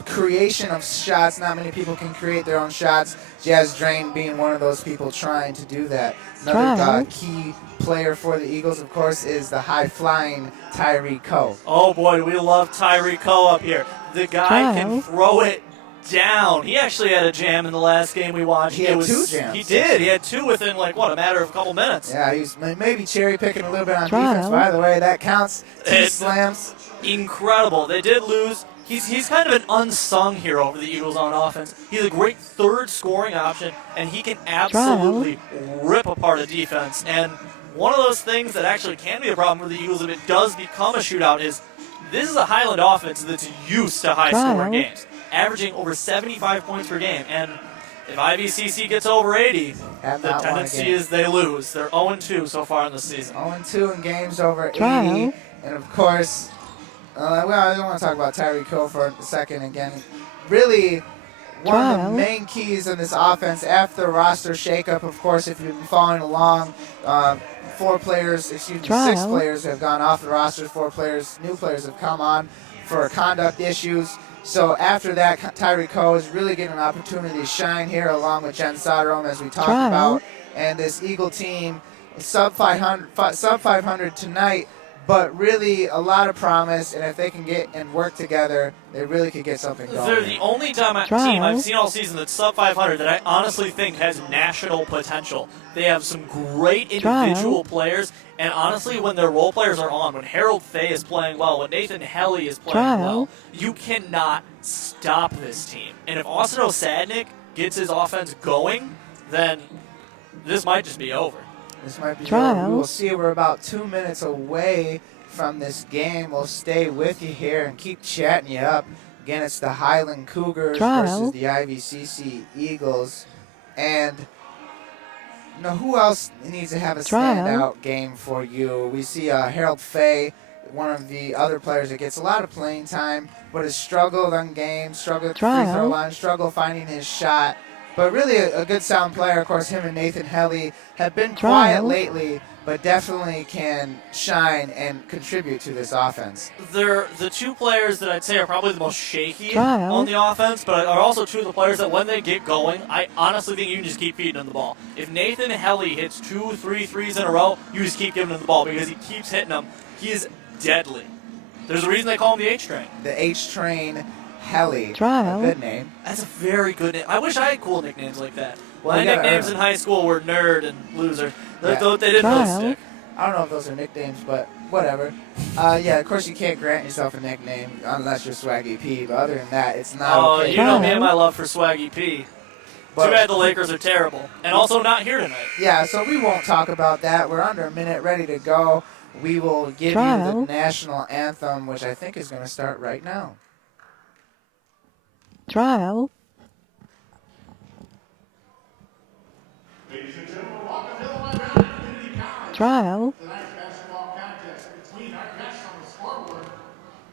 creation of shots. Not many people can create their own shots. Jazz Drain being one of those people trying to do that. Another key player for the Eagles, of course, is the high-flying Tyree Coe. Oh, boy, we love Tyree Coe up here. The guy can throw it down. He actually had a jam in the last game we watched. He had 2 jams. He did. He had 2 within, a matter of a couple minutes. Yeah, he was maybe cherry-picking a little bit on defense. By the way, that counts. 2 slams. Incredible. They did lose. He's kind of an unsung hero over the Eagles on offense. He's a great third scoring option, and he can absolutely rip apart a defense. And one of those things that actually can be a problem for the Eagles if it does become a shootout is this is a Highland offense that's used to high-scoring games, averaging over 75 points per game. And if IVCC gets over 80, the tendency is they lose. They're 0-2 so far in the season. 0-2 in games over 80. And, of course, I don't want to talk about Tyreek Hill for a second again. Really, one of the main keys in this offense after the roster shakeup, of course, if you've been following along, 6 players have gone off the roster, 4 new players have come on for conduct issues. So after that, Tyreek Hill is really getting an opportunity to shine here along with Jen Soderholm, as we talked about. And this Eagle team, sub 500 tonight, but really a lot of promise. And if they can get and work together, they really could get something going. They're the only team I've seen all season that's sub 500 that I honestly think has national potential. They have some great individual players, and honestly, when their role players are on, when Harold Fay is playing well, when Nathan Helly is playing well, you cannot stop this team. And if Austin Osadnik gets his offense going, then this might just be over. This might be over. We will see. We're about 2 minutes away from this game. We'll stay with you here and keep chatting you up. Again, it's the Highland Cougars versus the IVCC Eagles. And who else needs to have a standout game for you? We see Harold Fay, one of the other players that gets a lot of playing time, but has struggled on games, struggled at the free throw line, struggled finding his shot. But really a good sound player. Of course, him and Nathan Helly have been quiet lately, but definitely can shine and contribute to this offense. They're the 2 players that I'd say are probably the most shaky on the offense, but are also 2 of the players that when they get going, I honestly think you can just keep feeding them the ball. If Nathan Helly hits 2-3 threes in a row, you just keep giving him the ball because he keeps hitting them. He is deadly. There's a reason they call him the H-Train. The H-Train Helly. A good name. That's a very good name. I wish I had cool nicknames like that. My nicknames in high school were Nerd and Loser. They didn't really stick. I don't know if those are nicknames, but whatever. Of course you can't grant yourself a nickname unless you're Swaggy P, but other than that, it's not okay. You know me and my love for Swaggy P. Too bad the Lakers are terrible. And also not here tonight. Yeah, so we won't talk about that. We're under a minute, ready to go. We will give you the national anthem, which I think is going to start right now. Trial. Ladies and gentlemen, welcome to the Highland Community College. Trial. Tonight's basketball contest between our guests on the scoreboard,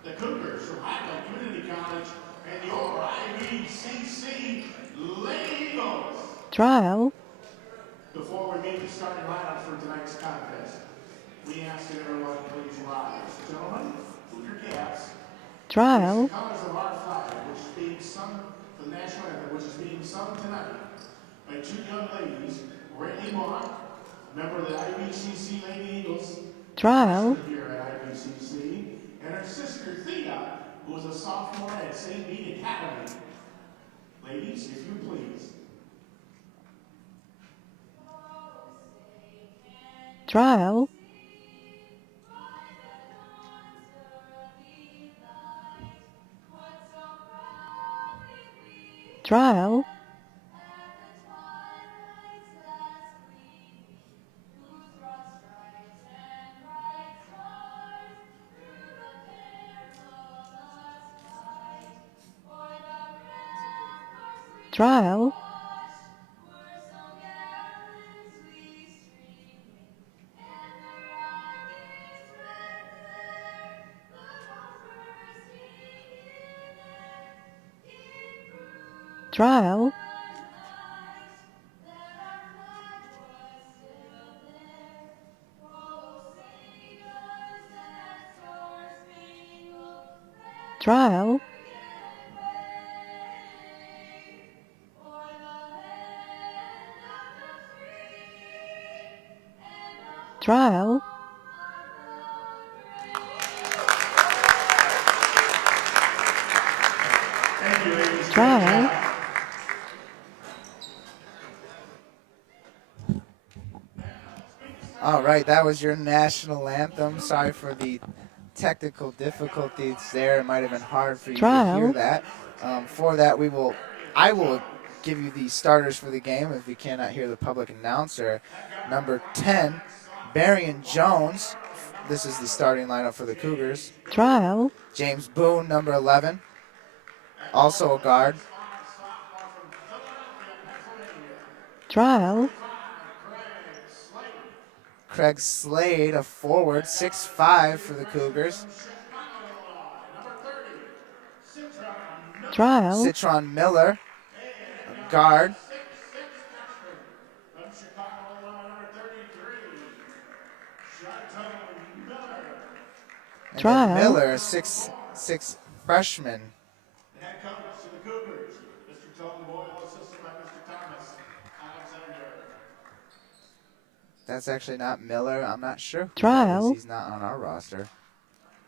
the Cougars from Highland Community College, and your IVCC Lady Eagles. Trial. Before we meet the starting lineup for tonight's contest, we ask that everyone please rise. Gentlemen, with your caps. Trial. The colors of our flag, which is being sung, the national anthem, which is being sung tonight by 2 young ladies, Brittany Moore, member of the IVCC Lady Eagles, Trial. here at IVCC, and her sister Thea, who is a sophomore at St. Bede Academy. Ladies, if you please. Trial. Trial. Trial. Trial. Trial. Trial. Thank you, ladies. Trial. All right, that was your national anthem. Sorry for the technical difficulties there. It might have been hard for you to hear that. For that, I will give you the starters for the game if you cannot hear the public announcer. Number 10, Barian Jones. This is the starting lineup for the Cougars. Trial. James Boone, number 11, also a guard. Trial. Craig Slade, a forward, 6'5" for the Cougars. Trial. Citron Miller, a guard. And Trial. then Miller, a 6'6" freshman. Head coach to the Cougars, Mr. Tony Boyle, assisted by Mr. Thomas Alexander. That's actually not Miller. I'm not sure who that Trial. is. He's not on our roster.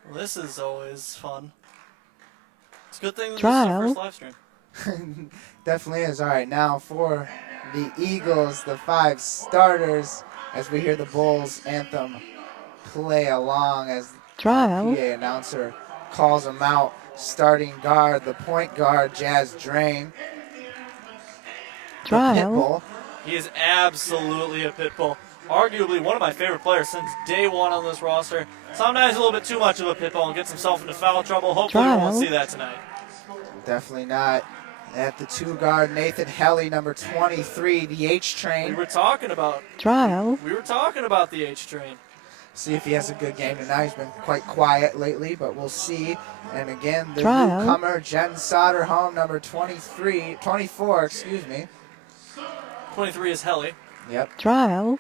Well, this is always fun. It's a good thing this is Trial. our first live stream. Definitely is. All right, now for the Eagles, the 5 starters, as we hear the Bulls anthem play along as the Trial. PA announcer calls them out. Starting guard, the point guard, Jazz Drain. The Trial. Pitbull. He is absolutely a pit bull. Arguably one of my favorite players since day one on this roster. Sometimes a little bit too much of a pit bull and gets himself into foul trouble. Hopefully we won't Trial. see that tonight. Definitely not. At the 2 guard, Nathan Helly, number 23, the H We train. were talking about Trial. the H train. See if he has a good game tonight. He's been quite quiet lately, but we'll see. And again, the Trial. newcomer, Jen Soderholm, number 24, excuse me. 23 is Helly. Yep. Trial.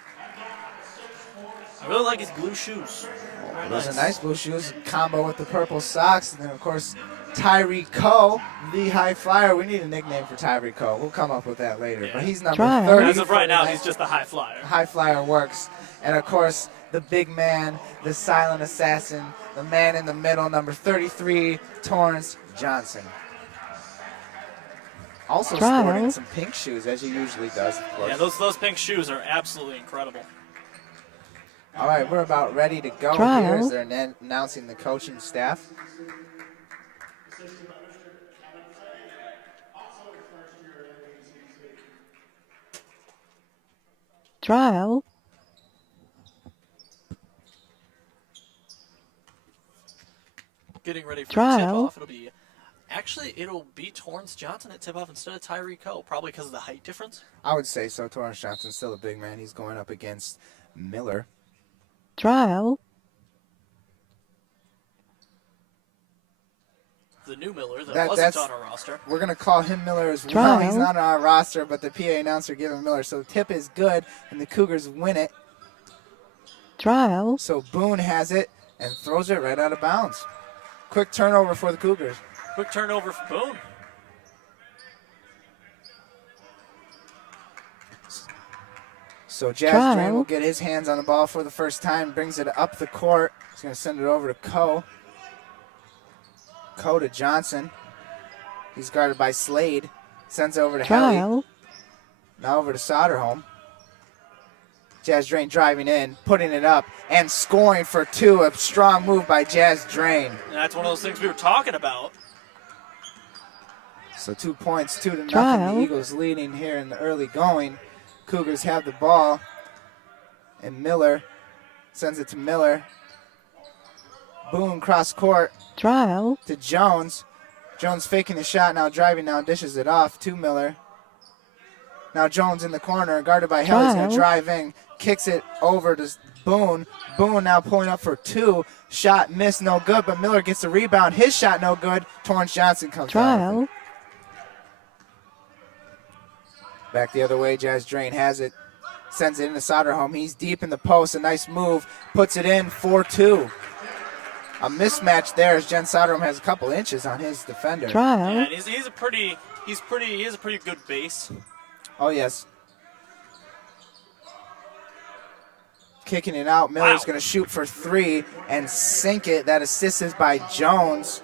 I really like his blue shoes. Very Those are nice blue shoes, combo with the purple socks. And then, of course, Tyree Coe, the high flyer. We need a nickname for Tyree Coe. We'll come up with that later. Yeah. But he's number Trial. 30. As of right now, for the he's just a high flyer. high flyer works. And, of course, the big man, the silent assassin, the man in the middle, number 33, Torrance Johnson. Also Trial. sporting some pink shoes, as he usually does, of course. Yeah, those pink shoes are absolutely incredible. All right, we're about ready to go Trial. here as they're announcing the coaching staff. Trial. Getting ready for Trial. tip-off. It'll be Torrance Johnson at tip-off instead of Tyree Coe, probably because of the height difference. I would say so. Torrance Johnson's still a big man. He's going up against Miller. Trial. The new Miller that That- wasn't that's- on our roster. We're going to call him Miller as well. Trial. He's not on our roster, but the PA announcer gave him Miller. So the tip is good, and the Cougars win it. Trial. So Boone has it and throws it right out of bounds. Quick turnover for the Cougars. Quick turnover for Boone. So Jazz Trial. Drain will get his hands on the ball for the first time, brings it up the court. He's going to send it over to Coe. Coe to Johnson. He's guarded by Slade. Sends it over to Helly. Trial. Now over to Soderholm. Jazz Drain driving in, putting it up, and scoring for 2. A strong move by Jazz Drain. And that's one of those things we were talking about. So 2 points, 2-0. Trial. The Eagles leading here in the early going. Cougars have the ball. And Miller sends it to Miller. Boone cross court Trial. to Jones. Jones faking the shot, now driving, now dishes it off to Miller. Now Jones in the corner, guarded by Hill. He's going to Trial. drive in, kicks it over to Boone. Boone now pulling up for 2. Shot missed, no good, but Miller gets the rebound. His shot no good. Torrance Johnson comes down with Trial. it. Back the other way, Jazz Drain has it. Sends it into Soderholm. He's deep in the post. A nice move. Puts it in 4-2. A mismatch there as Jen Soderholm has a couple inches on his defender. Yeah, Trial. and he has a pretty good base. Oh, yes. Kicking it out. Miller's Wow. going to shoot for 3 and sink it. That assist is by Jones.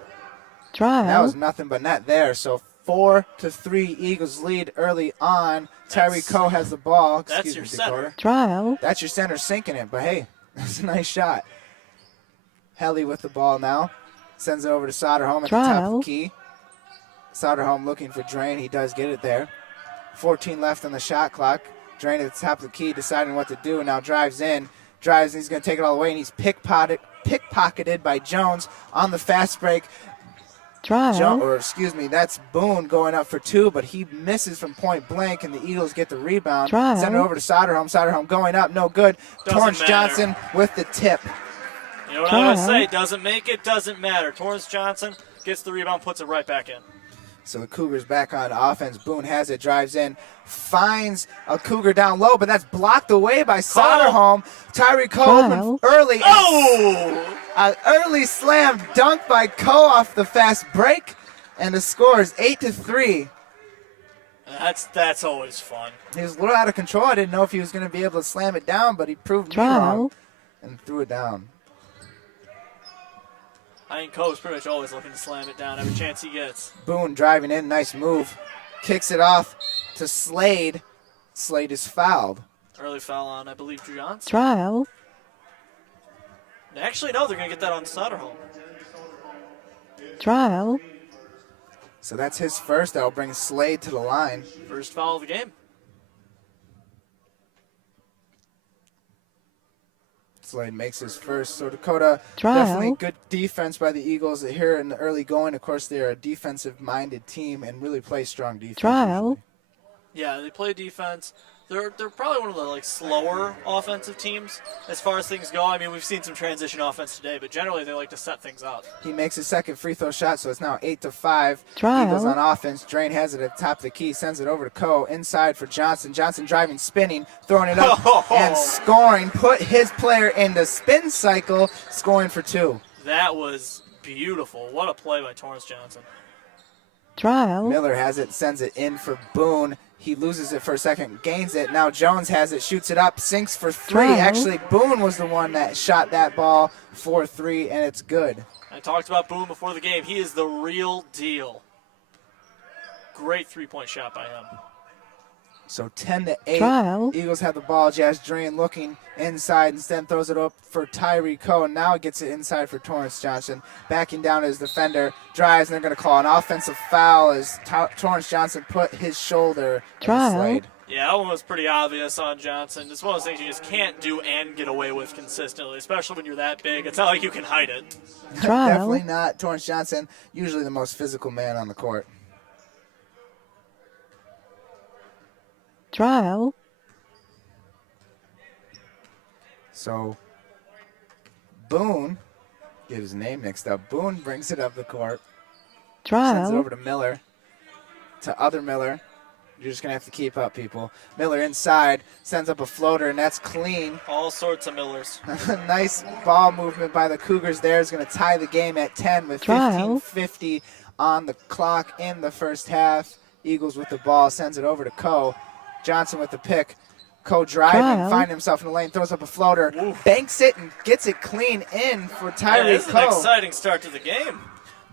That Trial. was nothing but net there. So 4-3 Eagles lead early on. Tyree Coe has the ball. That's Excuse your me, center. Dakota. Trial. That's your center sinking it, but hey, that's a nice shot. Helly with the ball now. Sends it over to Soderholm at the top of Trial. the key. Soderholm looking for Drain. He does get it there. 14 left on the shot clock. Drain at the top of the key deciding what to do. Now drives in. drives, and he's going to take it all the way, and he's pickpocketed by Jones on the fast break. Trial. That's Boone going up for 2, but he misses from point blank, and the Eagles get the rebound. Trial. Send it over to Soderholm. Soderholm going up, no good. Torrance matter. Johnson with the tip. You know what I would say? Doesn't make it, doesn't matter. Torrance Johnson gets the rebound, puts it right back in. So the Cougars back on offense. Boone has it, drives in, finds a Cougar down low, but that's blocked away by Soderholm. Tyree Coe open early. Oh! An early slam dunk by Coe off the fast break, and the score is 8-3. That's always fun. He was a little out of control. I didn't know if he was going to be able to slam it down, but he proved me wrong and threw it down. I think Coe's pretty much always looking to slam it down every chance he gets. Boone driving in, nice move. Kicks it off to Slade. Slade is fouled. Early foul on, I believe, Johnson. Trial. Actually, no, they're going to get that on Soderholm. Trial. So that's his first. That'll bring Slade to the line. First foul of the game. Slade makes his first. So Dakota, Trial. definitely good defense by the Eagles here in the early going. Of course, they're a defensive-minded team and really play strong defense. Trial. usually. Yeah, they play defense. They're probably one of the slower offensive teams as far as things go. I mean, we've seen some transition offense today, but generally they like to set things up. He makes his second free throw shot, so it's now 8-5. Trial. Eagles on offense. Drain has it at the top of the key, sends it over to Coe. Inside for Johnson. Johnson driving, spinning, throwing it up, and scoring. Put his player in the spin cycle, scoring for 2. That was beautiful. What a play by Torrance Johnson. Trial. Miller has it, sends it in for Boone. He loses it for a second, gains it. Now Jones has it, shoots it up, sinks for 3. Trial. Actually, Boone was the one that shot that ball for 3, and it's good. I talked about Boone before the game. He is the real deal. Great three-point shot by him. So 10-8. Trial. Eagles have the ball. Jazz Drain looking inside, instead throws it up for Tyree Coe. Now gets it inside for Torrance Johnson. Backing down his defender. Drives, and they're going to call an offensive foul as Torrance Johnson put his shoulder in Trial. Slade. Yeah, that one was pretty obvious on Johnson. It's one of those things you just can't do and get away with consistently, especially when you're that big. It's not like you can hide it. Trial. Definitely not. Torrance Johnson, usually the most physical man on the court. Trial. So Boone, get his name mixed up. Boone brings it up the court. Sends it Trial. over to Miller. To other Miller. You're just going to have to keep up, people. Miller inside, sends up a floater, and that's clean. All sorts of Millers. Nice ball movement by the Cougars there is going to tie the game at 10 with Trial. 15:50 on the clock in the first half. Eagles with the ball, sends it over to Coe. Johnson with the pick. Coe driving, Trial. finding himself in the lane, throws up a floater, banks it, and gets it clean in for Yeah, Tyree this is an Coe. exciting start to the game.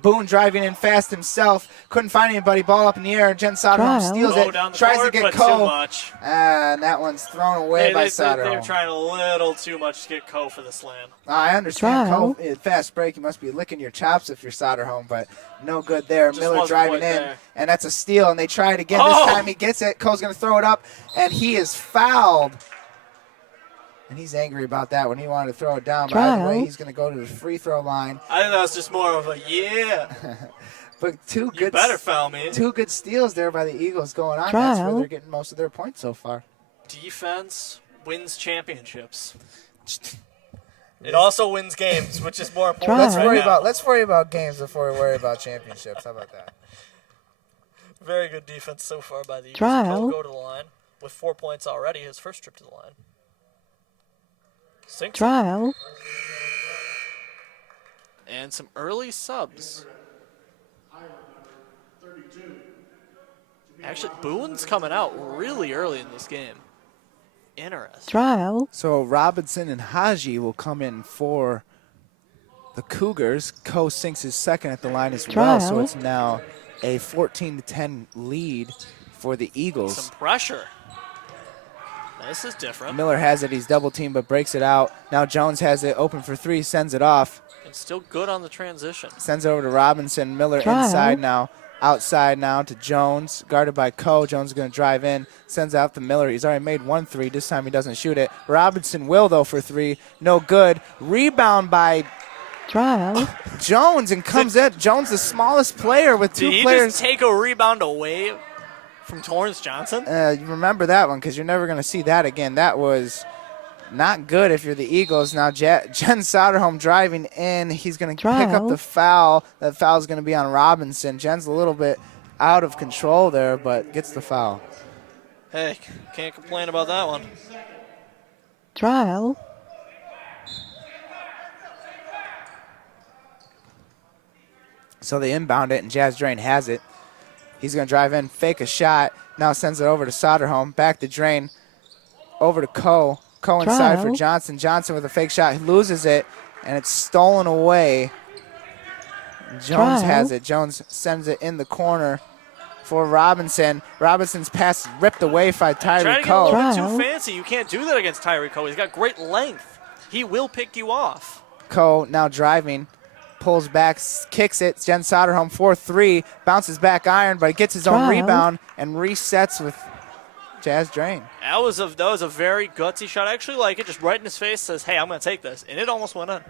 Boone driving in fast himself. Couldn't find anybody. Ball up in the air. Jen Soderholm Trial. steals Low it. down the Tries court, to get but too Coe. much. And that one's thrown away by They're Soderholm. trying a little too much to get Coe for the slam. I understand. Trial. Coe, fast break. You must be licking your chops if you're Soderholm, but no good there. Just Miller wasn't driving quite in, there. and that's a steal. And they try it again. Oh! This time he gets it. Coe's going to throw it up, and he is fouled. And he's angry about that when he wanted to throw it down. But either way, Trial. he's going to go to the free throw line. I think that was just more of a yeah. But two You good better foul me. 2 good steals there by the Eagles going on. That's Trial. where they're getting most of their points so far. Defense wins championships. It also wins games, which is more important. Trial. Let's worry about games before we worry about championships. How about that? Very good defense so far by the Eagles. Trial. Coe go to the line with 4 points already. His first trip to the line. Sinks it. Trial. And some early subs. Actually, Boone's coming out really early in this game. Interesting. Trial. So Robinson and Haji will come in for the Cougars. Coe sinks his second at the line as well, so Trial. it's now a 14-10 lead for the Eagles. Some pressure. This is different. Miller has it. He's double teamed but breaks it out. Now Jones has it open for 3, sends it off. And still good on the transition. Sends it over to Robinson. Miller Trial. inside now. Outside now to Jones, guarded by Coe. Jones is going to drive in, sends out to Miller. He's already made 1 3. This time he doesn't shoot it. Robinson will, though, for 3. No good. Rebound by Jones and comes in. Jones, the smallest player with 2 Did players. he just take a rebound away from Torrance Johnson? You remember that one because you're never going to see that again. That was not good if you're the Eagles. Now Jen Soderholm driving in. He's going to pick up the foul. That foul is going to be on Robinson. Jen's a little bit out of control there, but gets the foul. Hey, can't complain about that one. Trial. So they inbound it, and Jazz Drain has it. He's going to drive in, fake a shot. Now sends it over to Soderholm. Back to Drain. Over to Coe. Coe inside for Johnson. Johnson with a fake shot. He loses it, and it's stolen away. Jones has it. Jones sends it in the corner for Robinson. Robinson's pass is ripped away by Tyree Trying to get a Coe. little bit too fancy. You can't do that against Tyree Coe. He's got great length. He will pick you off. Coe now driving. Pulls back, kicks it. Jen Soderholm 4-3. Bounces back iron, but he gets his own rebound and resets with Jazz Drain. That was a very gutsy shot. I actually like it. Just right in his face says, hey, I'm going to take this. And it almost went in.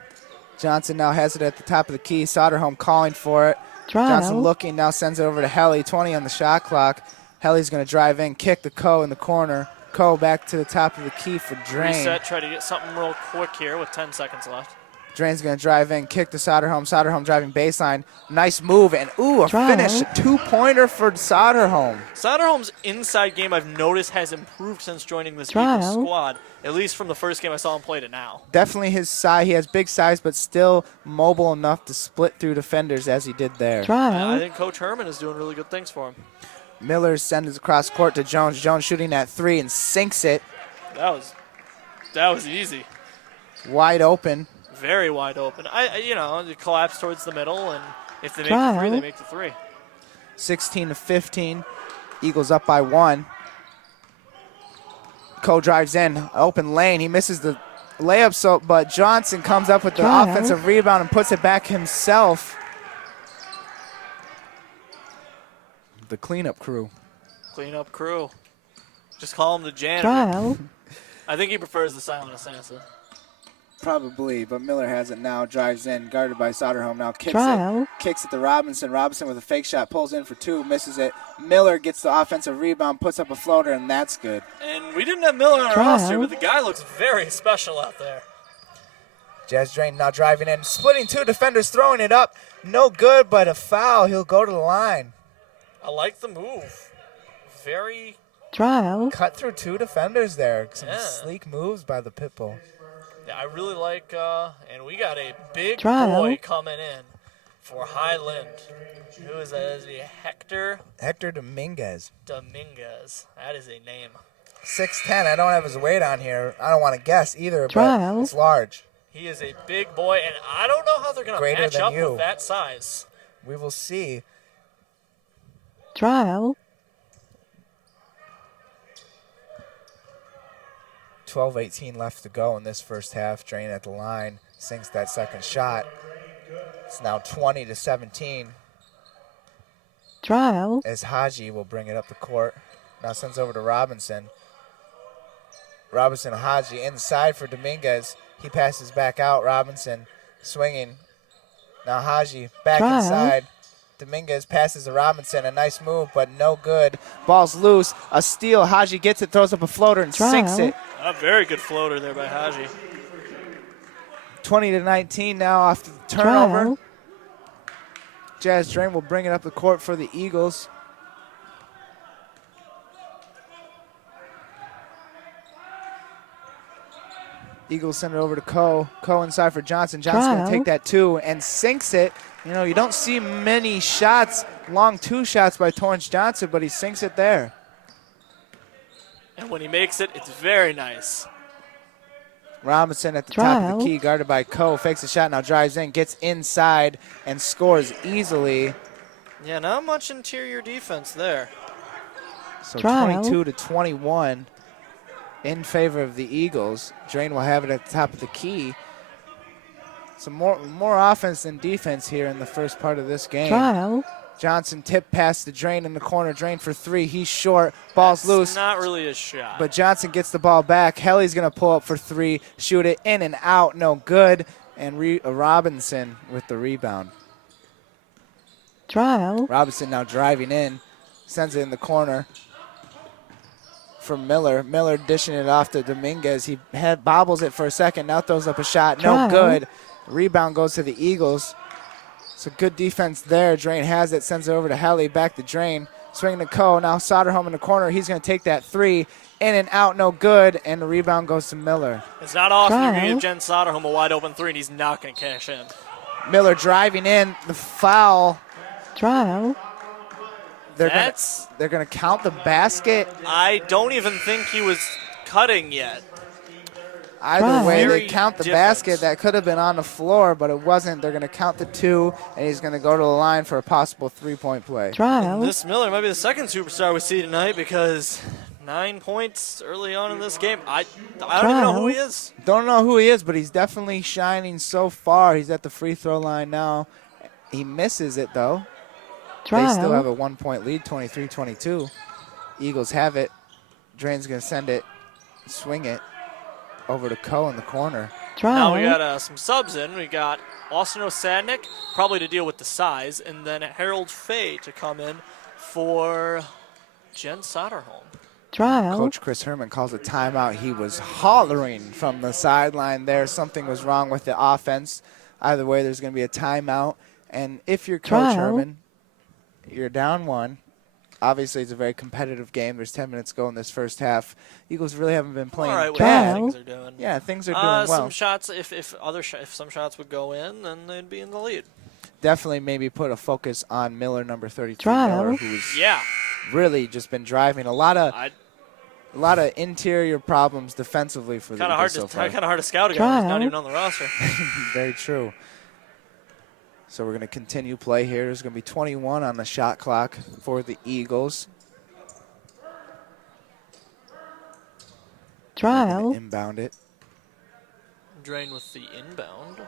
Johnson now has it at the top of the key. Soderholm calling for it. Johnson looking, now sends it over to Helly. 20 on the shot clock. Helly's going to drive in, kick the Coe in the corner. Coe back to the top of the key for Drain. Reset, try to get something real quick here with 10 seconds left. Drain's going to drive in, kick to Soderholm. Soderholm driving baseline. Nice move, and a finish. A 2-pointer for Soderholm. Soderholm's inside game, I've noticed, has improved since joining this Eagles squad, at least from the first game I saw him play to now. Definitely his size. He has big size, but still mobile enough to split through defenders as he did there. I think Coach Herman is doing really good things for him. Miller sends it across court to Jones. Jones shooting at 3 and sinks it. That was easy. Wide open. Very wide open. You collapse towards the middle, and if they make the 3, they make the 3. 16-15. Eagles up by 1. Coe drives in, open lane. He misses the layup, but Johnson comes up with the offensive rebound and puts it back himself. The cleanup crew. Cleanup crew. Just call him the janitor. I think he prefers the silent assassin. Probably, but Miller has it now. Drives in, guarded by Soderholm. Now kicks it to Robinson. Robinson with a fake shot, pulls in for 2, misses it. Miller gets the offensive rebound, puts up a floater, and that's good. And we didn't have Miller on our roster, but the guy looks very special out there. Jazz Drain now driving in, splitting 2 defenders, throwing it up. No good, but a foul. He'll go to the line. I like the move. Very cut through 2 defenders there. Some sleek moves by the Pitbull. Yeah, I really like, and we got a big boy coming in for Highland. Who is that? Is he Hector? Hector Dominguez. Dominguez. That is a name. 6'10". I don't have his weight on here. I don't want to guess either, but it's large. He is a big boy, and I don't know how they're going to match up with that size. We will see. 12-18 left to go in this first half. Drain at the line, sinks that second shot. It's now 20-17. As Haji will bring it up the court. Now sends over to Robinson. Robinson, Haji inside for Dominguez. He passes back out. Robinson swinging. Now Haji back inside. Dominguez passes to Robinson. A nice move, but no good. Ball's loose. A steal. Haji gets it, throws up a floater, and sinks it. A very good floater there by Haji. 20-19 now off the turnover. Jazz Drain will bring it up the court for the Eagles. Eagles send it over to Coe. Coe inside for Johnson. Johnson's going to take that 2 and sinks it. You know, you don't see many shots, long 2 shots by Torrance Johnson, but he sinks it there. And when he makes it, it's very nice. Robinson at the top of the key, guarded by Coe. Fakes a shot, now drives in, gets inside, and scores easily. Yeah, not much interior defense there. So 22-21 in favor of the Eagles. Drain will have it at the top of the key. Some more offense than defense here in the first part of this game. Johnson tip past the Drain in the corner. Drain for three. He's short. Ball's loose. Not really a shot. But Johnson gets the ball back. Helly's going to pull up for three. Shoot it in and out. No good. And Robinson with the rebound. Trial. Robinson now driving in. Sends it in the corner for Miller. Miller dishing it off to Dominguez. He bobbles it for a second. Now throws up a shot. No good. Rebound goes to the Eagles. So good defense there. Drain has it. Sends it over to Helly. Back to Drain. Swing to Coe. Now Soderholm in the corner. He's going to take that three. In and out. No good. And the rebound goes to Miller. It's not often you give Jen Soderholm a wide open three, and he's not going to cash in. Miller driving in. The foul. Trial. They're going to count the basket. I don't even think he was cutting yet. Either way, Very they count the different. basket. That could have been on the floor, but it wasn't. They're going to count the two, and he's going to go to the line for a possible three-point play. Trial. This Miller might be the second superstar we see tonight because 9 points early on in this game. I don't even know who he is. Don't know who he is, but he's definitely shining so far. He's at the free throw line now. He misses it, though. Trial. They still have a 1-point lead, 23-22. Eagles have it. Drain's going to send it, swing it over to Coe in the corner. Now we got some subs in. We got Austin Osadnik, probably to deal with the size, and then Harold Fay to come in for Jen Soderholm. Trial. Coach Chris Herman calls a timeout. He was hollering from the sideline there. Something was wrong with the offense. Either way, there's going to be a timeout. And if you're Coach Herman, you're down one. Obviously, it's a very competitive game. There's 10 minutes to go in this first half. Eagles really haven't been playing bad. Things are doing. Yeah, things are doing well. Some shots, if some shots would go in, then they'd be in the lead. Definitely maybe put a focus on Miller, number 33, Trial. Miller, who's really just been driving a lot of interior problems defensively for the Eagles so far. Kind of hard to scout a guy who's not even on the roster. Very true. So we're going to continue play here. There's going to be 21 on the shot clock for the Eagles. Trial. Inbound it. Drain with the inbound.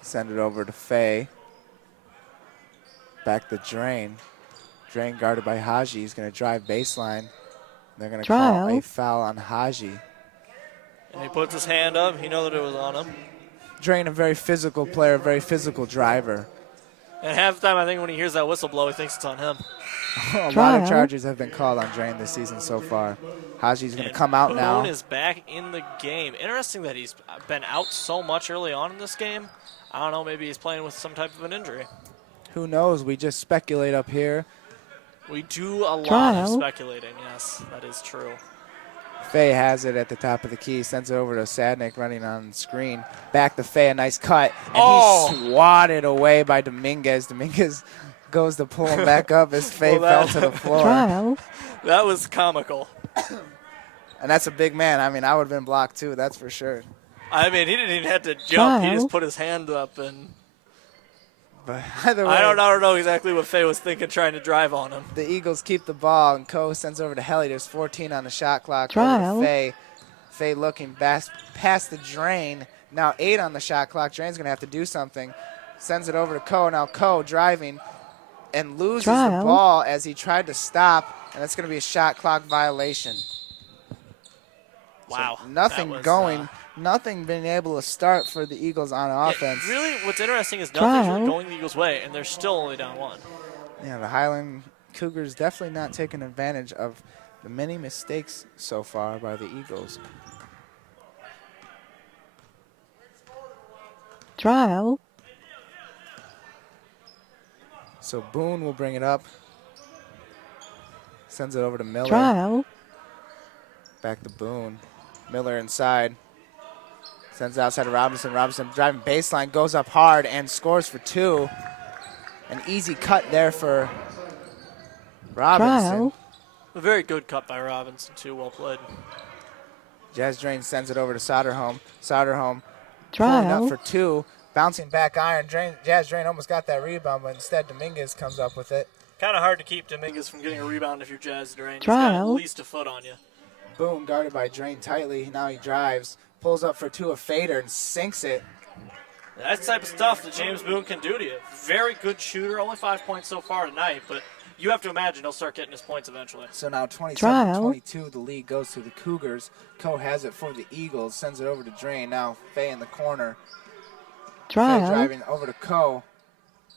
Send it over to Fay. Back to Drain. Drain guarded by Haji. He's going to drive baseline. They're going to call a foul on Haji. And he puts his hand up. He knows that it was on him. Drain, a very physical player, a very physical driver. And half the time, I think when he hears that whistle blow, he thinks it's on him. A lot of charges have been called on Drain this season so far. Haji's going to come out now. Boone is back in the game. Interesting that he's been out so much early on in this game. I don't know, maybe he's playing with some type of an injury. Who knows? We just speculate up here. We do a lot of speculating, yes, that is true. Fay has it at the top of the key, sends it over to Sadnik running on the screen. Back to Fay, a nice cut, and he's swatted away by Dominguez. Dominguez goes to pull him back up as Fay fell to the floor. Trial. That was comical. And that's a big man. I mean, I would have been blocked too, that's for sure. I mean, he didn't even have to jump. He just put his hand up and... But either way, I don't know exactly what Fay was thinking trying to drive on him. The Eagles keep the ball, and Coe sends over to Helly. There's 14 on the shot clock. Trial. Over to Fay. Fay looking past the Drain. Now 8 on the shot clock. Drain's going to have to do something. Sends it over to Coe. Now Coe driving and loses the ball as he tried to stop, and that's going to be a shot clock violation. Wow. So nothing going. Nothing being able to start for the Eagles on offense. Really, what's interesting is nothing's really going the Eagles' way, and they're still only down one. Yeah, the Highland Cougars definitely not taking advantage of the many mistakes so far by the Eagles. Trial. So Boone will bring it up. Sends it over to Miller. Trial. Back to Boone. Miller inside. Sends it outside to Robinson. Robinson driving baseline, goes up hard and scores for 2. An easy cut there for Robinson. Trial. A very good cut by Robinson, too. Well played. Jazz Drain sends it over to Soderholm. Soderholm Trial. pulling up for 2. Bouncing back iron. Jazz Drain almost got that rebound, but instead Dominguez comes up with it. Kind of hard to keep Dominguez from getting a rebound if you're Jazz Drain. He's Trial. got at least a foot on you. Boone guarded by Drain tightly. Now he drives. Pulls up for 2, a fader, and sinks it. That's the type of stuff that James Boone can do to you. Very good shooter, only 5 points so far tonight, but you have to imagine he'll start getting his points eventually. So now 27-22, Trial. the lead goes to the Cougars. Coe has it for the Eagles, sends it over to Drain. Now Faye in the corner. Faye Trial. driving over to Coe.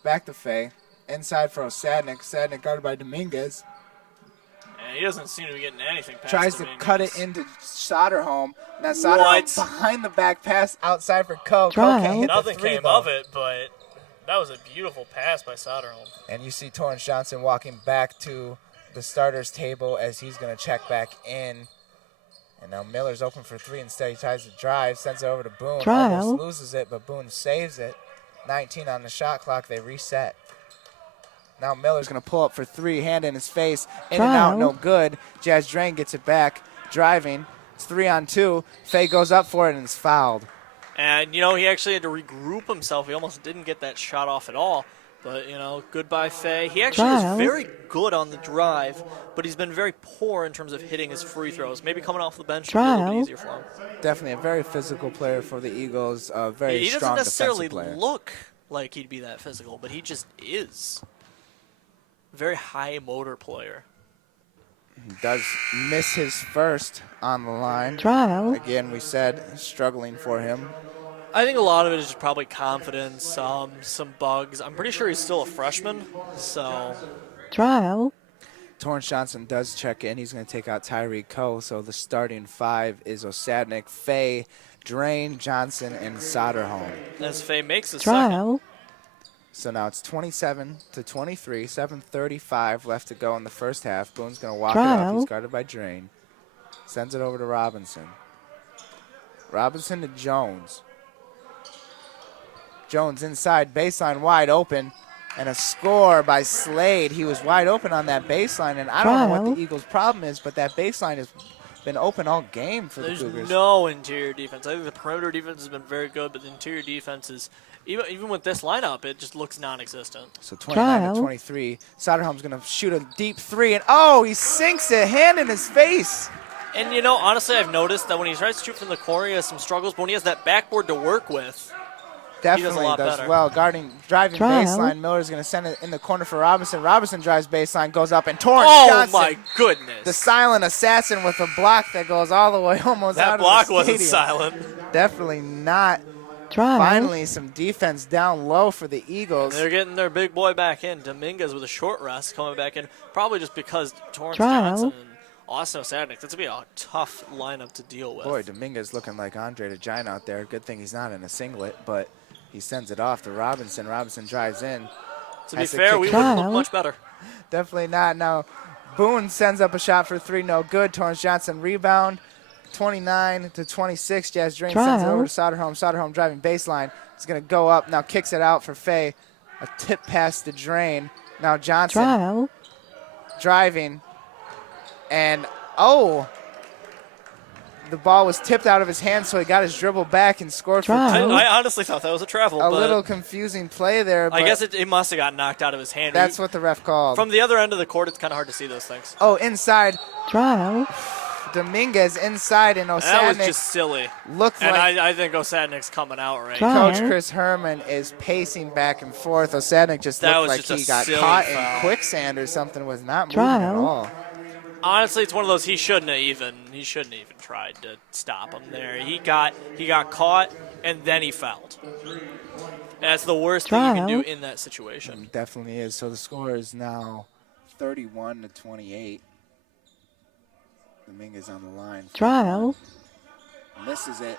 Back to Faye. Inside for Osadnik. Osadnik guarded by Dominguez. And he doesn't seem to be getting anything past Tries to Dominguez. cut it into Soderholm. Now Soderholm behind the back pass outside for Coe. Coe Trial. can't hit Nothing the three, came though. of it, but that was a beautiful pass by Soderholm. And you see Torrance Johnson walking back to the starters table as he's going to check back in. And now Miller's open for three. Instead, he tries to drive, sends it over to Boone. Trial. Almost loses it, but Boone saves it. 19 on the shot clock. They reset. Now Miller's going to pull up for three, hand in his face. In and out, Trial. no good. Jazz Drain gets it back, driving. It's 3-on-2. Faye goes up for it and is fouled. And, you know, he actually had to regroup himself. He almost didn't get that shot off at all. But, you know, good by Faye. He actually Trial. is very good on the drive, but he's been very poor in terms of hitting his free throws. Maybe coming off the bench would be a little bit Trial. easier for him. Definitely a very physical player for the Eagles. A very He doesn't strong necessarily defensive player. look like he'd be that physical, but he just is. Very high motor player. He does miss his first on the line. Trial. Again, we said struggling for him. I think a lot of it is just probably confidence, some bugs. I'm pretty sure he's still a freshman, so Trial. Torrance Johnson does check in. He's going to take out Tyreek Coe. So the starting five is Osadnik, Faye, Drain, Johnson, and Soderholm. as Faye makes his second. Trial. So now it's 27-23, 7:35 left to go in the first half. Boone's going to walk it up. Trial. He's guarded by Drain. Sends it over to Robinson. Robinson to Jones. Jones inside, baseline wide open, and a score by Slade. He was wide open on that baseline, and I don't know what Trial. the Eagles' problem is, but that baseline has been open all game for There's the Cougars. no interior defense. I think the perimeter defense has been very good, but the interior defense is, even with this lineup, it just looks non-existent. So 29 Trial. to 23. Soderholm's going to shoot a deep three, and oh, he sinks it, hand in his face. And, you know, honestly, I've noticed that when he tries to shoot from the corner, he has some struggles, but when he has that backboard to work with, Definitely lot does better. well. Driving Trial. baseline. Miller's going to send it in the corner for Robinson. Robinson drives baseline, goes up, and Torrance oh Johnson, my goodness. the silent assassin with a block that goes all the way almost out that block of the wasn't stadium. silent. Definitely not. Trial. Finally, some defense down low for the Eagles. They're getting their big boy back in. Dominguez with a short rest coming back in, probably just because Torrance Trial. Johnson and Austin Osadnik. That's going to be a tough lineup to deal with. Boy, Dominguez looking like Andre the Giant out there. Good thing he's not in a singlet, but he sends it off to Robinson. Robinson drives in. To be Has to fair, kick we it. wouldn't Trial. look much better. Definitely not. Now, Boone sends up a shot for three, no good. Torrance Johnson rebound. 29 to 26. Jazz Drain sends it Trial. over to Soderholm. Soderholm driving baseline. He's going to go up. Now kicks it out for Faye. A tip pass to Drain. Now Johnson Trial. driving. And, oh, the ball was tipped out of his hand, so he got his dribble back and scored for Trial. two. I honestly thought that was a travel, A but little confusing play there, but I guess it must have got knocked out of his hand. that's what the ref called. From the other end of the court, it's kind of hard to see those things. Oh, inside. Trial. Dominguez inside, and That was Osadnik just silly. looked And like I think Osadnik's coming out right. Trial. Coach Chris Herman is pacing back and forth. Osadnik just That looked was like just a he got silly caught foul. in quicksand or something, was not moving at Trial. all. Honestly, it's one of those he shouldn't have even tried to stop him there. He got caught and then he fouled. And that's the worst thing you can do Trial. in that situation. It definitely is. So the score is now 31 to 28. Dominguez on the line. Trial. Misses it.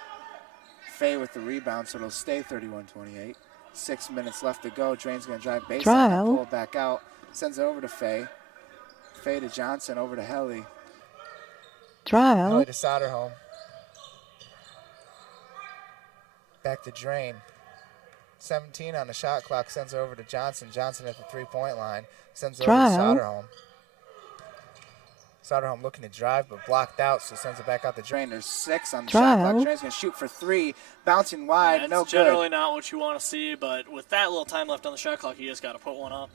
Faye with the rebound, so it'll stay 31-28. 6 minutes left to go. Drain's going to drive baseline Trial. and pull it back out. Sends it over to Faye. Faye to Johnson, over to Helly. Trial. Helly to Soderholm. Back to Drain. 17 on the shot clock. Sends it over to Johnson. Johnson at the three-point line. Sends it over Trial. to Soderholm. Soderholm looking to drive, but blocked out, so sends it back out the Drain. There's 6 on the shot Trial. clock. Drain's going to shoot for 3. Bouncing wide, That's no good. generally not what you want to see, but with that little time left on the shot clock, you just got to put one up.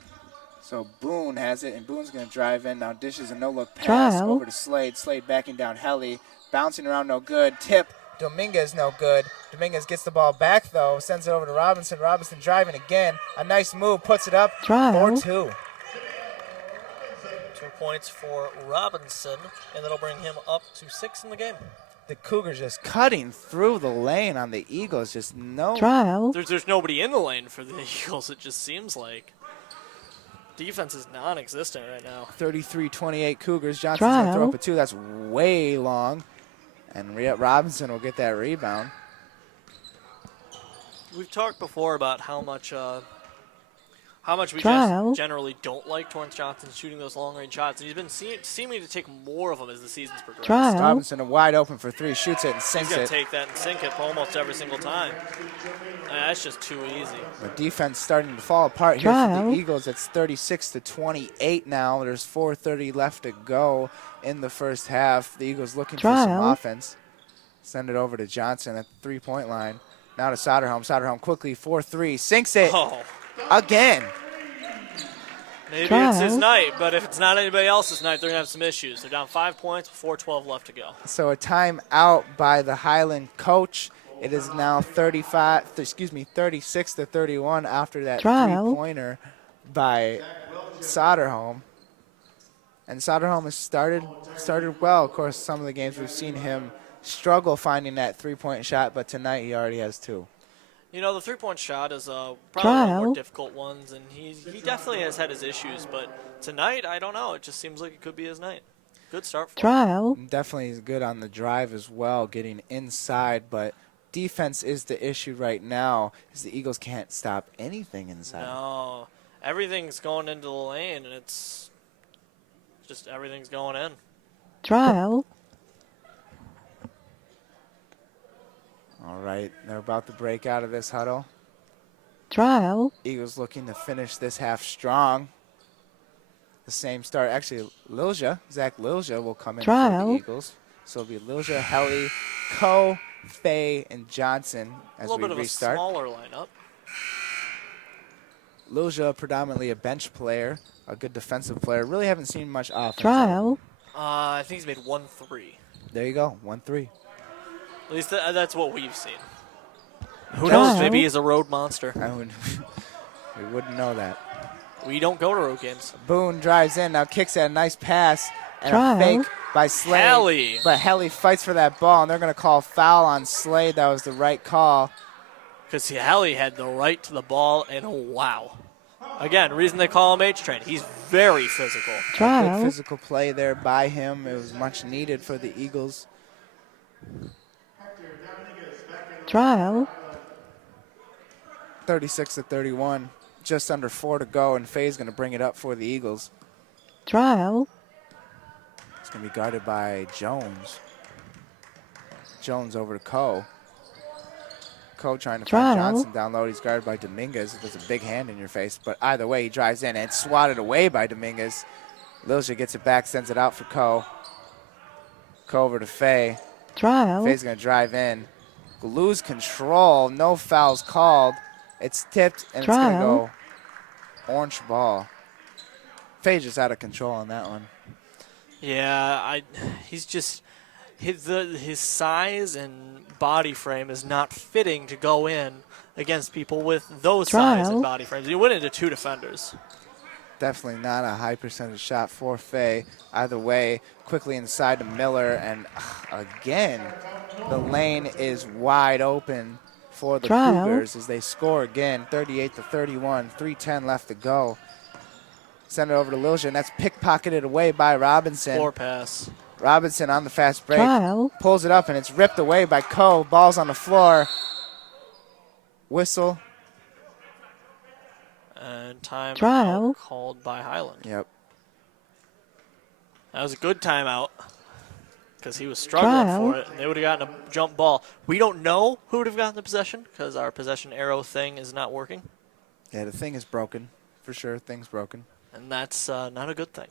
So Boone has it, and Boone's going to drive in. Now dishes a no-look pass Trial. over to Slade. Slade backing down Helly. Bouncing around, no good. Tip Dominguez no good. Dominguez gets the ball back, though. Sends it over to Robinson. Robinson driving again. A nice move. Puts it up. Trial. 4-2. 2 points for Robinson, and that'll bring him up to 6 in the game. The Cougars just cutting through the lane on the Eagles. Just no. Trial. There's nobody in the lane for the Eagles, it just seems like. Defense is non-existent right now. 33-28 Cougars. Johnson's going to throw Trial. up a 2. That's way long. And Robinson will get that rebound. We've talked before about how much we Trial. just generally don't like Torrance Johnson shooting those long-range shots. And he's been seeming to take more of them as the season's progressed. Trial. Robinson wide open for 3. Shoots it and He's sinks going it. to take that and sink it almost every single time. That's just too easy. The defense starting to fall apart here for Trial. the Eagles. It's 36-28 now. There's 4:30 left to go in the first half. The Eagles looking for some Trial. offense. Send it over to Johnson at the 3-point line. Now to Soderholm. Soderholm quickly 4-3. Sinks it Oh, again. maybe Trial. it's his night, but if it's not anybody else's night, they're going to have some issues. They're down 5 points with 4:12 left to go. So a timeout by the Highland coach. It is now 36-31 after that Trial. 3-pointer by Soderholm. And Soderholm has started well. Of course, some of the games we've seen him struggle finding that 3-point shot, but tonight he already has 2. You know, the 3-point shot is probably one of the Trial. more difficult ones, and he definitely has had his issues. But tonight, I don't know. It just seems like it could be his night. Good start for him. Trial. Definitely is good on the drive as well, getting inside, but defense is the issue right now, is the Eagles can't stop anything inside. No, everything's going into the lane, and it's just everything's going in. Trial. All right, they're about to break out of this huddle. Trial. Eagles looking to finish this half strong. The same start. Actually, Zach Lilja will come in for Trial. the Eagles. So it'll be Lilja, Helly, Coe, Fay, and Johnson as A little we bit of restart. a smaller lineup. Lilja, predominantly a bench player, a good defensive player. Really haven't seen much offense. Trial. I think he's made 1-3. There you go, 1-3. At least that's what we've seen. Who Trial. knows? Maybe he's a road monster. We wouldn't know that. We don't go to road games. Boone drives in, now kicks at a nice pass and Trial. a fake by Slade. Helly. But Helly fights for that ball, and they're going to call foul on Slade. That was the right call. Because Hallie had the right to the ball, and wow. Again, reason they call him H-Train. He's very physical. Good Trial. physical play there by him. It was much needed for the Eagles. Trial. 36-31. Just under 4 to go, and Faye's going to bring it up for the Eagles. Trial. It's going to be guarded by Jones. Jones over to Coe. Coe trying to Trial. find Johnson down low. He's guarded by Dominguez. There's a big hand in your face. But either way, he drives in and swatted away by Dominguez. Lilja gets it back, sends it out for Coe. Coe over to Faye. Trial. Faye's going to drive in. Lose control. No fouls called. It's tipped, and it's going to Trial. go orange ball. Faye just out of control on that one. Yeah, he's just his size and body frame is not fitting to go in against people with those size Trial. and body frames. You went into 2 defenders. Definitely not a high percentage shot for Faye. Either way, quickly inside to Miller, and again, the lane is wide open for the Trial. Cougars as they score again, 38-31, 3:10 left to go. Send it over to Lilja, and that's pickpocketed away by Robinson. Floor pass. Robinson on the fast break. Trial. Pulls it up, and it's ripped away by Coe. Ball's on the floor. Whistle. And time Trial. called by Highland. Yep. That was a good timeout because he was struggling Trial. for it. And they would have gotten a jump ball. We don't know who would have gotten the possession because our possession arrow thing is not working. Yeah, the thing is broken. For sure, thing's broken. And that's not a good thing.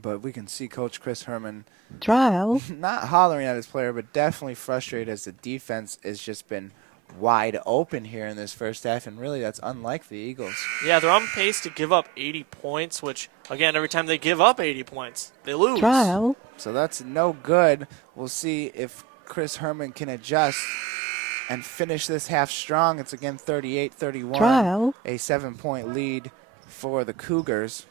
But we can see Coach Chris Herman Trial. not hollering at his player, but definitely frustrated as the defense has just been wide open here in this first half, and really that's unlike the Eagles. Yeah, they're on pace to give up 80 points, which, again, every time they give up 80 points, they lose. Trial. So that's no good. We'll see if Chris Herman can adjust and finish this half strong. It's again 38-31, Trial. a 7-point lead for the Cougars.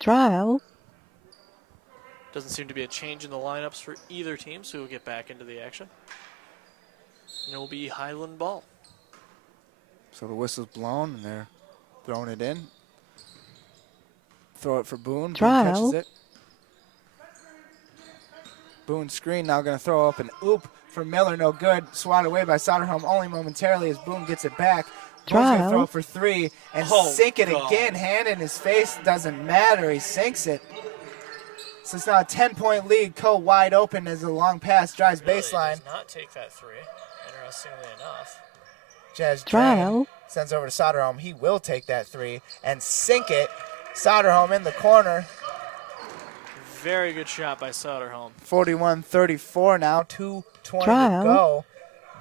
Trial. Doesn't seem to be a change in the lineups for either team, so we'll get back into the action. And it will be Highland ball. So the whistle's blown, and they're throwing it in. Throw it for Boone. Boone Trial. catches it. Boone's screen now going to throw up an oop for Miller. No good. Swatted away by Soderholm only momentarily as Boone gets it back. Boone's going to Trial. throw it for three and sink it again. Hand in his face. Doesn't matter. He sinks it. So it's now a 10-point lead. Coe wide open as a long pass drives baseline. Does not take that three, interestingly enough. Jazz Trial. Drain sends over to Soderholm. He will take that three and sink it. Soderholm in the corner. Very good shot by Soderholm. 41-34 now. 2:20 Trial. to go.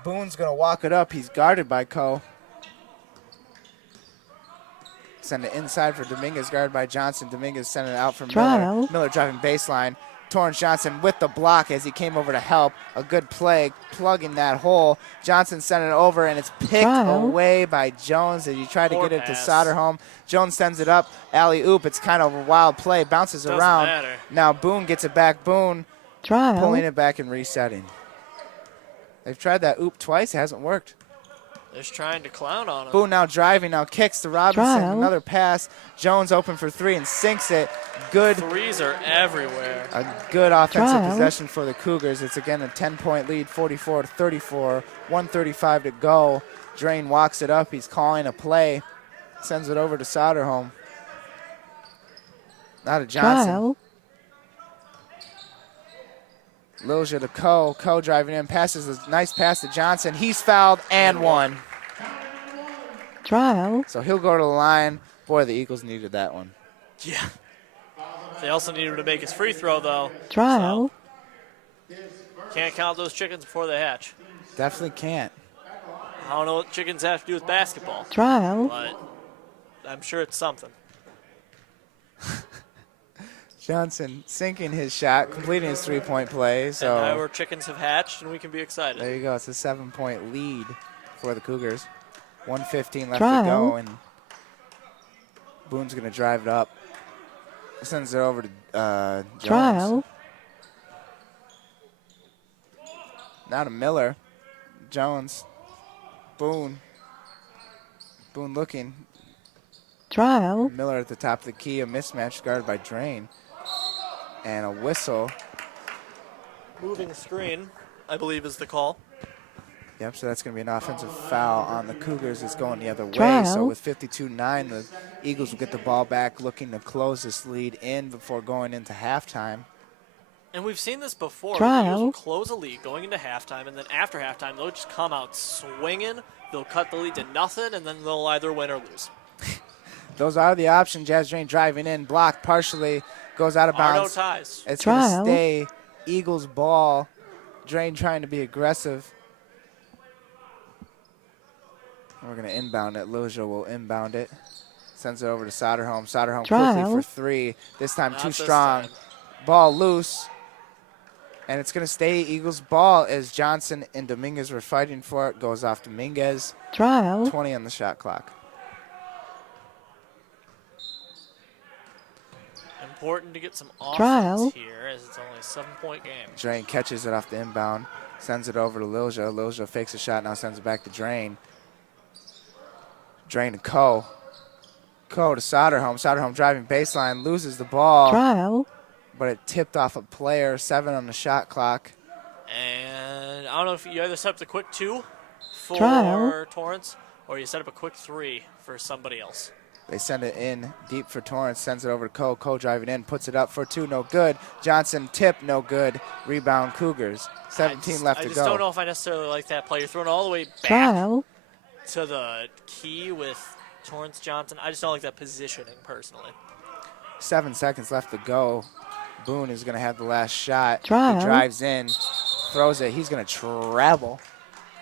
Boone's going to walk it up. He's guarded by Coe. Send it inside for Dominguez, guarded by Johnson. Dominguez sending it out for Miller. Trial. Miller driving baseline. Torrance Johnson with the block as he came over to help. A good play, plugging that hole. Johnson sending it over, and it's picked Trial. away by Jones as he tried to Poor get it to pass. Soderholm. Jones sends it up. Alley-oop. It's kind of a wild play. Bounces Doesn't around. matter. Now Boone gets it back. Boone Trial. pulling it back and resetting. They've tried that oop twice. It hasn't worked. Just trying to clown on him. Boone now driving, now kicks to Robinson. Trial. Another pass. Jones open for three and sinks it. Good. Threes are everywhere. A good offensive Trial. possession for the Cougars. It's again a 10-point lead, 44-34, 1:35 to go. Drain walks it up. He's calling a play. Sends it over to Soderholm. Now to Johnson. Trial. Lilja to Coe. Coe driving in. Passes a nice pass to Johnson. He's fouled and one. Trial. So he'll go to the line. Boy, the Eagles needed that one. Yeah. They also need him to make his free throw, though. Trial. So can't count those chickens before they hatch. Definitely can't. I don't know what chickens have to do with basketball, Trial. but I'm sure it's something. Johnson sinking his shot, completing his three-point play. And now So our chickens have hatched, and we can be excited. there you go. It's a 7-point lead for the Cougars. 1:15 left Trial. to go, and Boone's going to drive it up. Sends it over to Jones. Trial. Now to Miller. Jones. Boone. Boone looking. Trial. Miller at the top of the key. A mismatch guarded by Drain. And a whistle. Moving screen, I believe, is the call. Yep, so that's going to be an offensive foul on the Cougars. It's going the other way. Trial. So with 52-9, the Eagles will get the ball back, looking to close this lead in before going into halftime. And we've seen this before. Trial. The Eagles will close a lead going into halftime, and then after halftime, they'll just come out swinging. They'll cut the lead to nothing, and then they'll either win or lose. Those are the options. Jazz Drain driving in, blocked partially, goes out of Are no bounds. ties. It's going to Trial. stay Eagles ball. Drain trying to be aggressive. We're going to inbound it. Lilja will inbound it. Sends it over to Soderholm. Soderholm quickly Trial. for three. This time Not too this strong. time. Ball loose. And it's going to stay Eagles ball as Johnson and Dominguez were fighting for it. Goes off Dominguez. Trial. 20 on the shot clock. Important to get some offense Trial. here, as it's only a 7-point game. Drain catches it off the inbound. Sends it over to Lilja. Lilja fakes a shot. Now sends it back to Drain. Drain to Coe. Coe to Soderholm. Soderholm driving baseline. Loses the ball. Trial. But it tipped off a player. 7 on the shot clock. And I don't know if you either set up the quick 2 for Trial. Torrance, or you set up a quick 3 for somebody else. They send it in deep for Torrance. Sends it over to Coe. Coe driving in. Puts it up for 2. No good. Johnson tip. No good. Rebound Cougars. 17 left I to just go. don't know if I necessarily like that play. You're throwing all the way back Trial. to the key with Torrance Johnson. I just don't like that positioning personally. 7 seconds left to go. Boone is going to have the last shot. Trial. He drives in, throws it. He's going to travel.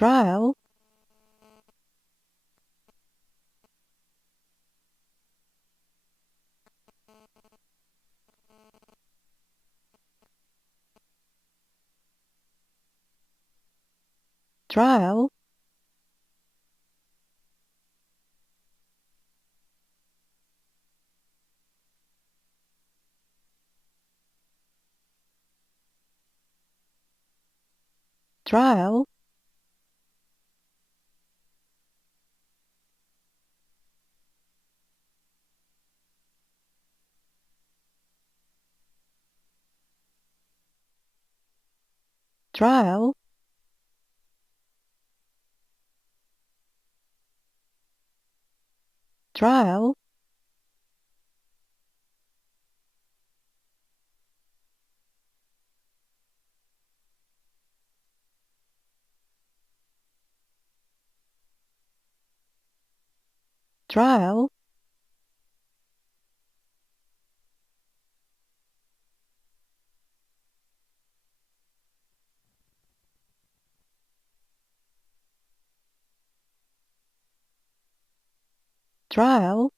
Trial. Trial. Trial. Trial. Trial. Trial. Trial.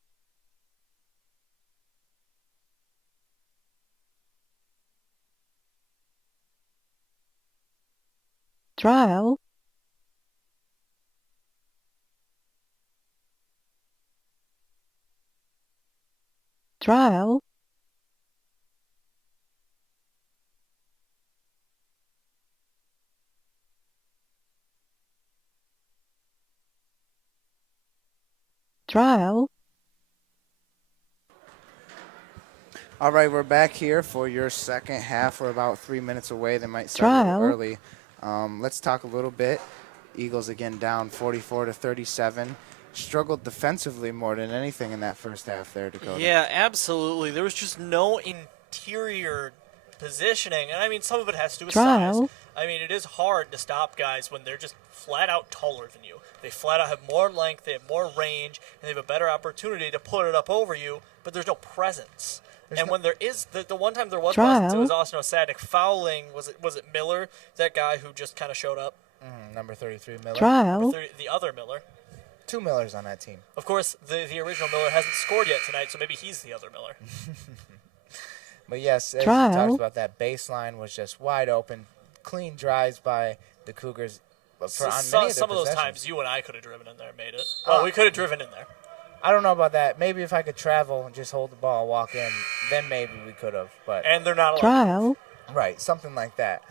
Trial. Trial. Trial. All right, we're back here for your second half. We're about 3 minutes away. They might start a little Trial. early. Let's talk a little bit. Eagles again down 44-37. Struggled defensively more than anything in that first half there, Dakota. Yeah, absolutely. There was just no interior positioning. And I mean, some of it has to do with size. Trial. I mean, it is hard to stop guys when they're just flat out taller than you. They flat out have more length, they have more range, and they have a better opportunity to put it up over you, but there's no presence. And when there is, the one time there was presence, it was Austin Osadik fouling, was it Miller, that guy who just kind of showed up? Number 33, Miller. Trial. The other Miller. 2 Millers on that team. Of course, the original Miller hasn't scored yet tonight, so maybe he's the other Miller. But yes, as Trial. you talked about, that baseline was just wide open. Clean drives by the Cougars. But for on many of Some of those possessions. times you and I could have driven in there and made it. Well, we could have driven in there. I don't know about that. Maybe if I could travel and just hold the ball, walk in, then maybe we could have. But And they're not allowed. Trial. right, something like that.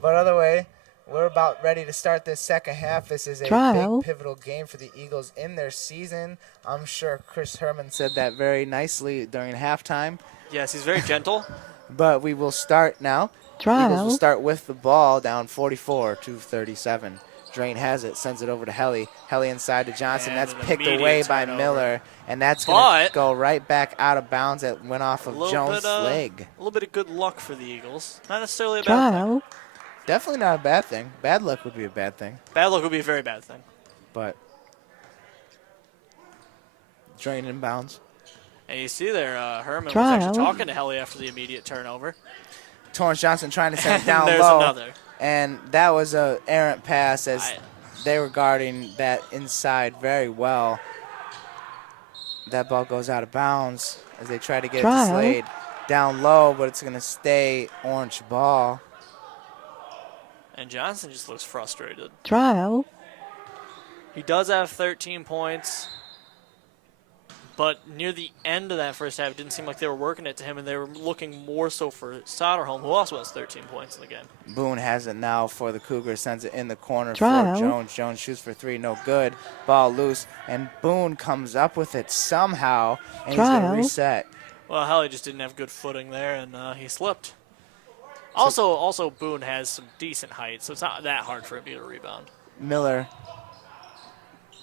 But other way, we're about ready to start this second half. This is a Trial. big pivotal game for the Eagles in their season. I'm sure Chris Herman said that very nicely during halftime. Yes, he's very gentle. But we will start now. Trial. Eagles will start with the ball down 44-37. Drain has it, sends it over to Helly. Helly inside to Johnson. And that's an picked immediate away by turnover. Miller. And that's going But- to go right back out of bounds. That went off of Jones' leg. A little bit of good luck for the Eagles. Not necessarily a bad thing. Trial. Definitely not a bad thing. Bad luck would be a bad thing. Bad luck would be a very bad thing. But Drain inbounds. And you see there, Herman was Trial. actually talking to Helly after the immediate turnover. Torrance Johnson trying to send it And down there's low. another. And that was a errant pass as they were guarding that inside very well. That ball goes out of bounds as they try to get it to Trial. Slade down low, but it's going to stay orange ball. And Johnson just looks frustrated. Trial. He does have 13 points, but near the end of that first half, it didn't seem like they were working it to him, and they were looking more so for Soderholm, who also has 13 points in the game. Boone has it now for the Cougars, sends it in the corner Trial. for Jones. Jones shoots for three, no good. Ball loose, and Boone comes up with it somehow, and he's going Trial. to reset. Well, Helly just didn't have good footing there, and he slipped. Also, Boone has some decent height, so it's not that hard for him to get a rebound. Miller,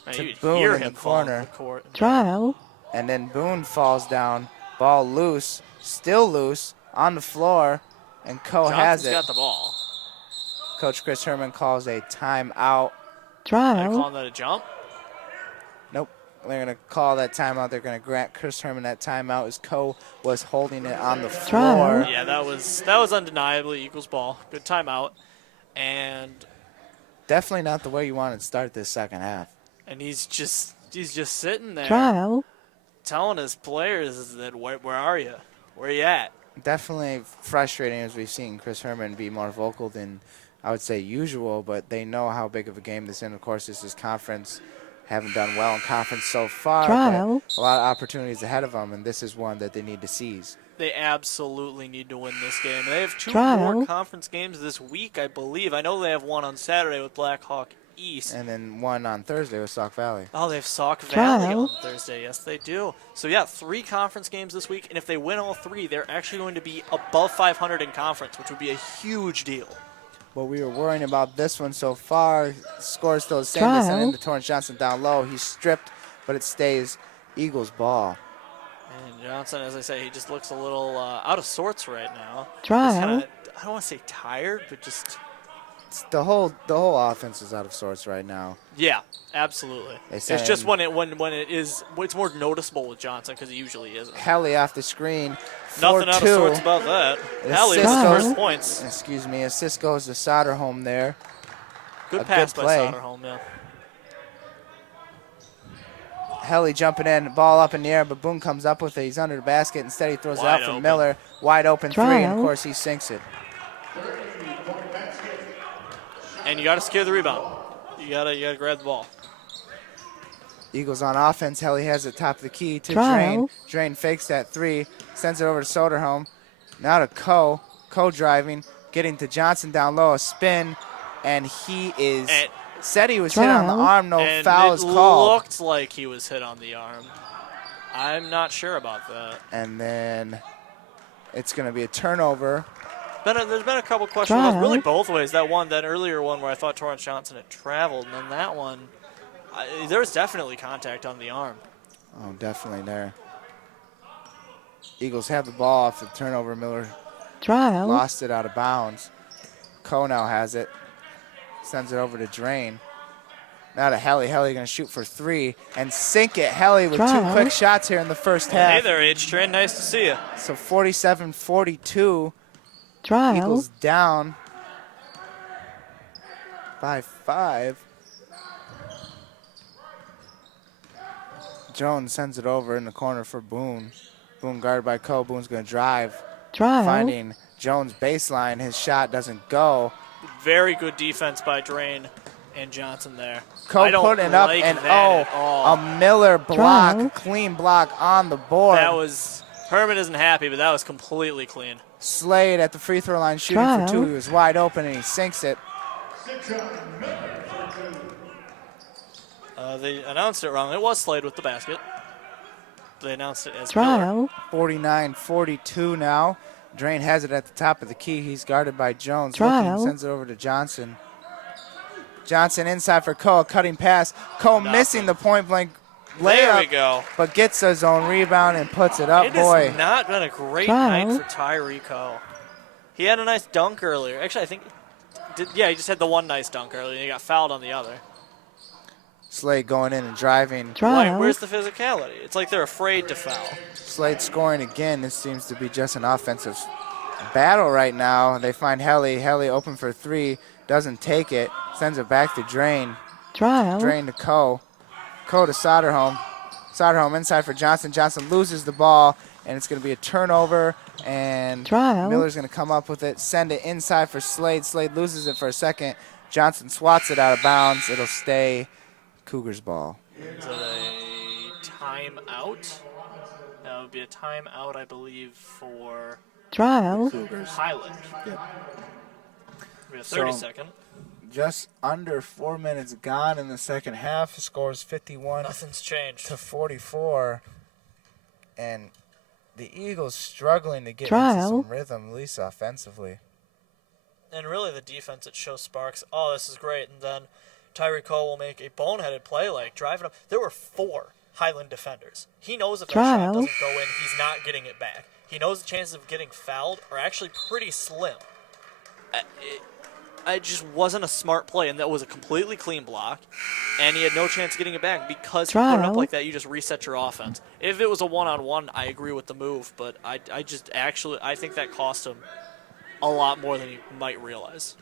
And To you Boone hear in him the falling corner. to the court. Trial. and then Boone falls down. Ball loose, still loose, on the floor, and Co has Johnson's it. got the ball. Coach Chris Herman calls a timeout. Are they Trial. calling that a jump? Nope. They're going to call that timeout. They're going to grant Chris Herman that timeout as Co was holding it on the floor. Trial. Yeah, that was undeniably Eagles ball. Good timeout. And Definitely not the way you want to start this second half. And he's just sitting there Trial. telling his players that where are you? Where are you at? Definitely frustrating as we've seen Chris Herman be more vocal than I would say usual, but they know how big of a game this is. And of course, this is conference. Haven't done well in conference so far, Trial. but a lot of opportunities ahead of them, and this is one that they need to seize. They absolutely need to win this game. They have 2 Trial. more conference games this week, I believe. I know they have one on Saturday with Black Hawk East. And then one on Thursday with Sauk Valley. Oh, they have Sauk Valley Trial. on Thursday. Yes, they do. So, yeah, 3 conference games this week, and if they win all 3, they're actually going to be above 500 in conference, which would be a huge deal. But we were worrying about this one so far. Score is still the same. Trial. They send into Torrance Johnson down low. He's stripped, but it stays Eagles ball. And Johnson, as I say, he just looks a little out of sorts right now. Trial. Just kinda, I don't want to say tired, but just, The whole offense is out of sorts right now. yeah, absolutely. They It's send just when it is, it's more noticeable with Johnson because he usually isn't. Helly off the screen. Nothing out of 4-2. sorts about that. Assist Hallie with goes- the first points. Excuse me. Assist goes to Soderholm there. Good a pass good by play. Soderholm, yeah. Helly jumping in, ball up in the air, but Boone comes up with it. He's under the basket. Instead, he throws it out Wide for open. Miller. Wide open 3, and of Trial. course, he sinks it. And you got to secure the rebound. You gotta grab the ball. Eagles on offense. Helly has it top of the key to Trial. Drain. Drain fakes that 3, sends it over to Soderholm. Now to Coe. Coe driving, getting to Johnson down low, a spin, and he is And- said he was hit on the Trial. arm. No and foul it is called. looked like he was hit on the arm. I'm not sure about that. And then it's going to be a turnover. There's been a couple questions, Trial. really both ways. That earlier one where I thought Torrance Johnson had traveled, and then that one, there was definitely contact on the arm. Oh, definitely there. Eagles have the ball off the turnover. Miller Trial. lost it out of bounds. Coe now has it. Sends it over to Drain. Now to Helly. Helly going to shoot for 3 and sink it. Helly with 2 Trial. quick shots here in the first Hey half. there, H-Train. Nice to see you. So 47-42. Trial. Eagles down by 5. Jones sends it over in the corner for Boone. Boone guarded by Coe. Boone's going to drive. Trial. Finding Jones baseline. His shot doesn't go. Very good defense by Drain and Johnson there. Coe I don't putting it up, like and that at all. a Miller block, Trial. clean block on the board. That was, Herman isn't happy, but that was completely clean. Slade at the free throw line shooting Trial. for 2. He was wide open, and he sinks it. They announced it wrong. It was Slade with the basket. They announced it as Trial. Miller. 49-42 now. Drain has it at the top of the key. He's guarded by Jones. Trial. Looking, sends it over to Johnson. Johnson inside for Coe, cutting pass. Coe missing the point blank There we layup, go. but gets his own rebound and puts it up. It Boy, has not been a great Trial. night for Tyree Coe. He had a nice dunk earlier. Actually, I think, he just had the one nice dunk earlier, and he got fouled on the other. Slade going in and driving. Why, Trial. where's the physicality? It's like they're afraid to foul. Slade scoring again. This seems to be just an offensive battle right now. They find Helly. Helly open for 3. Doesn't take it. Sends it back to Drain. Trial. Drain to Coe. Coe to Soderholm. Soderholm inside for Johnson. Johnson loses the ball, and it's going to be a turnover. And Trial. Miller's going to come up with it. Send it inside for Slade. Slade loses it for a second. Johnson swats it out of bounds. It'll stay Cougars ball. Is it a timeout? That would be a timeout, I believe, for Trial. Highland. Yep. We have 30 So- second. Just under 4 minutes gone in the second half. The score is 51 Nothing's changed. to 44. And the Eagles struggling to get Trial. into some rhythm, at least offensively. And really the defense, it shows sparks. Oh, this is great. And then Tyree Cole will make a boneheaded play like driving up. There were 4 Highland defenders. He knows if that shot Trial. doesn't go in, he's not getting it back. He knows the chances of getting fouled are actually pretty slim. It just wasn't a smart play, and that was a completely clean block, and he had no chance of getting it back because he put it up Trial. like that. You just reset your offense. If it was a one-on-one, I agree with the move, but I think that cost him a lot more than he might realize.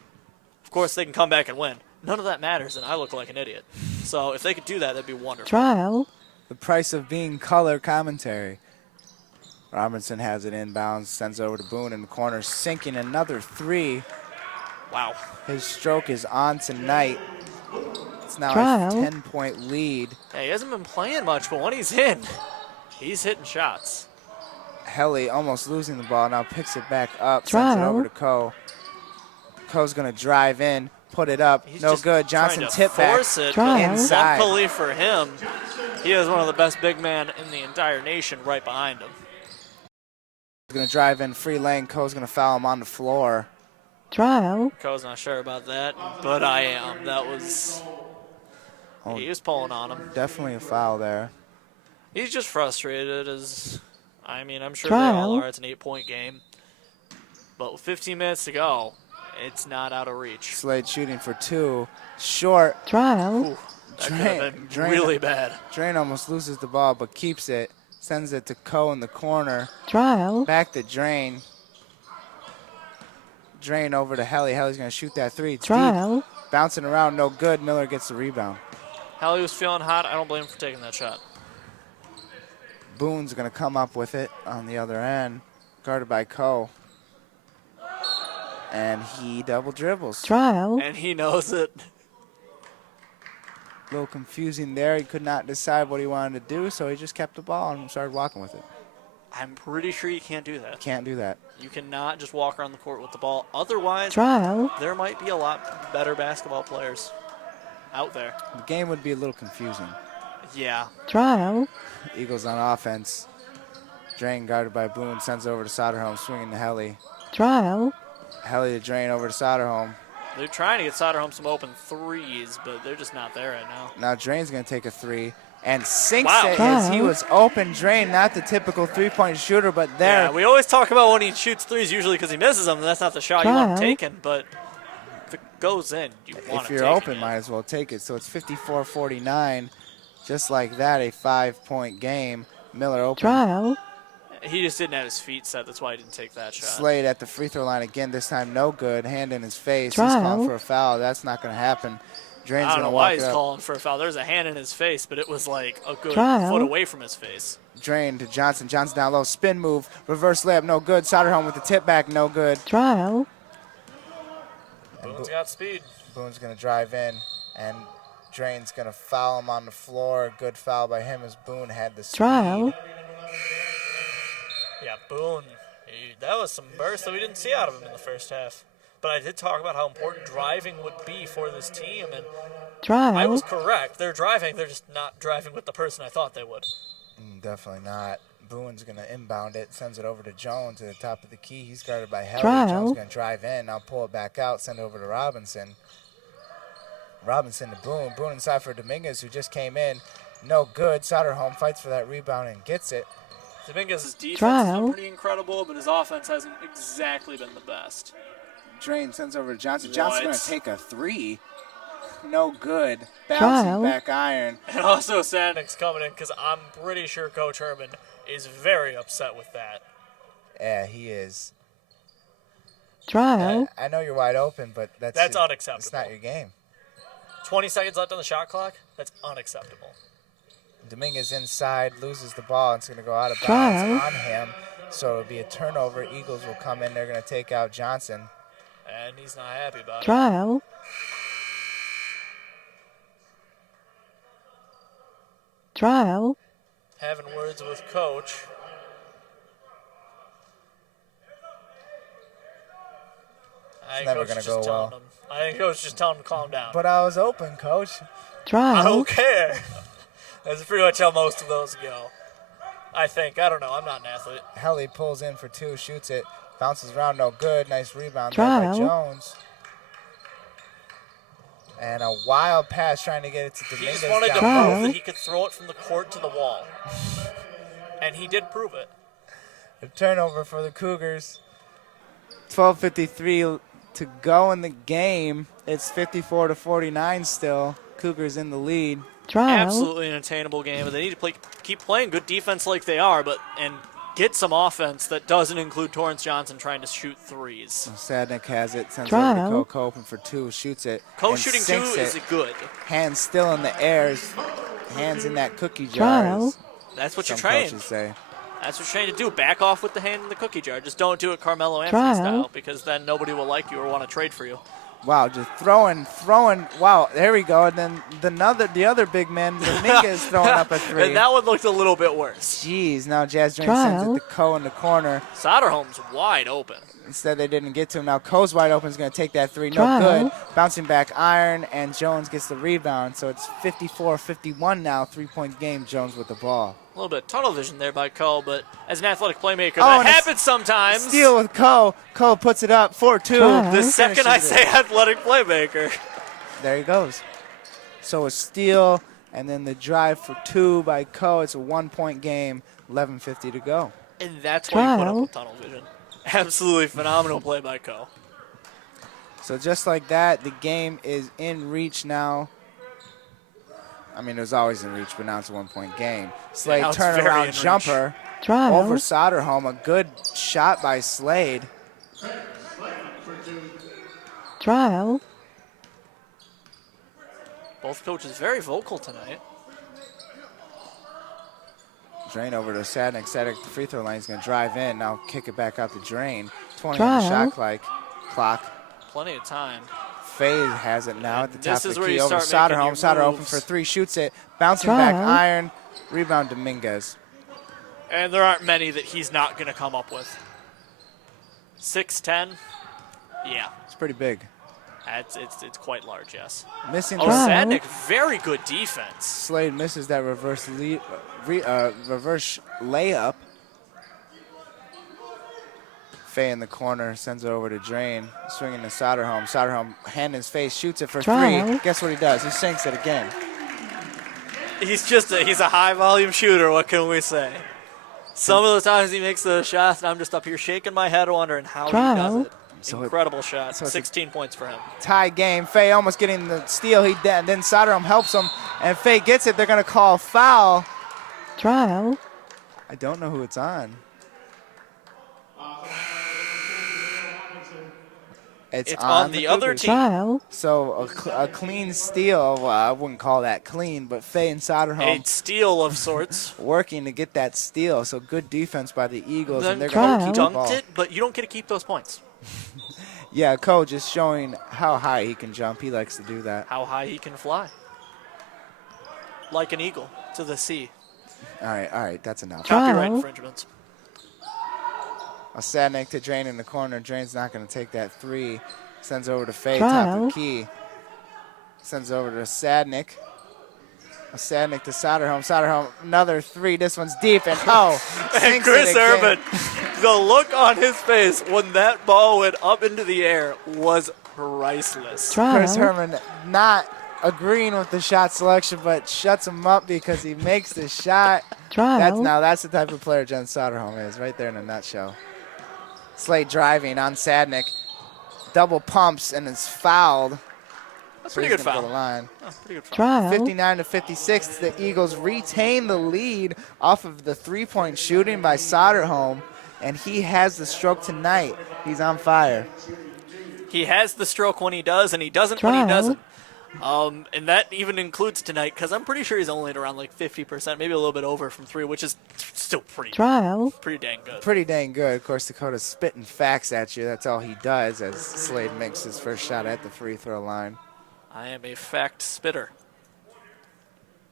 Of course, they can come back and win, none of that matters, and I look like an idiot. So if they could do that, that'd be wonderful. Trial. The price of being color commentary. Robinson has it inbounds, sends it over to Boone in the corner, sinking another 3. Wow. His stroke is on tonight. It's now Trial. a 10-point lead. Hey, he hasn't been playing much, but when he's in, he's hitting shots. Helly almost losing the ball, now picks it back up, sends it Trial. over to Coe. Coe's going to drive in, put it up, He's no just good. Johnson trying to tip back force it, Trial. but inside. luckily for him, he has one of the best big men in the entire nation right behind him. He's going to drive in free lane. Coe's going to foul him on the floor. Trial. Coe's not sure about that, but I am. That was... Oh, He was pulling on him. definitely a foul there. He's just frustrated as... I mean, I'm sure Trial. they all are. It's an 8-point game. But with 15 minutes to go, it's not out of reach. Slade shooting for 2. Short. Trial. Ooh, that could have been Drain. really bad. Drain almost loses the ball, but keeps it. Sends it to Coe in the corner. Trial. Back to Drain. Drain over to Helly. Helly's going to shoot that 3. It's deep. Trial. Bouncing around, no good. Miller gets the rebound. Helly was feeling hot. I don't blame him for taking that shot. Boone's going to come up with it on the other end. Guarded by Coe. And he double dribbles. Trial. And he knows it. A little confusing there. He could not decide what he wanted to do, so he just kept the ball and started walking with it. I'm pretty sure you can't do that. Can't do that. You cannot just walk around the court with the ball. Otherwise, Trial. there might be a lot better basketball players out there. The game would be a little confusing. Yeah. Trial. Eagles on offense. Drain guarded by Boone. Sends over to Soderholm. Swinging to Helly. Trial. Helly to Drain over to Soderholm. They're trying to get Soderholm some open threes, but they're just not there right now. Now Drain's going to take a 3 and sinks Wow. it as he Wow. was open. Drain, not the typical 3-point shooter, but there. Yeah, we always talk about when he shoots threes usually because he misses them, and that's not the shot you want him Trial. taking, but if it goes in, you want If to you're take open, it. might as well take it. So it's 54-49. Just like that, a 5-point game. Miller open. Trial. He just didn't have his feet set. That's why he didn't take that shot. Slade at the free throw line again. This time no good. Hand in his face. Trial. He's calling for a foul. That's not going to happen. Drain's I going don't to know walk why it he's up. calling for a foul. There's a hand in his face, but it was like a good Trial. foot away from his face. Drain to Johnson. Johnson down low. Spin move. Reverse layup. No good. Soderholm with the tip back. No good. Trial. Boone's got speed. Boone's going to drive in, and Drain's going to foul him on the floor. Good foul by him as Boone had the speed. Trial. Yeah, Boone. That was some burst that we didn't see out of him in the first half. But I did talk about how important driving would be for this team, and I was Trial. correct. They're driving. They're just not driving with the person I thought they would. Definitely not. Boone's going to inbound it, sends it over to Jones to the top of the key. He's guarded by Helly. Trial. Jones going to drive in. Now pull it back out, send it over to Robinson. Robinson to Boone. Boone inside for Dominguez, who just came in. No good. Soderholm fights for that rebound and gets it. Dominguez's defense has Trial. been pretty incredible, but his offense hasn't exactly been the best. Drain sends over to Johnson. Johnson's going What? to take a 3. No good. Bouncing Trial. back iron. And also Sadnik's coming in because I'm pretty sure Coach Herman is very upset with that. Yeah, he is. Trial. I know you're wide open, but That's unacceptable. It's not your game. 20 seconds left on the shot clock? That's unacceptable. Dominguez inside, loses the ball. It's going to go out of Trial. bounds on him. So it'll be a turnover. Eagles will come in. They're going to take out Johnson. And he's not happy about it. Trial. Trial. Having words with Coach. I think never Coach gonna is just go telling well. him. I think Coach is just telling him to calm down. But I was open, Coach. I Trial. don't care. That's pretty much how most of those go. I think. I don't know. I'm not an athlete. Helly pulls in for 2, shoots it, bounces around, no good. Nice rebound there by Trial. Jones. And a wild pass trying to get it to He Dominguez. just wanted to down Trial. low. prove that he could throw it from the court to the wall. And he did prove it. A turnover for the Cougars. 12:53 to go in the game. It's 54-49 still. Cougars in the lead. Trial. Absolutely an attainable game, but they need to keep playing good defense like they are, and get some offense that doesn't include Torrance Johnson trying to shoot threes. Sadnik has it, sends over to Trial. Ko. Ko open for two, shoots it. Co and shooting sinks 2 it. is good. Hands still in the air, hands in that cookie jar. Trial. as That's what you're some trained. coaches say. That's what you're trying to do. Back off with the hand in the cookie jar. Just don't do it Carmelo Anthony Trial. style, because then nobody will like you or want to trade for you. Wow, just throwing. Wow, there we go. And then the other big man, Dominguez, throwing up a three. And that one looked a little bit worse. Jeez, now Jazz Drain sends Trial. it to Ko in the corner. Soderholm's wide open. Instead, they didn't get to him. Now Ko's wide open is going to take that three. No Trial. good. Bouncing back iron, and Jones gets the rebound. So it's 54-51 now. 3-point game. Jones with the ball. A little bit of tunnel vision there by Cole, but as an athletic playmaker, Oh, that and it's happens sometimes. Steal with Ko. Ko puts it up 4-2. Trial. The second I Finishes it. say athletic playmaker. There he goes. So a steal, and then the drive for two by Ko. It's a 1-point game. 11:50 to go. And that's why you put up Trial. with tunnel vision. Absolutely phenomenal play by Cole. So just like that, the game is in reach now. I mean, it was always in reach, but now it's a 1-point game. Slade now it's very in turnaround reach. jumper Trial. over Soderholm. A good shot by Slade. Trial. Both coaches very vocal tonight. Drain over to Sadnik. Sadnik at the free throw line. He's going to drive in. Now kick it back out to Drain. 20 on the Trial. shot clock. Plenty of time. Faye has it now at the top This of is the where key you over start making Soderholm. your Soder open moves. for three, shoots it. Bouncing back Trial. iron. Rebound Dominguez. And there aren't many that he's not going to come up with. 6'10". Yeah, It's pretty big. it's quite large, yes. Missing Oh, the Trial. Sadnik, very good defense. Slade misses that reverse layup. Faye in the corner sends it over to Drain, swinging to Soderholm. Soderholm, hand in his face, shoots it for Trial. three. Guess what he does? He sinks it again. He's a high volume shooter. What can we say? Some of the times he makes the shots, and I'm just up here shaking my head, wondering how he Trial. does it. So Incredible shot. so it's a- 16 points for him. Tie game. Faye almost getting the steal. Then Soderholm helps him, and Faye gets it. They're going to call foul. Trial. I don't know who it's on. It's on the other Cougars. team. Trial. So a clean steal. Well, I wouldn't call that clean, but Faye and Soderholm A steal of sorts. working to get that steal. So good defense by the Eagles, Then and they're Cole going to Trial. keep the dunked ball. it, but you don't get to keep those points. Yeah, Ko just showing how high he can jump. He likes to do that. How high he can fly. Like an eagle to the sea. All right, that's enough. Trial. Copyright infringements. A Sadnik to Drain in the corner. Drain's not going to take that three. Sends over to Faye, top of Trial. the key. Sends over to Sadnik. A Sadnik to Soderholm. Soderholm, another three. This one's deep, and And sinks Chris it again. Urban, the look on his face when that ball went up into the air was priceless. Chris Trial. Herman not agreeing with the shot selection, but shuts him up because he makes the shot. Trial. That's the type of player Jen Soderholm is, right there in a nutshell. Slade driving on Sadnik. Double pumps, and it's fouled. That's So pretty he's good gonna go foul. to line. Oh, pretty good foul. Trial. 59-56. The Eagles retain the lead off of the three-point shooting by Soderholm, and he has the stroke tonight. He's on fire. He has the stroke when he does, and he doesn't when he Trial. doesn't. And that even includes tonight, because I'm pretty sure he's only at around like 50%, maybe a little bit over from three, which is still pretty Trial. dang good. Pretty dang good. Of course, Dakota's spitting facts at you. That's all he does as Slade makes his first shot at the free throw line. I am a fact spitter.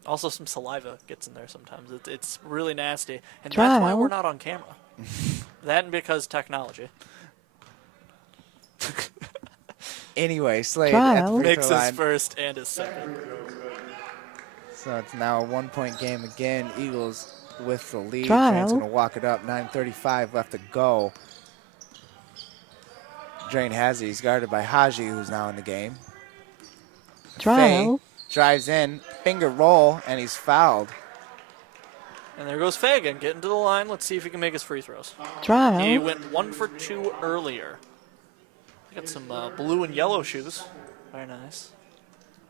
Also, some saliva gets in there sometimes. It's really nasty, and that's why Trial. we're not on camera. That and because technology Anyway, Slade at the Trial. free makes throw his line. first and his second. So it's now a one-point game again. Eagles with the lead. Trial. Drain's going to walk it up. 9:35 left to go. Drain has it. He's guarded by Haji, who's now in the game. Trial. Faye drives in, finger roll, and he's fouled. And there goes Fagan getting to the line. Let's see if he can make his free throws. He Trial. went 1 for 2 earlier. Got some blue and yellow shoes. Very nice.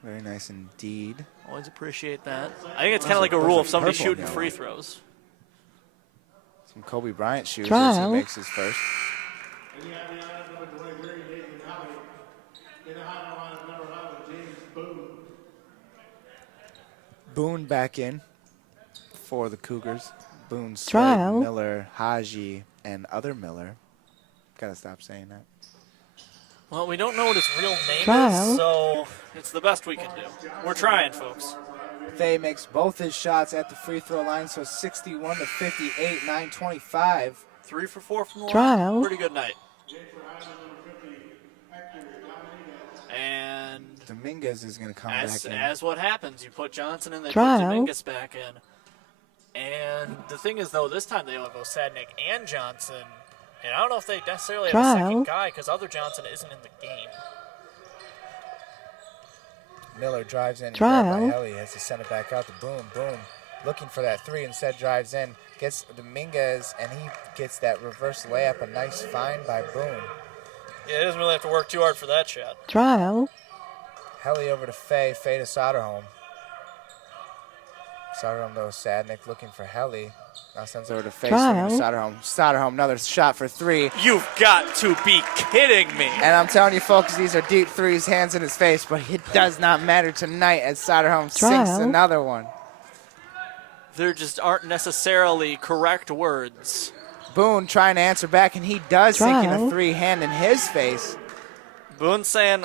Very nice indeed. Always appreciate that. I think it's kind of like a rule if somebody's purple and shooting yellow. free throws. It's Some Kobe Bryant shoes as Trial. he makes his first. And you have the lineup number 23, Nathan Alley. In the Highland lineup, number 11, James Boone. Boone back in for the Cougars. Boone, Trial. Slade, Miller, Haji, and other Miller. Gotta stop saying that. Well, we don't know what his real name Trial. is, so it's the best we can do. We're trying, folks. Faye makes both his shots at the free throw line, so 61 to 58, 9:25. 3 for 4 from the line. Trial. Pretty good night. And Dominguez is going to come back in. as what happens, you put Johnson in, they Trial. put Dominguez back in. And the thing is, though, this time they will go Sadnik and Johnson. And I don't know if they necessarily have a Trial. second guy because other Johnson isn't in the game. Miller drives in. Trial. By Helly has to send it back out to Boone. Boone looking for that three, instead drives in, gets Dominguez, and he gets that reverse layup. A nice find by Boone. Yeah, he doesn't really have to work too hard for that shot. Trial. Helly over to Faye. Faye to Soderholm. Soderholm though, Sadnik looking for Helly. Now sends over to Faye. Trial. Swinging to Soderholm. Soderholm, another shot for three. You've got to be kidding me. And I'm telling you, folks, these are deep threes, hands in his face, but it does not matter tonight as Soderholm sinks Trial. another one. There just aren't necessarily correct words. Boone trying to answer back, and he does sink in a Trial. three, hand in his face. Boone saying,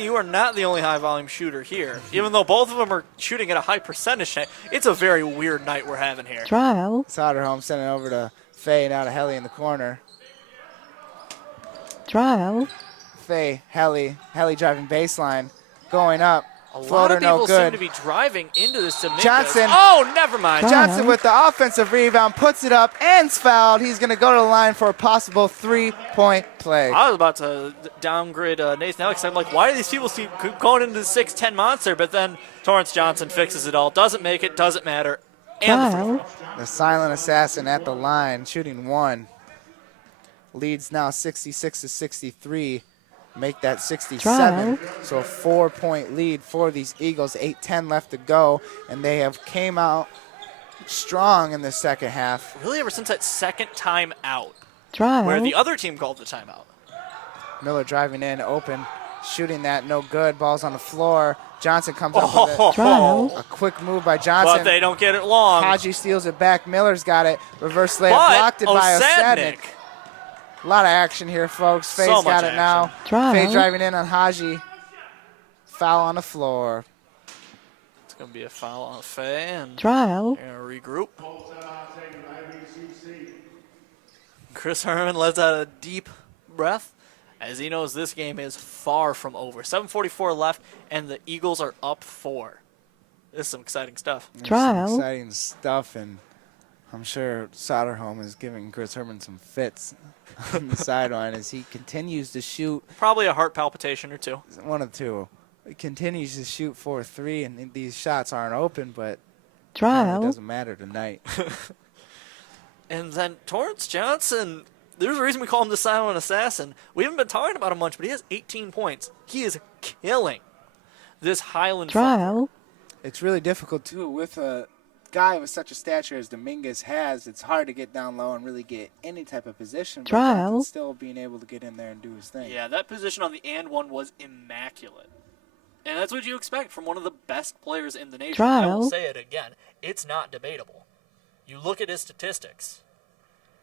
you are not the only high-volume shooter here. Even though both of them are shooting at a high percentage night, it's a very weird night we're having here. Trial. Soderholm sending over to Faye, now to Helly in the corner. Trial. Faye, Helly driving baseline, going up. A lot Floater of people no seem good. to be driving into this Dominguez. Johnson. Oh, never mind. Trial. Johnson with the offensive rebound, puts it up, and's fouled. He's going to go to the line for a possible three-point play. I was about to downgrade Nathan Alex. I'm like, why do these people keep going into the 6'10 monster? But then Torrance Johnson fixes it all. Doesn't make it, doesn't matter. And the free Trial. throw. The silent assassin at the line, shooting one. Leads now 66 to 63. Make that 67. So a 4-point lead for these Eagles. 8:10 left to go, and they have came out strong in the second half. Really, ever since that second time out, Trial. where the other team called the timeout. Miller driving in, open, shooting that, no good. Ball's on the floor. Johnson comes up with it. Trial. A quick move by Johnson. But they don't get it long. Haji steals it back. Miller's got it. Reverse layup But blocked it by Osadnik. Osadnik. A lot of action here, folks. Faye's So much got it now. Trial. Faye driving in on Haji. Foul on the floor. It's going to be a foul on Faye, and Trial. they're going to regroup. Chris Herman lets out a deep breath as he knows this game is far from over. 7:44 left, and the Eagles are up 4. This is some exciting stuff. There's Trial. some exciting stuff, and I'm sure Soderholm is giving Chris Herman some fits on the sideline as he continues to shoot. Probably a heart palpitation or two. One of two. He continues to shoot 4-3, and these shots aren't open, but it Trial. doesn't matter tonight. And then Torrance Johnson, there's a reason we call him the silent assassin. We haven't been talking about him much, but he has 18 points. He is killing this Highland front court. Trial. It's really difficult, too, with a guy with such a stature as Dominguez has. It's hard to get down low and really get any type of position. But Trial. Johnson's still being able to get in there and do his thing. Yeah, that position on the and one was immaculate. And that's what you expect from one of the best players in the nation. I will Trial. say it again. It's not debatable. You look at his statistics.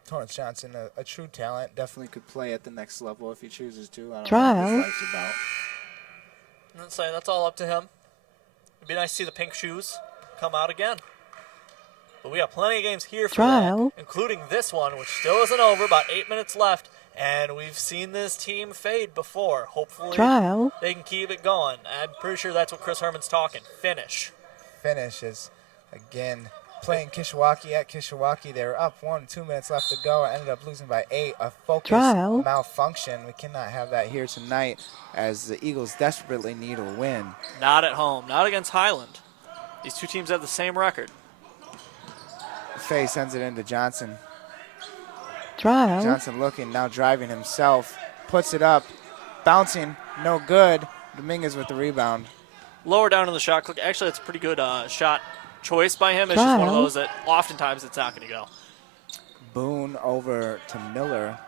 Torrance Johnson, a true talent, definitely could play at the next level if he chooses to. I don't know what Trial. his life's about. Let's say that's all up to him. It'd be nice to see the pink shoes come out again. But we have plenty of games here for Trial. that, including this one, which still isn't over. About 8 minutes left, and we've seen this team fade before. Hopefully Trial. they can keep it going. I'm pretty sure that's what Chris Herman's talking. Finish. Finish is, again, playing Kishwaukee at Kishwaukee. They were up 2 minutes left to go. Ended up losing by 8. A focus Trial. malfunction. We cannot have that here tonight as the Eagles desperately need a win. Not at home. Not against Highland. These two teams have the same record. Faye sends it into Johnson. Trial. Johnson looking, now driving himself. Puts it up. Bouncing, no good. Dominguez with the rebound. Lower down in the shot clock. Actually, that's a pretty good shot choice by him. It's just one of Trial. those that oftentimes it's not going to go. Boone over to Miller.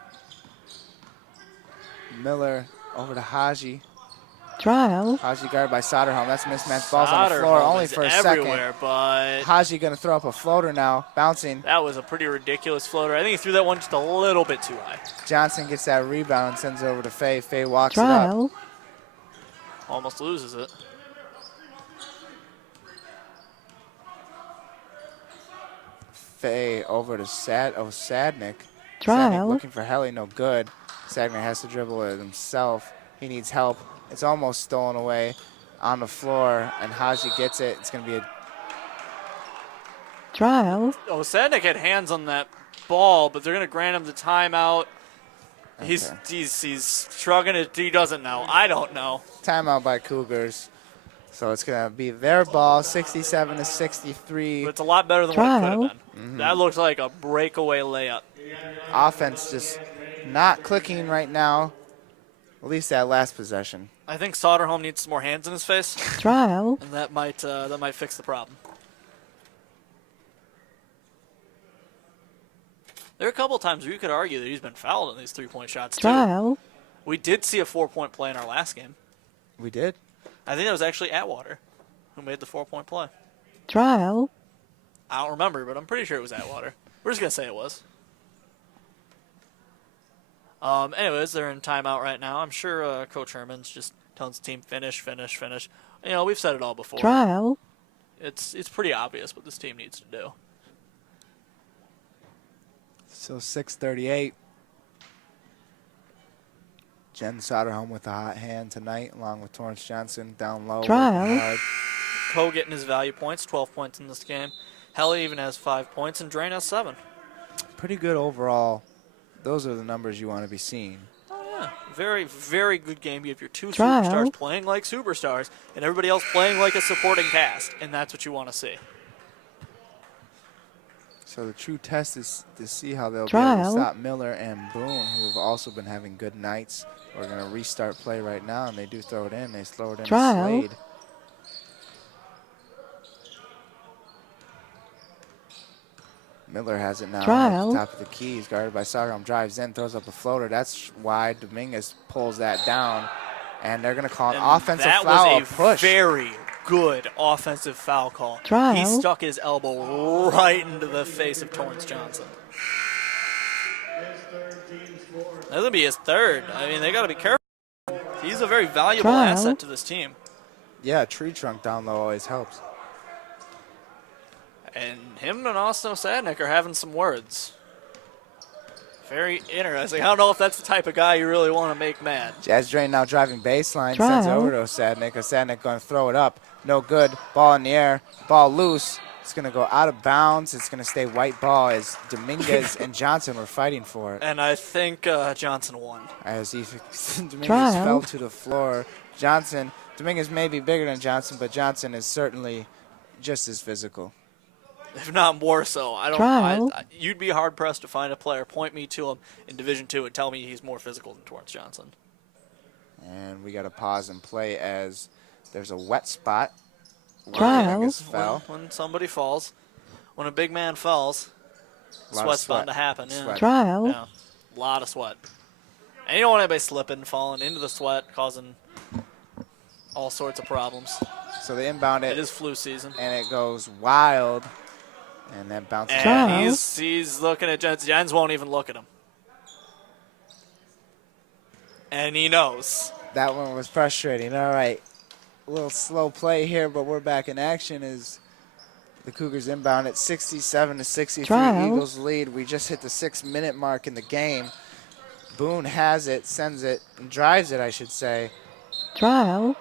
Miller over to Haji. Trial. Haji guarded by Soderholm. That's mismatched balls on the floor only for a everywhere, second. But Haji going to throw up a floater now, bouncing. that was a pretty ridiculous floater. I think he threw that one just a little bit too high. Johnson gets that rebound and sends it over to Faye. Faye walks Trial. it up. Almost loses it. Faye over to Sadnik. Trial. Sadnik looking for Helly, no good. Sadnik has to dribble it himself. He needs help. It's almost stolen away on the floor, and Haji gets it. It's going to be a Trial. Oh, Sadnik had hands on that ball, but they're going to grant him the timeout. Okay. He's shrugging it. He doesn't know. I don't know. timeout by Cougars. So it's going to be their ball, 67-63. But it's a lot better than what it could Trial. have been. That looks like a breakaway layup. Offense just not clicking right now, at least that last possession. I think Soderholm needs some more hands in his face, Trial. and that might fix the problem. There are a couple of times where you could argue that he's been fouled on these three-point shots, too. Trial. We did see a 4-point play in our last game. We did? I think that was actually Atwater who made the 4-point play. Trial. I don't remember, but I'm pretty sure it was Atwater. We're just going to say it was. Anyways, they're in timeout right now. I'm sure Coach Herman's just telling the team, finish, finish, finish. You know, we've said it all before. Trial. It's pretty obvious what this team needs to do. So 6:38. Jen Soderholm with a hot hand tonight, along with Torrance Johnson down low. Trial. Hard. Coe getting his value points, 12 points in this game. Helly even has 5 points, and Drain has 7. Pretty good overall. Those are the numbers you want to be seeing. Oh, yeah. Very, very good game. You have your two Trial. superstars playing like superstars, and everybody else playing like a supporting cast, and that's what you want to see. So the true test is to see how they'll be Trial. able to stop Miller and Boone, who have also been having good nights. We're going to restart play right now, and they do throw it in. They throw it in Trial. Slade. Miller has it now Trial. at the top of the key. He's guarded by Soderholm. Drives in, throws up a floater. That's why Dominguez pulls that down. And they're going to call an offensive foul, That a was a push. very good offensive foul call. Trial. He stuck his elbow right into the face of Torrance Johnson. That's going to be his third. I mean, they got to be careful. He's a very valuable Trial. asset to this team. Yeah, a tree trunk down low always helps. And him and Austin Sadnik are having some words. Very interesting. I don't know if that's the type of guy you really want to make mad. Jazz Drain now driving baseline, sends it Trial. over to Osadnik. Osadnik going to throw it up. No good. Ball in the air. Ball loose. It's going to go out of bounds. It's going to stay white ball as Dominguez and Johnson were fighting for it. And I think Johnson won. As Dominguez Trial. fell to the floor. Dominguez may be bigger than Johnson, but Johnson is certainly just as physical. If not more so. Trial. You'd be hard-pressed to find a player, point me to him in Division II and tell me he's more physical than Torrance Johnson. And we got to pause and play as there's a wet spot. Trial. Dominguez fell. When somebody falls, when a big man falls, A lot of sweat's bound to happen. Yeah. Sweat. Trial. Yeah, a lot of sweat. And you don't want anybody slipping, falling into the sweat, causing all sorts of problems. So they inbound It it, is flu season. and it goes wild. And that bounces Trial. And he's looking at Jens. Jens won't even look at him. And he knows. That one was frustrating. All right. A little slow play here, but we're back in action as the Cougars inbound at 67-63. Trial. Eagles lead. We just hit the 6-minute mark in the game. Boone has it, sends it, and drives it, I should say. Trial.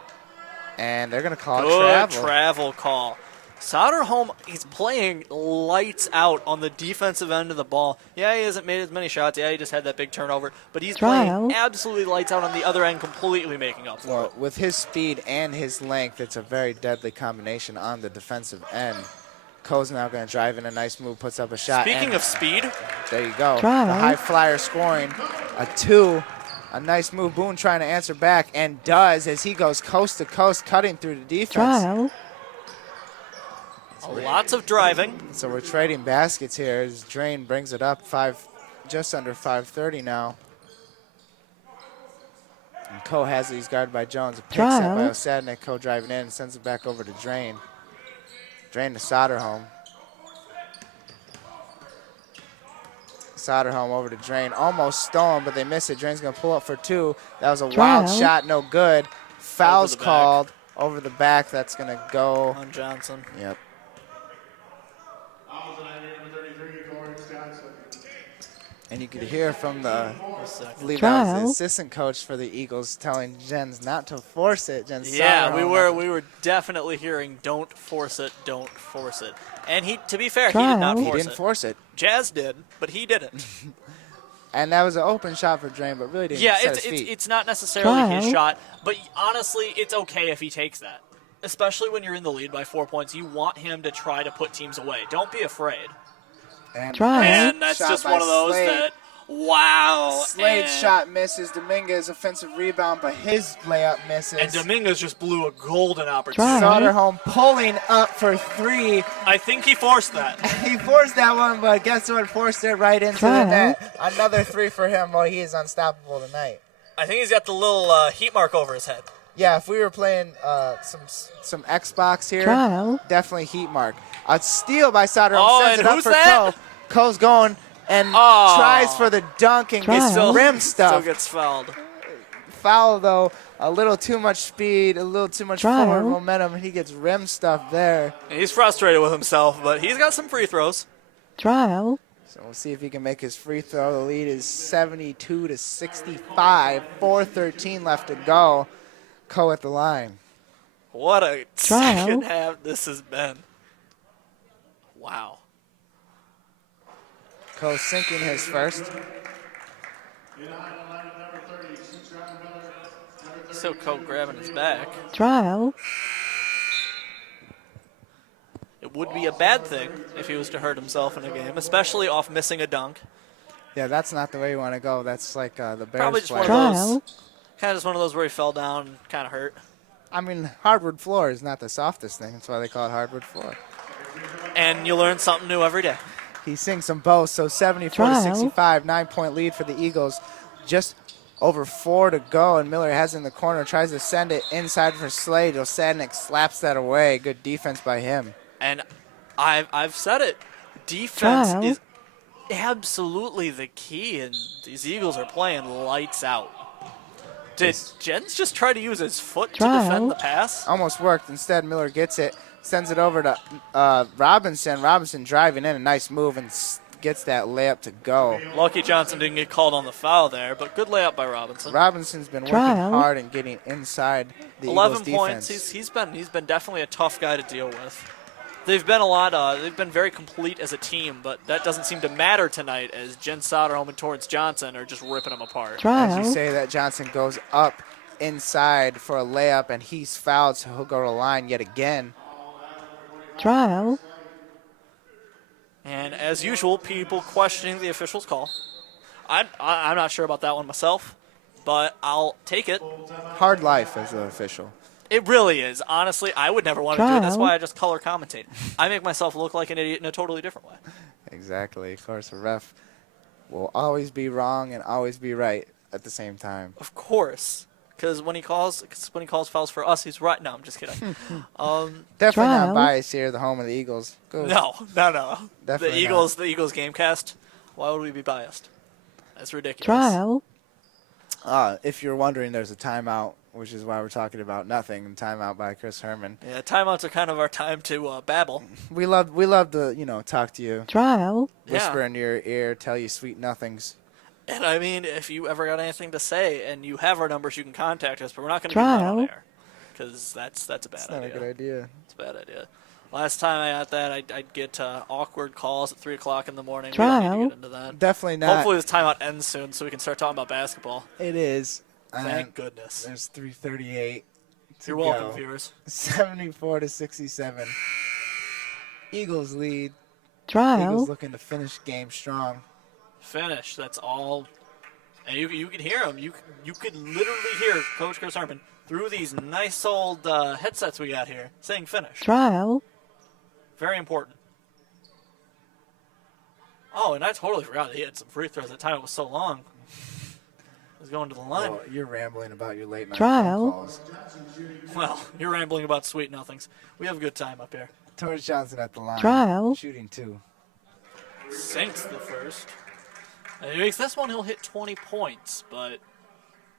And they're going to call it Good travel. travel call. Soderholm, he's playing lights out on the defensive end of the ball. Yeah, he hasn't made as many shots. Yeah, he just had that big turnover. But he's Trial. playing absolutely lights out on the other end, completely making up for it. Well, with his speed and his length, it's a very deadly combination on the defensive end. Coe's now going to drive in a nice move, puts up a shot. Speaking and of speed, there you go. Trial. The high flyer scoring a 2. A nice move. Boone trying to answer back and does as he goes coast to coast, cutting through the defense. Trial. Lots of driving. So we're trading baskets here as Drain brings it up just under 5:30 now. And Coe has it. He's guarded by Jones. It picks up by Trial. Osadnik. Coe driving in and sends it back over to Drain. Drain to Soderholm. Soderholm over to Drain. Almost stolen, but they miss it. Drain's going to pull up for two. That was a wild Trial. shot. No good. Foul's the back. called over the back. That's going to go. On Johnson. Yep. And you could hear from the, I believe that was the Trial. assistant coach for the Eagles telling Jens not to force it. Jens Yeah, Soderholm. we were definitely hearing don't force it, don't force it. And he, to be fair, he did not Trial. He force didn't it. force it. Jazz did, but he didn't. And that was an open shot for Drain, but really didn't Yeah, set it's his feet. it's not necessarily his Trial. shot, but honestly, it's okay if he takes that. Especially when you're in the lead by 4 points, you want him to try to put teams away. Don't be afraid. And Trial. And that's shot just by one of those Slade. that, wow. Slade's and, shot misses. Dominguez offensive rebound, but his layup misses. And Dominguez just blew a golden opportunity. Trial. Soderholm pulling up for three. I think he forced that. He forced that one, but guess what? Forced it right into the Trial. net. Another three for him. Well, he is unstoppable tonight. I think he's got the little heat mark over his head. Yeah, if we were playing some Xbox here, Trial. definitely heat mark. A steal by Soderholm Oh, sends and it up who's for that? Coe. Coe's going and Oh. tries for the dunk and gets Trial. rim Still stuff. gets fouled. Foul though, a little too much speed, a little too much Trial. forward momentum, and he gets rim stuff there. And he's frustrated with himself, but he's got some free throws. Trial. So we'll see if he can make his free throw. The lead is 72-65. 4:13 left to go. Coe at the line. What a Trial. second half this has been. Wow. Coe sinking his first. Still Coe grabbing his back. Trial. It would be a bad thing if he was to hurt himself in a game, especially off missing a dunk. Yeah, that's not the way you want to go. That's like the Bears Probably just play. one of Trial. those, kind of just one of those where he fell down, and kind of hurt. I mean, hardwood floor is not the softest thing. That's why they call it hardwood floor. And you learn something new every day. He sings them both, so 74-65, 9-point lead for the Eagles. Just over 4 to go, and Miller has it in the corner, tries to send it inside for Slade. Osadnik slaps that away. Good defense by him. And I've said it. Defense Trial. is absolutely the key, and these Eagles are playing lights out. Did Jens just try to use his foot to Trial. defend the pass? Almost worked. Instead, Miller gets it, sends it over to Robinson. Robinson driving in, a nice move, and gets that layup to go. Lucky Johnson didn't get called on the foul there, but good layup by Robinson. Robinson's been working Trial. hard and getting inside the 11 Eagles' points. defense. He's been definitely a tough guy to deal with. They've been very complete as a team, but that doesn't seem to matter tonight as Jen Soderholm and Torrance Johnson are just ripping them apart. As Trial. you say that, Johnson goes up inside for a layup, and he's fouled, so he'll go to the line yet again. Trial. And as usual, people questioning the official's call. I'm not sure about that one myself, but I'll take it. Hard life as an official. It really is. Honestly, I would never want to do it. That's Trial. why I just color commentate. I make myself look like an idiot in a totally different way. Exactly. Of course, a ref will always be wrong and always be right at the same time. Of course. Because when he calls fouls for us, he's right. No, I'm just kidding. Definitely not Trial. biased here, the home of the Eagles. Go. No. Definitely The Eagles Gamecast. Why would we be biased? That's ridiculous. Trial. If you're wondering, there's a timeout, which is why we're talking about nothing. And timeout by Chris Herman. Yeah, timeouts are kind of our time to babble. We love to talk to you, Trial. whisper Yeah. in your ear, tell you sweet nothings. And I mean, if you ever got anything to say and you have our numbers, you can contact us. But we're not going to be right on Trial. air because that's a bad That's not idea. a good idea. It's a bad idea. Last time I got that, I'd get awkward calls at 3 o'clock in the morning. We don't need Trial. to get into that. Definitely not. Hopefully this timeout ends soon so we can start talking about basketball. It is. Thank goodness. There's 3:38. You're welcome, viewers. 74-67. Eagles lead. Eagles Trial. looking to finish game strong. Finish. That's all. And you can hear him. You could literally hear Coach Chris Harmon through these nice old headsets we got here saying finish. Trial. Very important. Oh, and I totally forgot that he had some free throws. That time it was so long. He was going to the line. Well, you're rambling about your late night Trial. phone calls. Well, you're rambling about sweet nothings. We have a good time up here. Torrance Johnson at the line. Trial. Shooting 2. Sinks the first. If he makes this one, he'll hit 20 points, but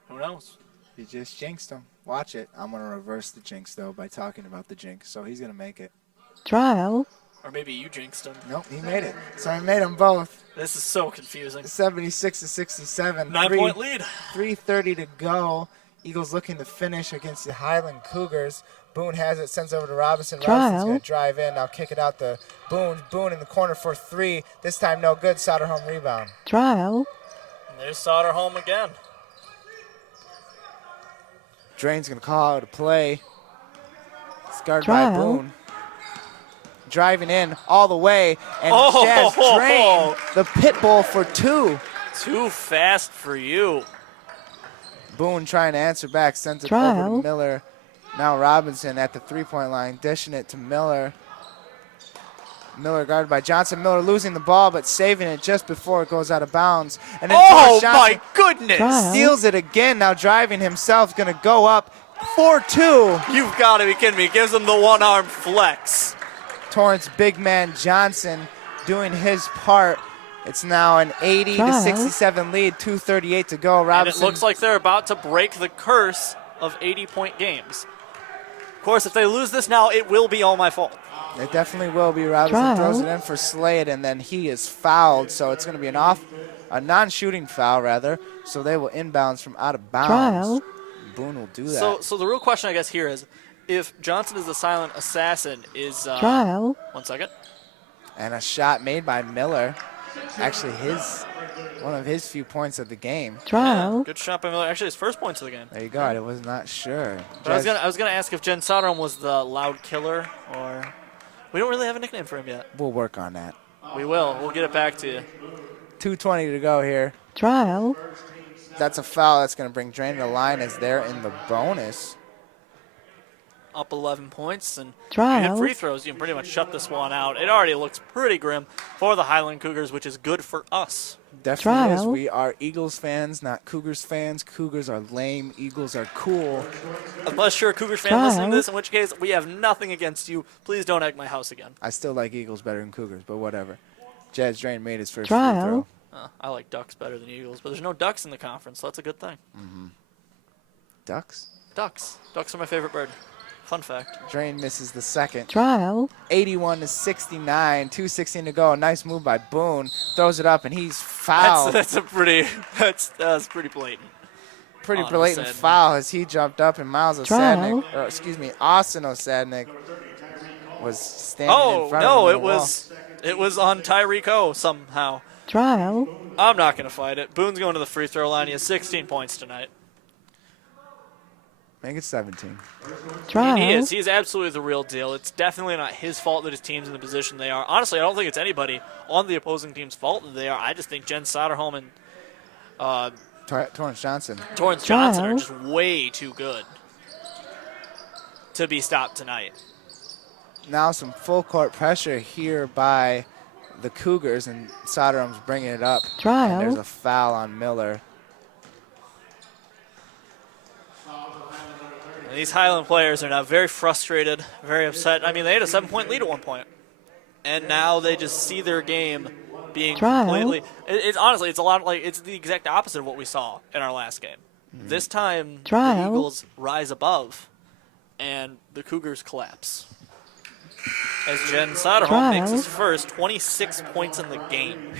who knows? He just jinxed him. Watch it. I'm going to reverse the jinx, though, by talking about the jinx. So he's going to make it. Trial. Or maybe you jinxed him. Nope, he made it. So I made them both. This is so confusing. 76-67. 9-point lead. 3:30 to go. Eagles looking to finish against the Highland Cougars. Boone has it, sends over to Robinson. Trial. Robinson's going to drive in. Now kick it out to Boone. Boone in the corner for 3. This time no good. Soderholm rebound. Trial. And there's Soderholm again. Drain's going to call out a play. It's guarded by Trial. Boone. Driving in all the way. And Jazz Drain, the pit bull for 2. Too fast for you. Boone trying to answer back. Sends it Trial. over to Miller. Now Robinson at the 3-point line. Dishing it to Miller. Miller guarded by Johnson. Miller losing the ball, but saving it just before it goes out of bounds. And then Oh, Torrance Johnson my goodness. Trial. steals it again. Now driving himself. Going to go up 4-2. You've got to be kidding me. Gives him the one-arm flex. Torrance big man Johnson doing his part. It's now an 80-67 lead. 2:38 to go. And Robinson. it looks like they're about to break the curse of 80-point games. Of course, if they lose this now, it will be all my fault. It definitely will be. Robinson Trial. throws it in for Slade, and then he is fouled. So it's going to be a non-shooting foul, rather. So they will inbounds from out of bounds. Trial. Boone will do that. So the real question, I guess, here is, if Johnson is the silent assassin, is... Trial. 1 second. And a shot made by Miller. Actually, one of his few points of the game. Trial. Good shot by Miller. Actually, his first points of the game. There you go. I was not sure. But I was gonna ask if Jen Soderholm was the loud killer, or... We don't really have a nickname for him yet. We'll work on that. We will. We'll get it back to you. 2:20 to go here. Trial. That's a foul. That's going to bring Drain to the line as they're in the bonus. Up 11 points, and Trial. you hit free throws, you can pretty much shut this one out. It already looks pretty grim for the Highland Cougars, which is good for us. Definitely is. Trial. We are Eagles fans, not Cougars fans. Cougars are lame. Eagles are cool. Unless you're a Cougars fan Trial. listening to this, in which case we have nothing against you. Please don't egg my house again. I still like Eagles better than Cougars, but whatever. Jazz Drain made his first Trial. free throw. I like Ducks better than Eagles, but there's no Ducks in the conference, so that's a good thing. Ducks. Ducks. Ducks are my favorite bird. Fun fact. Drain misses the second. Trial. 81-69, 2:16 to go. Nice move by Boone. Throws it up, and he's fouled. That's a pretty. That's pretty blatant. Pretty on blatant Osadnik. foul as he jumped up, and Trial. Austin Osadnik was standing in Oh front no, of him. it was on Tyreek O somehow. Trial. I'm not gonna fight it. Boone's going to the free throw line. He has 16 points tonight. Make it 17. Trial. He is. He is absolutely the real deal. It's definitely not his fault that his team's in the position they are. Honestly, I don't think it's anybody on the opposing team's fault that they are. I just think Jen Soderholm and Torrance Johnson. Torrance Johnson are just way too good to be stopped tonight. Now some full court pressure here by the Cougars, and Soderholm's bringing it up. Trial. And there's a foul on Miller. And these Highland players are now very frustrated, very upset. I mean, they had a 7-point lead at one point, and now they just see their game being Trial. completely. It's honestly, it's a lot like it's the exact opposite of what we saw in our last game. This time, the Trial. Eagles rise above, and the Cougars collapse. As Jen Soderholm makes his first 26 points in the game.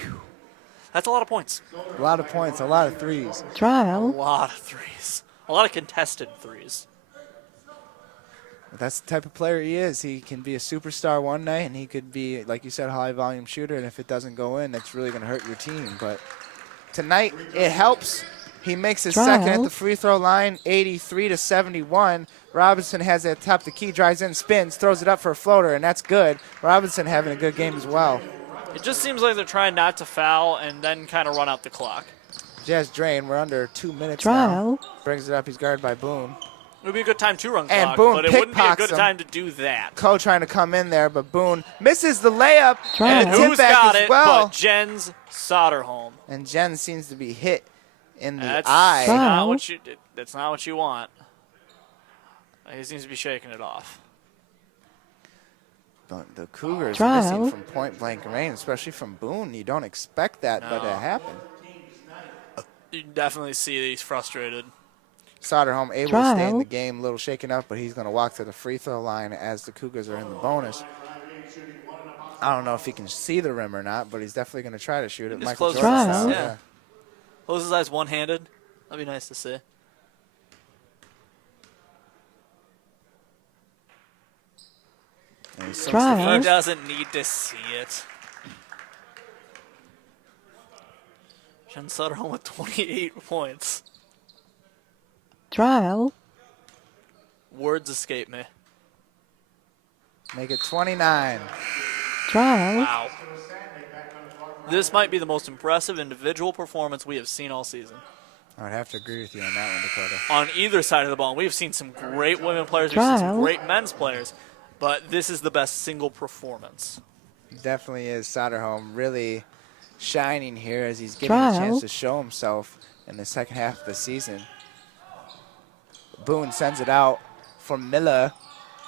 That's a lot of points. A lot of points, a lot of threes. A Trial. lot of threes. A lot of contested threes. But that's the type of player he is. He can be a superstar one night, and he could be, like you said, a high-volume shooter, and if it doesn't go in, that's really going to hurt your team. But tonight, it helps. He makes his second at the free throw line, 83-71. Robinson has it top the key, drives in, spins, throws it up for a floater, and that's good. Robinson having a good game as well. It just seems like they're trying not to foul and then kind of run out the clock. Jazz Drain, we're under 2 minutes Trial. now. Brings it up, he's guarded by Boone. It would be a good time to run And clock, Boone but it wouldn't be a pickpocks good him. time to do that. Coe trying to come in there, but Boone misses the layup. And And And the who's tip back got as it well. but Jens Soderholm? And Jen seems to be hit in the That's eye. not what you. That's not what you want. He seems to be shaking it off. But the Cougars Trial. missing from point-blank range, especially from Boone. You don't expect that, but No. it happened. You can definitely see that he's frustrated. Soderholm able to stay in Trial. the game, a little shaken up, but he's going to walk to the free throw line as the Cougars are in the bonus. I don't know if he can see the rim or not, but he's definitely going to try to shoot it. Just Michael close Jordan his eyes. style, Yeah. Close his eyes one-handed. That'd be nice to see. And he sinks the Trial. He first. doesn't need to see it. Jen Soderholm with 28 points. Trial. Words escape me. Make it 29. Trial. Wow. This might be the most impressive individual performance we have seen all season. I would have to agree with you on that one, Dakota. On either side of the ball. We've seen some great women players. We've seen some Trial. great men's players. But this is the best single performance. Definitely is. Soderholm really shining here as he's getting a Trial. chance to show himself in the second half of the season. Boone sends it out for Miller.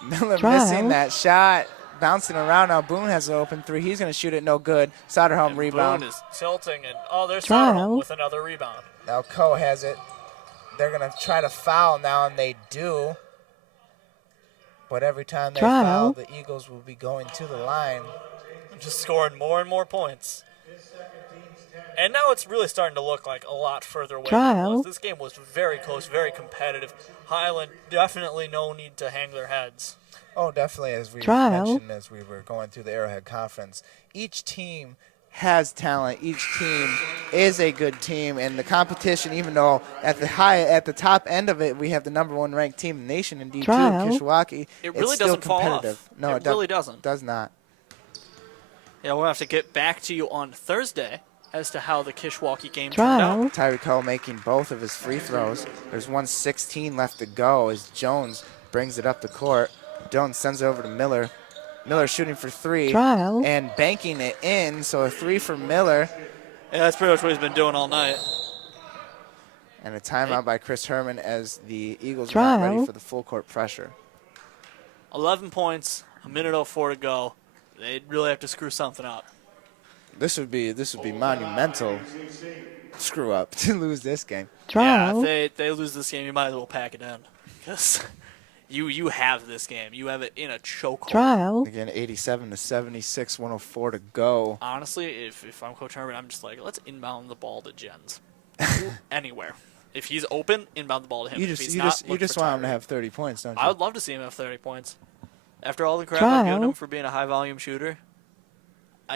Miller Trial. missing that shot. Bouncing around now. Boone has an open three. He's going to shoot it no good. Soderholm And rebound. Boone is tilting, and there's Trial. Soderholm with another rebound. Now Coe has it. They're going to try to foul now, and they do. But every time they Trial. foul, the Eagles will be going to the line. Just scoring more and more points. And now it's really starting to look like a lot further away than it Trial. was. This game was very close, very competitive. Highland definitely no need to hang their heads. Oh, definitely, as we Trial. mentioned as we were going through the Arrowhead Conference. Each team has talent. Each team is a good team, and the competition, even though at the top end of it, we have the #1 ranked team in the nation in D2, Trial. Kishwaukee. It really it's still doesn't fall off. competitive. No, It really doesn't. Does not. Yeah, we'll have to get back to you on Thursday as to how the Kishwaukee game turned out. Trial. Tyreek Coe making both of his free throws. There's 1:16 left to go as Jones brings it up the court. Jones sends it over to Miller. Miller shooting for three Trial. and banking it in, so a three for Miller. Yeah, that's pretty much what he's been doing all night. And a timeout by Chris Herman as the Eagles are not ready Trial. for the full court pressure. 11 points, a minute 04 to go. They really have to screw something up. This would be monumental screw up to lose this game. Trial. Yeah, if they lose this game, you might as well pack it in. Because you have this game. You have it in a chokehold. Trial. Again, 87-76, 104 to go. Honestly, if I'm Coach Herman, I'm just like, let's inbound the ball to Jens. Anywhere. If he's open, inbound the ball to him. You If just he's you not, just you look just for want him to Tyreek. have 30 points, don't you? I would love to see him have 30 points. After all the crap I've given Trial. him for being a high-volume shooter,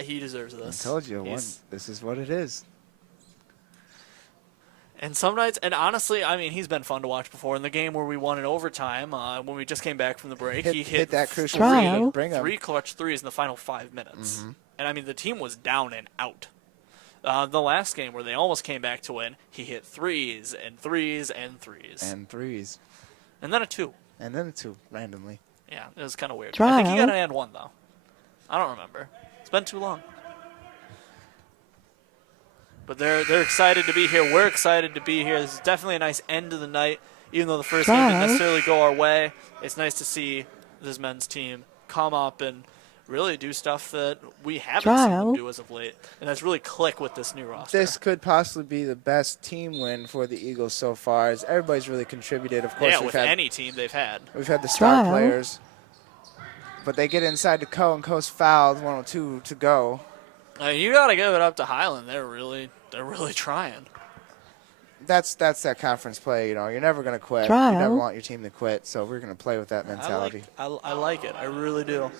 he deserves this. I told you, He's- this is what it is. And some nights, and honestly, I mean, he's been fun to watch before. In the game where we won in overtime, when we just came back from the break, he hit that crucial Trial. three to bring him. 3 clutch threes in the final 5 minutes. Mm-hmm. And I mean, the team was down and out. The last game where they almost came back to win, he hit threes and threes and threes. And threes. And then a 2. And then a two randomly. Yeah, it was kind of weird. I think he Trial. got an and 1, though. I don't remember. It's been too long. But they're excited to be here. We're excited to be here. This is definitely a nice end to the night. Even though the first game didn't Trial. necessarily go our way, it's nice to see this men's team come up and really do stuff that we haven't seen them Trial. do as of late. And that's really click with this new roster. This could possibly be the best team win for the Eagles so far, as everybody's really contributed. Of course, yeah, we've with had any team they've had. the star Trial. players, but they get inside to Coe, and Coe's fouled. 1:02 to go. You got to give it up to Highland. They're really trying. That's that conference play. You know, you're never going to quit. Trial. You never want your team to quit. So we're going to play with that mentality. I like it. I really do.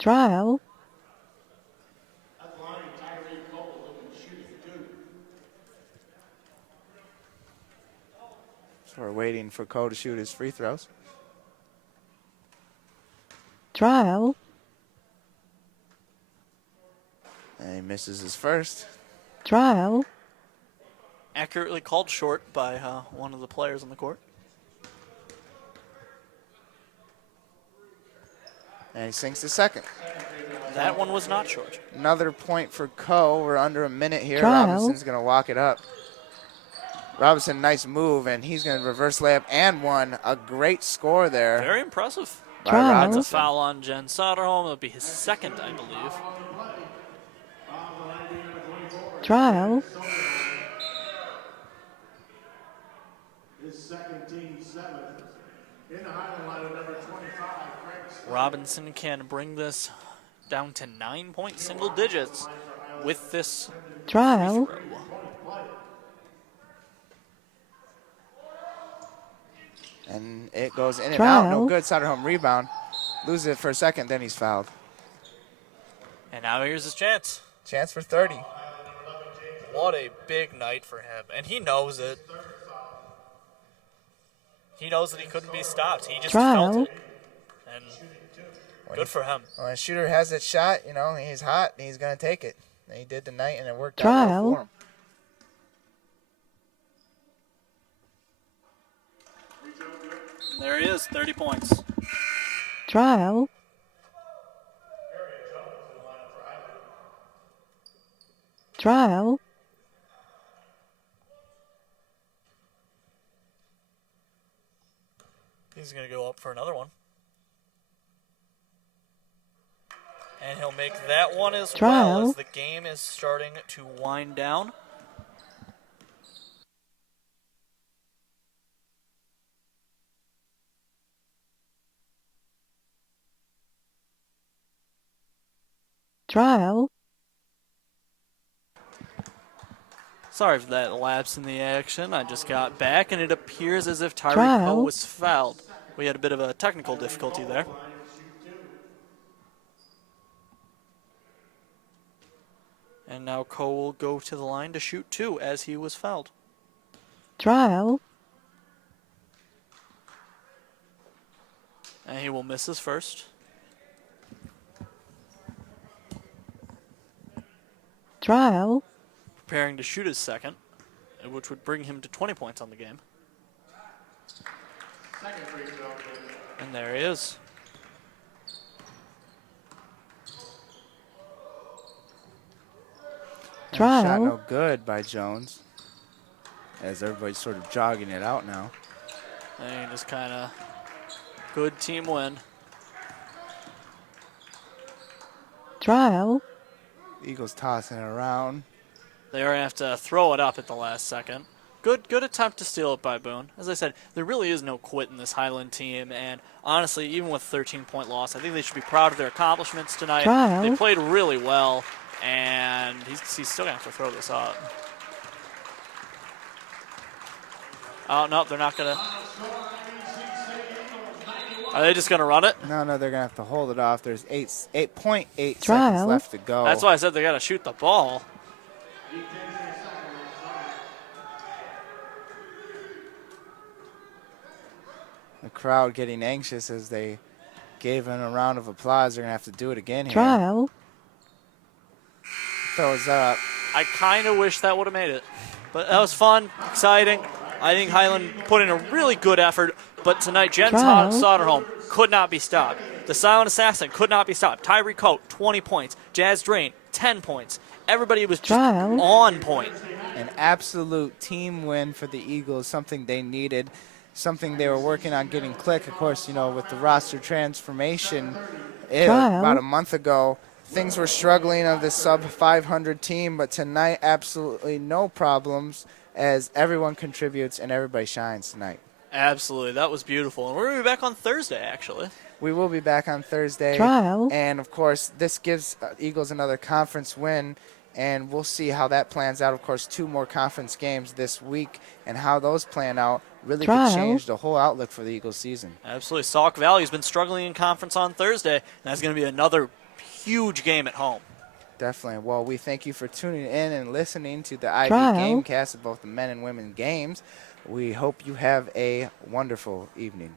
Trial. That line, Tyreek Cole looking to shoot it too. So we're waiting for Coe to shoot his free throws. Trial. And he misses his first. Trial. Accurately called short by one of the players on the court. And he sinks the second. That one was not short. Another point for Coe. We're under a minute here. Trial. Robinson's going to walk it up. Robinson, nice move, and he's going to reverse layup and one. A great score there. Very impressive. By Trial. That's a Robinson. foul on Jen Soderholm. It'll be his second, I believe. Trial. His second team 7th. In the Highland lineup, number 25, Frank. Robinson can bring this down to 9-point single digits with this Trial. free throw. And it goes in and out. No Trial. good. Soderholm rebound. Loses it for a second, then he's fouled. And now here's his chance. Chance for 30. What a big night for him. And he knows it. He knows that he couldn't be stopped. He just Trial. felt it. And good for him. When a shooter has that shot, you know, he's hot, he's going to take it. And he did tonight, and it worked out well Trial. for him. There he is, 30 points. Trial. Trial. He's going to go up for another one. And he'll make that one as well Trial. as the game is starting to wind down. Trial. Sorry for that lapse in the action. I just got back, and it appears as if Tyreek Trial. Coe was fouled. We had a bit of a technical difficulty there. And now Coe will go to the line to shoot 2 as he was fouled. Trial. And he will miss his first. Trial. Preparing to shoot his second, which would bring him to 20 points on the game. And there he is. And a shot Trial. no good by Jones. As everybody's sort of jogging it out now. And just kind of good team win. Trial. Eagles tossing it around. They are going to have to throw it up at the last second. Good attempt to steal it by Boone. As I said, there really is no quit in this Highland team, and honestly, even with a 13-point loss, I think they should be proud of their accomplishments tonight. Trial. They played really well, and he's still going to have to throw this up. Oh, no, they're not going to. Are they just going to run it? No, they're going to have to hold it off. There's 8.8 seconds Trial. left to go. That's why I said they got to shoot the ball. The crowd getting anxious as they gave him a round of applause. They're going to have to do it again here. Trial. Throws up. I kind of wish that would have made it. But that was fun, exciting. I think Highland put in a really good effort. But tonight, Jen Trial. Soderholm could not be stopped. The Silent Assassin could not be stopped. Tyreek Coe, 20 points. Jazz Drain, 10 points. Everybody was just Trial. on point. An absolute team win for the Eagles, something they needed, something they were working on getting click. Of course, you know, with the roster transformation Trial. about a month ago, things were struggling of the sub-500 team, but tonight, absolutely no problems as everyone contributes and everybody shines tonight. Absolutely. That was beautiful. And we're going to be back on Thursday, actually. We will be back on Thursday. Trial. And, of course, this gives Eagles another conference win, and we'll see how that plans out. Of course, 2 more conference games this week, and how those plan out really Trial. could change the whole outlook for the Eagles season. Absolutely. Sauk Valley has been struggling in conference on Thursday, and that's going to be another huge game at home. Definitely. Well, we thank you for tuning in and listening to the IB Trial. Gamecast of both the men and women games. We hope you have a wonderful evening.